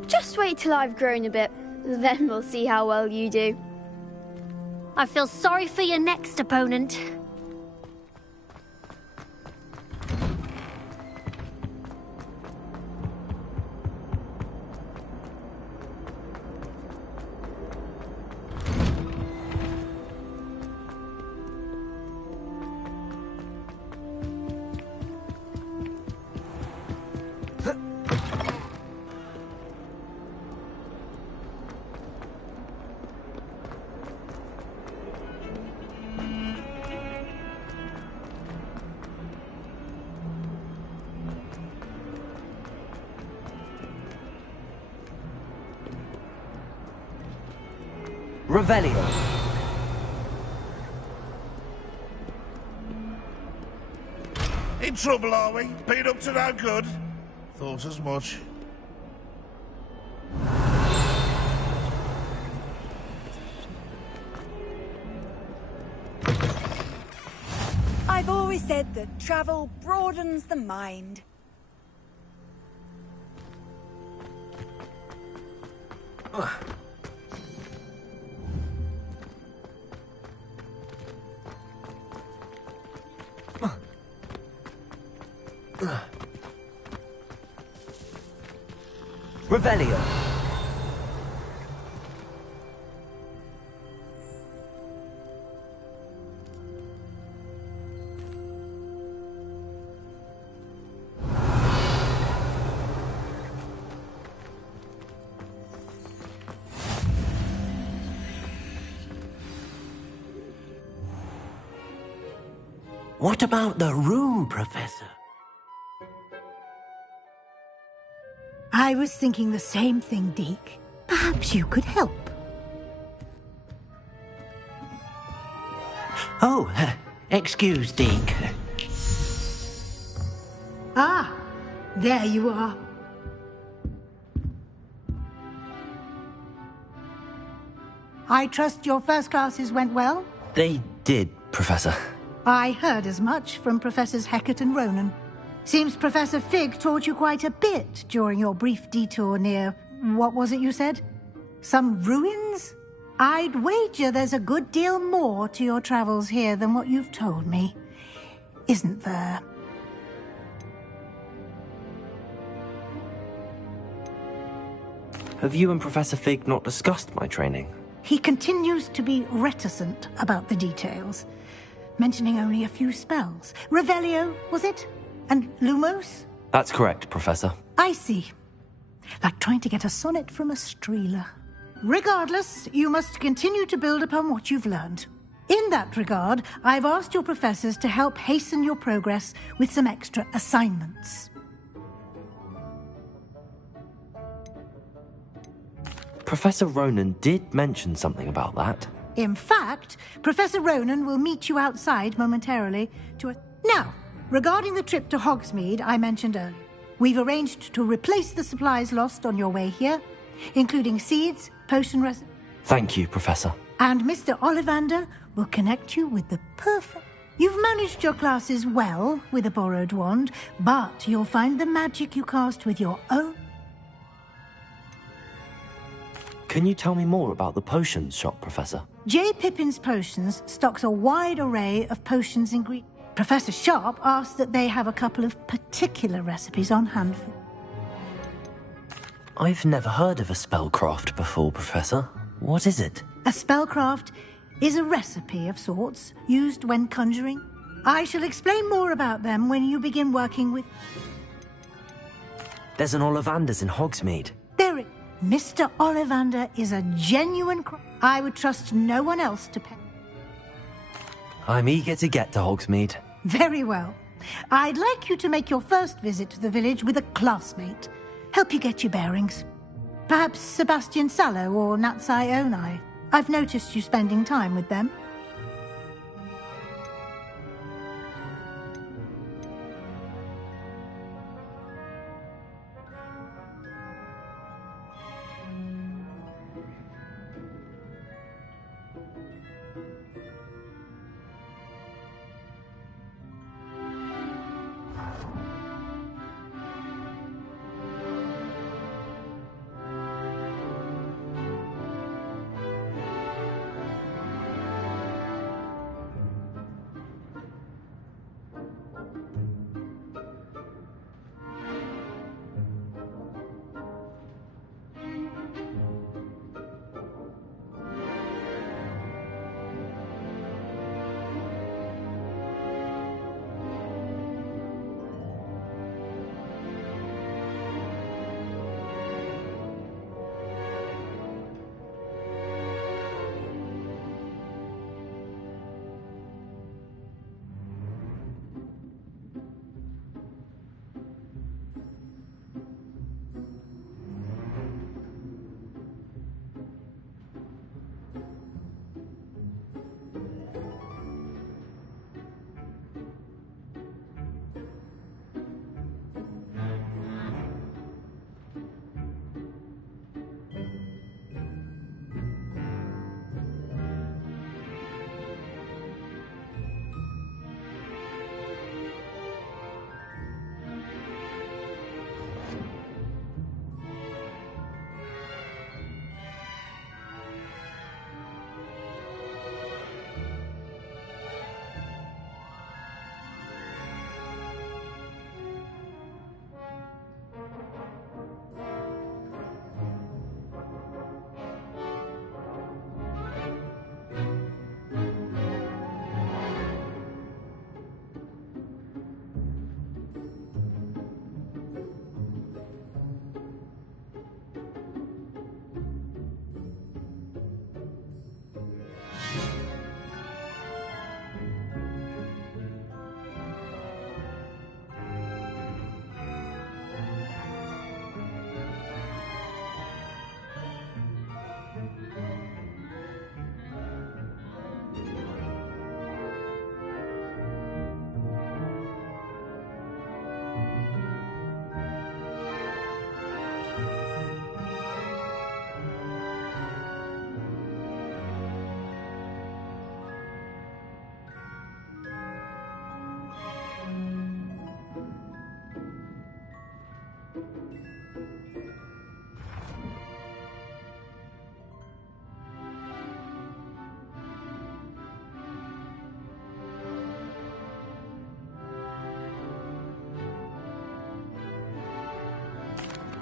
Just wait till I've grown a bit, then we'll see how well you do. I feel sorry for your next opponent. Revelio. In trouble, are we? Been up to no good? Thought as much. I've always said that travel broadens the mind. Revelio. What about the room, Professor? I was thinking the same thing, Deke. Perhaps you could help. Oh, excuse, Deke. Ah, there you are. I trust your first classes went well? They did, Professor. I heard as much from Professors Hecat and Ronan. Seems Professor Fig taught you quite a bit during your brief detour near... what was it you said? Some ruins? I'd wager there's a good deal more to your travels here than what you've told me. Isn't there? Have you and Professor Fig not discussed my training? He continues to be reticent about the details, mentioning only a few spells. Revelio, was it? And Lumos? That's correct, Professor. I see. Like trying to get a sonnet from a streeler. Regardless, you must continue to build upon what you've learned. In that regard, I've asked your professors to help hasten your progress with some extra assignments. Professor Ronan did mention something about that. In fact, Professor Ronan will meet you outside momentarily to... Now, regarding the trip to Hogsmeade I mentioned earlier, we've arranged to replace the supplies lost on your way here, including seeds, potion recipes... Thank you, Professor. And Mr. Ollivander will connect you with the perfect... You've managed your classes well with a borrowed wand, but you'll find the magic you cast with your own... Can you tell me more about the potions shop, Professor? J. Pippin's Potions stocks a wide array of potions ingredients. Professor Sharp asked that they have a couple of particular recipes on hand for... I've never heard of a spellcraft before, Professor. What is it? A spellcraft is a recipe of sorts used when conjuring. I shall explain more about them when you begin working with... There's an Ollivander's in Hogsmeade. There it... Mr. Ollivander is a genuine... I would trust no one else to pay. I'm eager to get to Hogsmeade. Very well. I'd like you to make your first visit to the village with a classmate. Help you get your bearings. Perhaps Sebastian Sallow or Natsai Onai. I've noticed you spending time with them.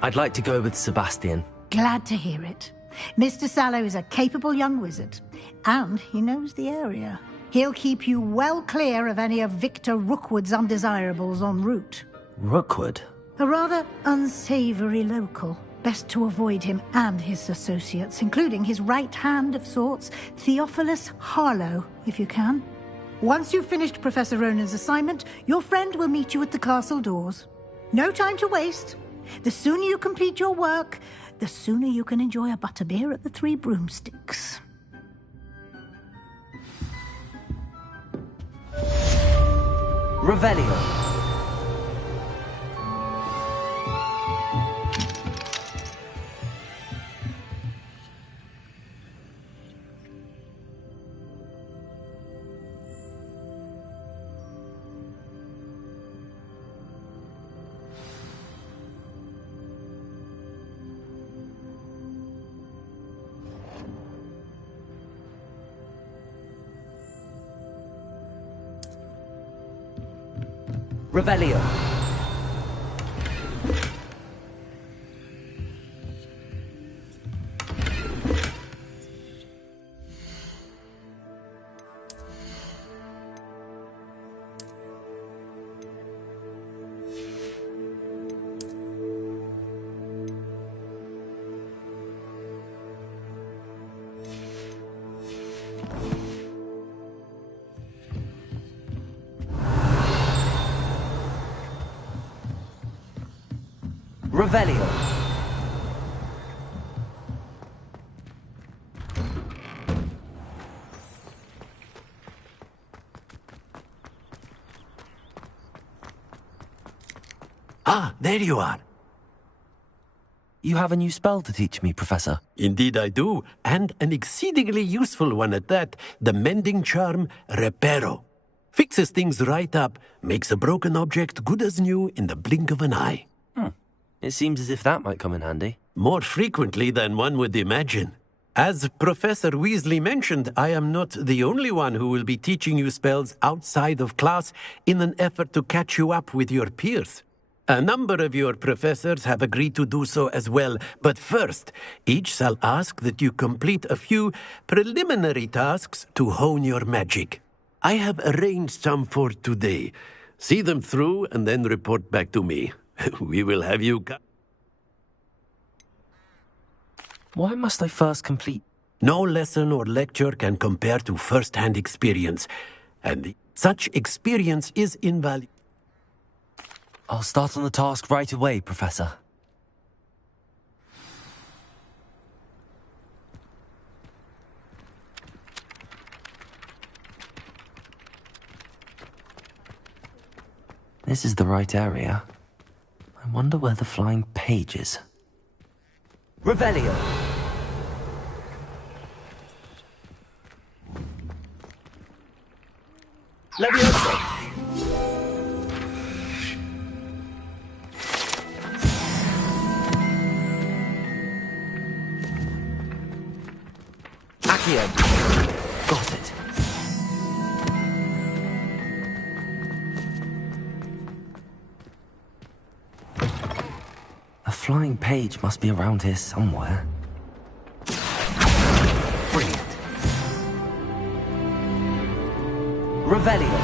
I'd like to go with Sebastian. Glad to hear it. Mr. Sallow is a capable young wizard, and he knows the area. He'll keep you well clear of any of Victor Rookwood's undesirables en route. Rookwood? A rather unsavory local. Best to avoid him and his associates, including his right hand of sorts, Theophilus Harlow, if you can. Once you've finished Professor Ronan's assignment, your friend will meet you at the castle doors. No time to waste. The sooner you complete your work, the sooner you can enjoy a butterbeer at the Three Broomsticks. Revelio. Revelio. Revelio. Ah, there you are. You have a new spell to teach me, Professor. Indeed I do, and an exceedingly useful one at that. The mending charm, Reparo. Fixes things right up, makes a broken object good as new in the blink of an eye. It seems as if that might come in handy. More frequently than one would imagine. As Professor Weasley mentioned, I am not the only one who will be teaching you spells outside of class in an effort to catch you up with your peers. A number of your professors have agreed to do so as well, but first, each shall ask that you complete a few preliminary tasks to hone your magic. I have arranged some for today. See them through and then report back to me. We will have you... Why must I first complete? No lesson or lecture can compare to first-hand experience, and such experience is invaluable. I'll start on the task right away, Professor. This is the right area. I wonder where the flying page is. Revelio! Levioso! Accio! Got it. A flying page must be around here somewhere. Brilliant. Revelio.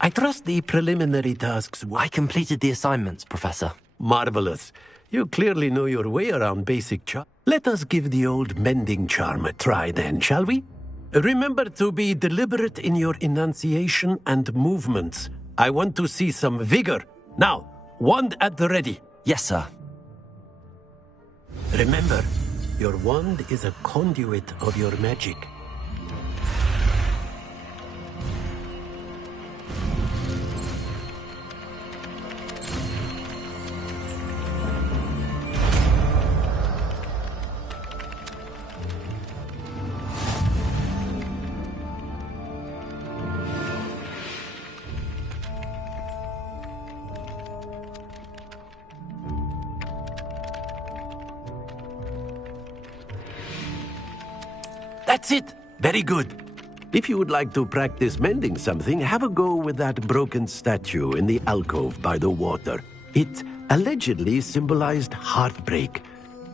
I trust the preliminary tasks... I completed the assignments, Professor. Marvelous. You clearly know your way around basic charm. Let us give the old mending charm a try then, shall we? Remember to be deliberate in your enunciation and movements. I want to see some vigor. Now, wand at the ready. Yes, sir. Remember, your wand is a conduit of your magic. That's it. Very good. If you would like to practice mending something, have a go with that broken statue in the alcove by the water. It allegedly symbolized heartbreak.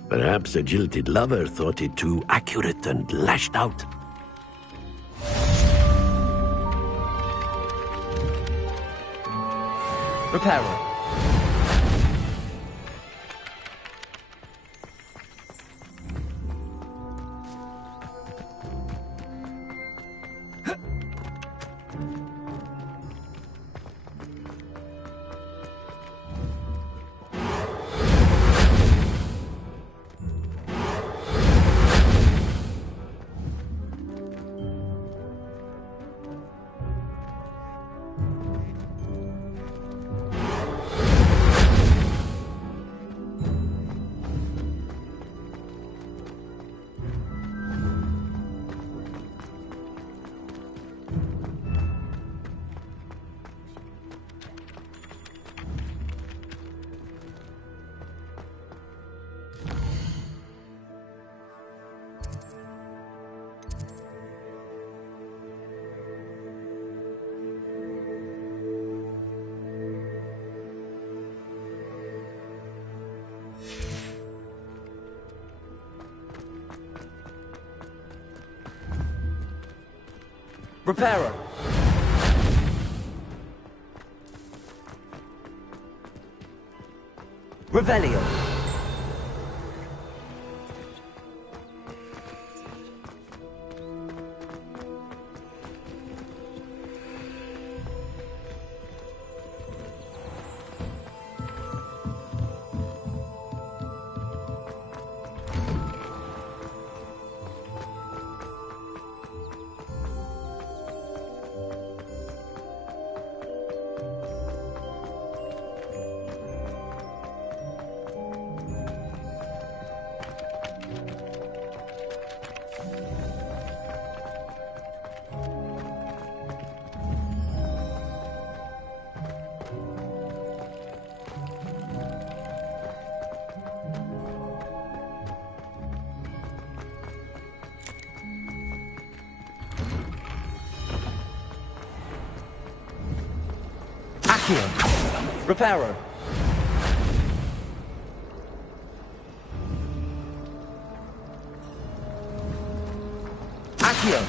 Perhaps a jilted lover thought it too accurate and lashed out. Repairer. Repairer. Revelio. Repairer. Accio.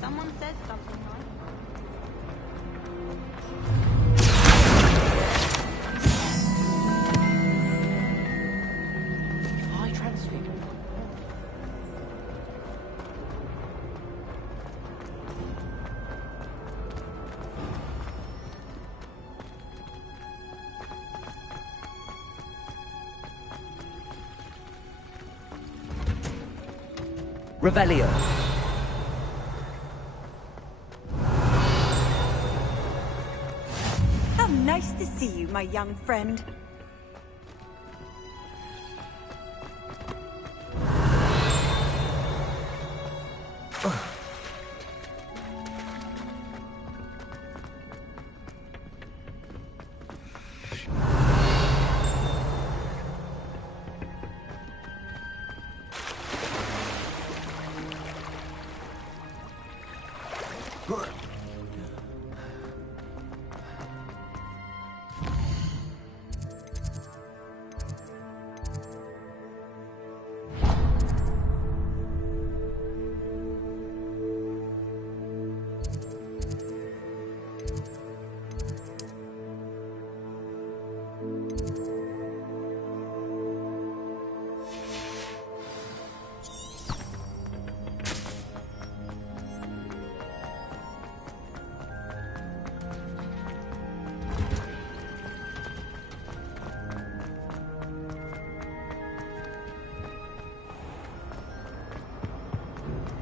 Someone said something, right? Revelio. How nice to see you, my young friend.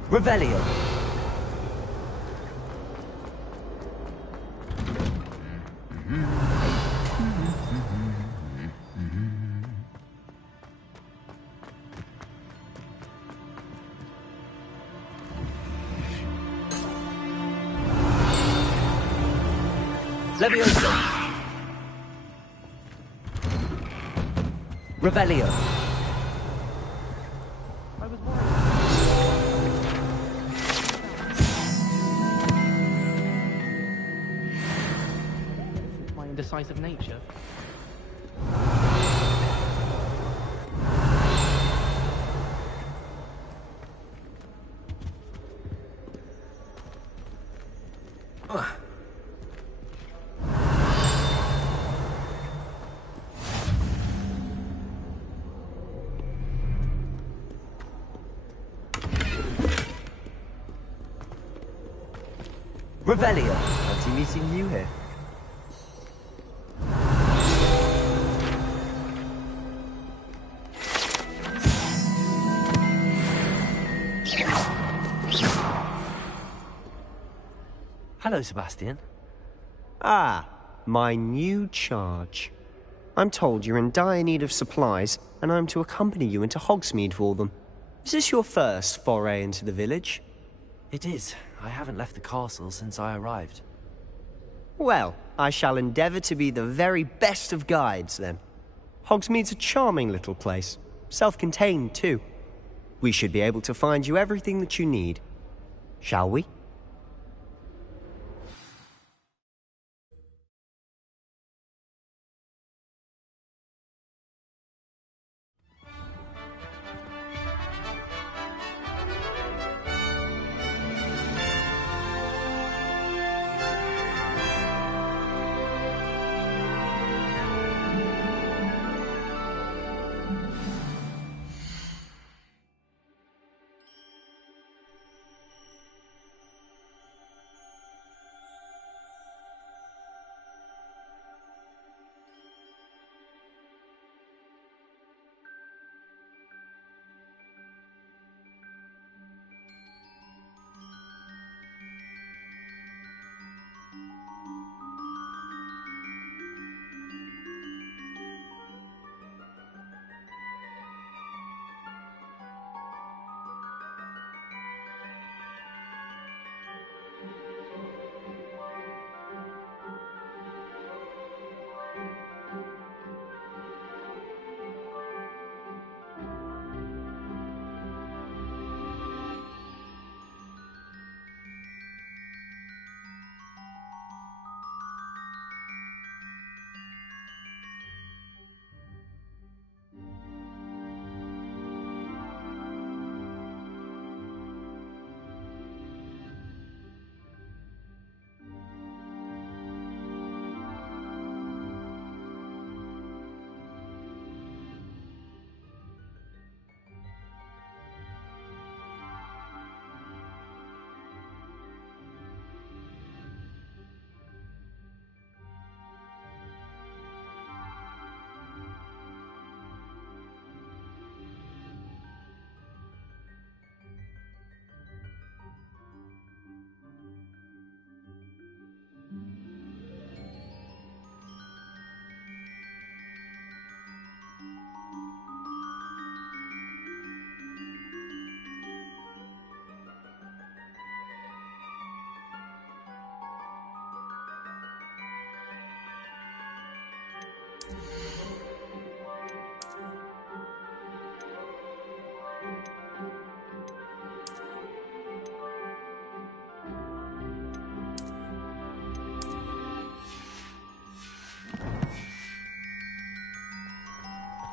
Revelio. Leviosa! Revelio! My indecisive nature. Revelio! Fancy meeting you here. Hello, Sebastian. Ah, my new charge. I'm told you're in dire need of supplies, and I'm to accompany you into Hogsmeade for them. Is this your first foray into the village? It is. I haven't left the castle since I arrived. Well, I shall endeavour to be the very best of guides, then. Hogsmeade's a charming little place. Self-contained, too. We should be able to find you everything that you need. Shall we?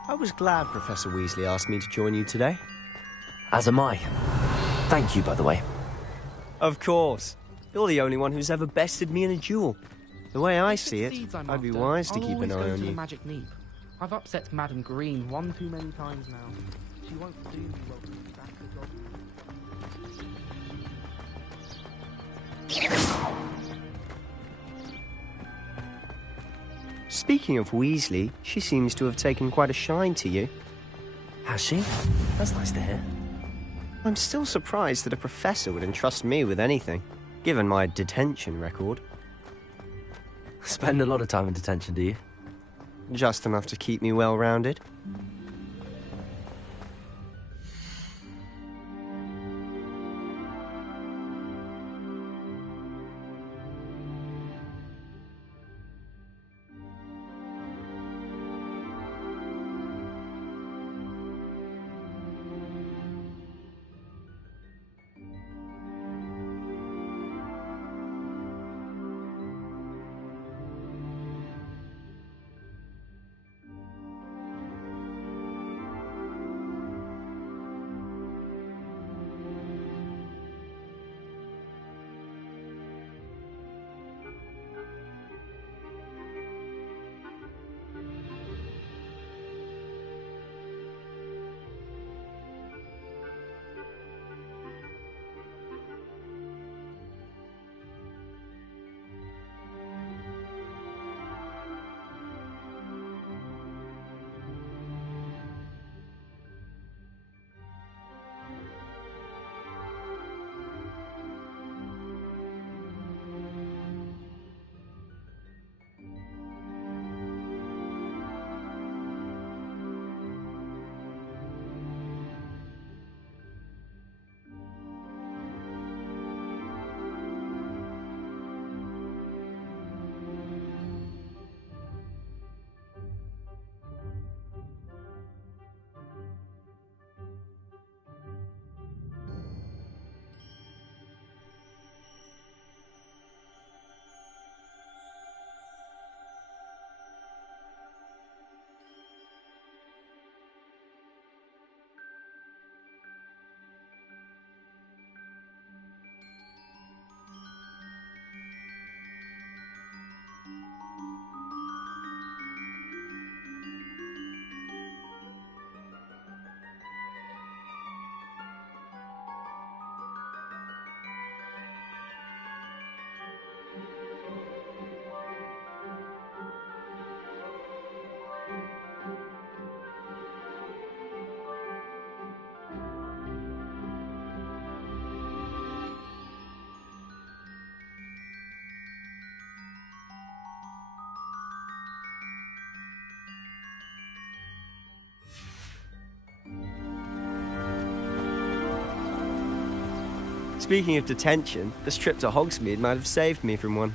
I was glad Professor Weasley asked me to join you today. As am I. Thank you, by the way. Of course. You're the only one who's ever bested me in a duel. The way I see it, I'd be wise to keep an eye on you. Magic Neep. I've upset Madam Green one too many times now. She won't do me well to be back to job. Speaking of Weasley, she seems to have taken quite a shine to you. Has she? That's nice to hear. I'm still surprised that a professor would entrust me with anything, given my detention record. Spend a lot of time in detention, do you? Just enough to keep me well-rounded. Speaking of detention, this trip to Hogsmeade might have saved me from one.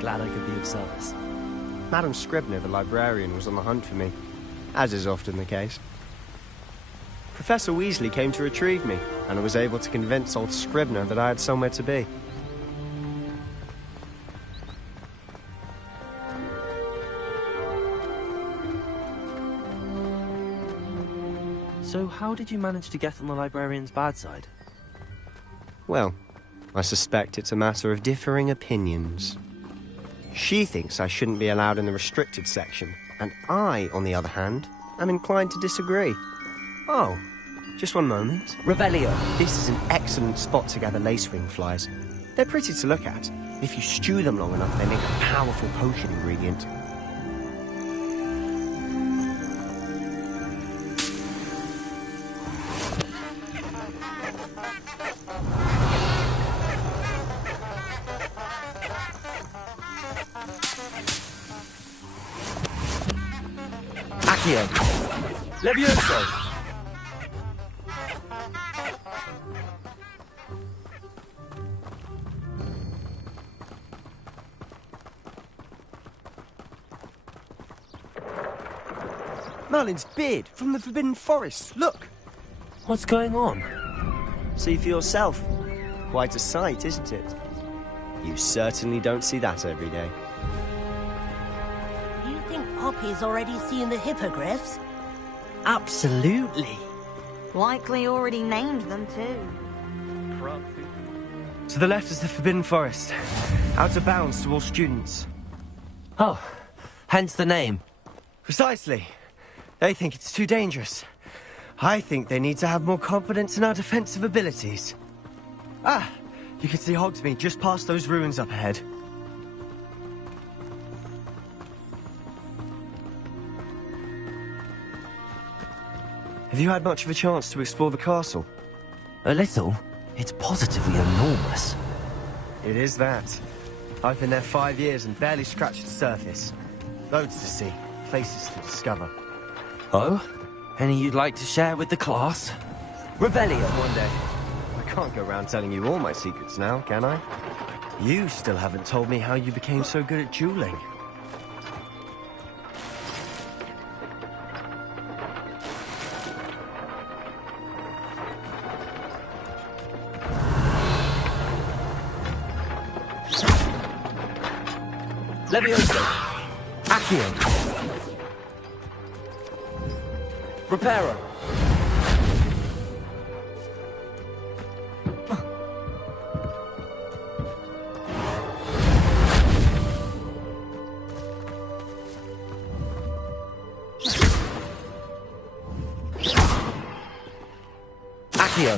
Glad I could be of service. Madam Scribner, the librarian, was on the hunt for me, as is often the case. Professor Weasley came to retrieve me, and I was able to convince old Scribner that I had somewhere to be. So how did you manage to get on the librarian's bad side? Well, I suspect it's a matter of differing opinions. She thinks I shouldn't be allowed in the restricted section, and I, on the other hand, am inclined to disagree. Oh, just one moment. Revelio. This is an excellent spot to gather lacewing flies. They're pretty to look at. If you stew them long enough, they make a powerful potion ingredient. Accio. Levioso! Merlin's beard from the Forbidden Forest. Look! What's going on? See for yourself. Quite a sight, isn't it? You certainly don't see that every day. Do you think Poppy's already seen the hippogriffs? Absolutely. Likely already named them too. Croc. To the left is the Forbidden Forest. Out of bounds to all students. Oh, hence the name. Precisely. They think it's too dangerous. I think they need to have more confidence in our defensive abilities. Ah, you can see Hogsmeade just past those ruins up ahead. Have you had much of a chance to explore the castle? A little. It's positively enormous. It is that. I've been there 5 years and barely scratched the surface. Loads to see, places to discover. Oh? Any you'd like to share with the class? Revelio. One day. I can't go around telling you all my secrets now, can I? You still haven't told me how you became so good at dueling. Levioso. Accio. Reparo. Accio.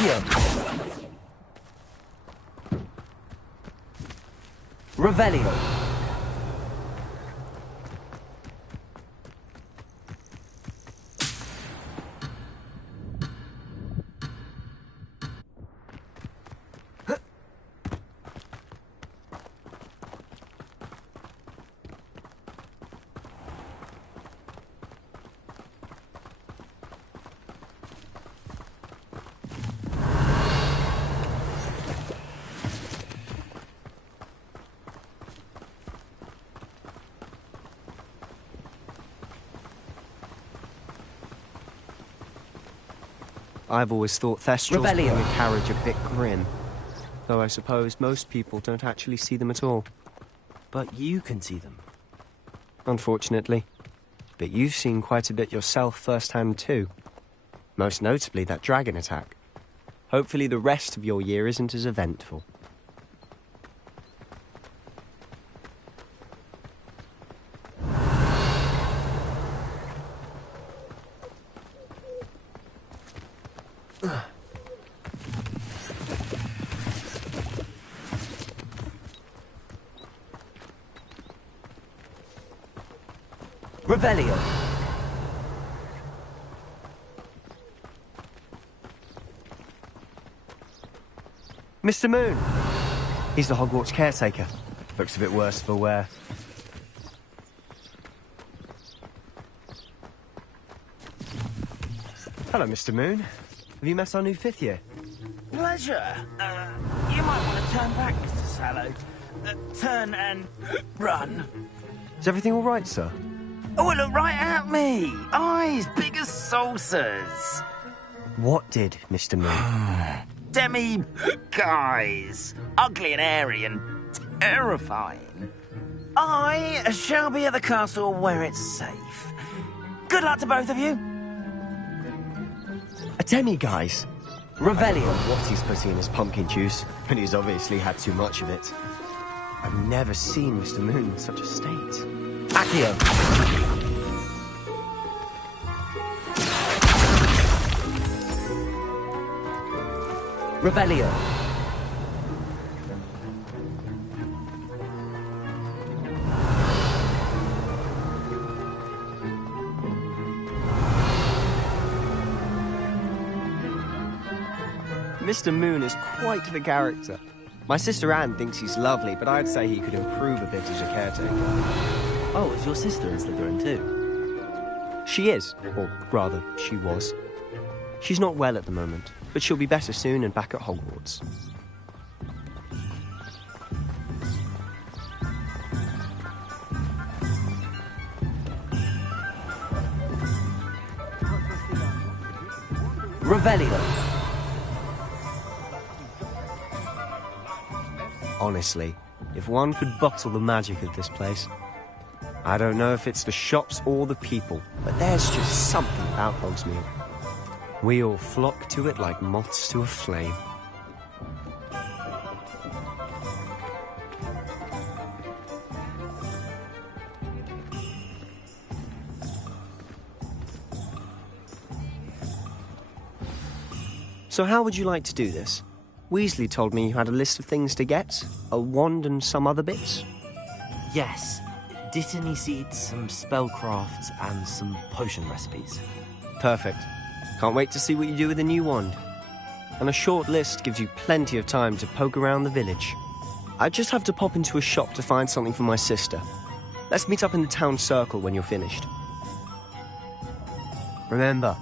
Accio. Revelio. I've always thought Thestrals bring a carriage a bit grim, though I suppose most people don't actually see them at all. But you can see them. Unfortunately. But you've seen quite a bit yourself firsthand too. Most notably that dragon attack. Hopefully the rest of your year isn't as eventful. Revelio. Mr. Moon! He's the Hogwarts caretaker. Looks a bit worse for wear. Hello, Mr. Moon. Have you met our new 5th year? Pleasure. You might want to turn back, Mr. Sallow. Turn and run. Is everything all right, sir? Oh, look right at me. Eyes big as saucers. What did, Mr. Moon? Demi-guys. Ugly and hairy and terrifying. I shall be at the castle where it's safe. Good luck to both of you. A demi-guise? Revelio. What he's putting in his pumpkin juice, and he's obviously had too much of it. I've never seen Mr. Moon in such a state. Accio. Revelio. Mr. Moon is quite the character. My sister Anne thinks he's lovely, but I'd say he could improve a bit as a caretaker. Oh, is your sister in Slytherin too? She is, or rather, she was. She's not well at the moment, but she'll be better soon and back at Hogwarts. Revelio. Honestly, if one could bottle the magic of this place. I don't know if it's the shops or the people, but there's just something about Hogsmeade. We all flock to it like moths to a flame. So how would you like to do this? Weasley told me you had a list of things to get, a wand and some other bits. Yes. Dittany seeds, some spellcrafts, and some potion recipes. Perfect. Can't wait to see what you do with the new wand. And a short list gives you plenty of time to poke around the village. I just have to pop into a shop to find something for my sister. Let's meet up in the town circle when you're finished. Remember,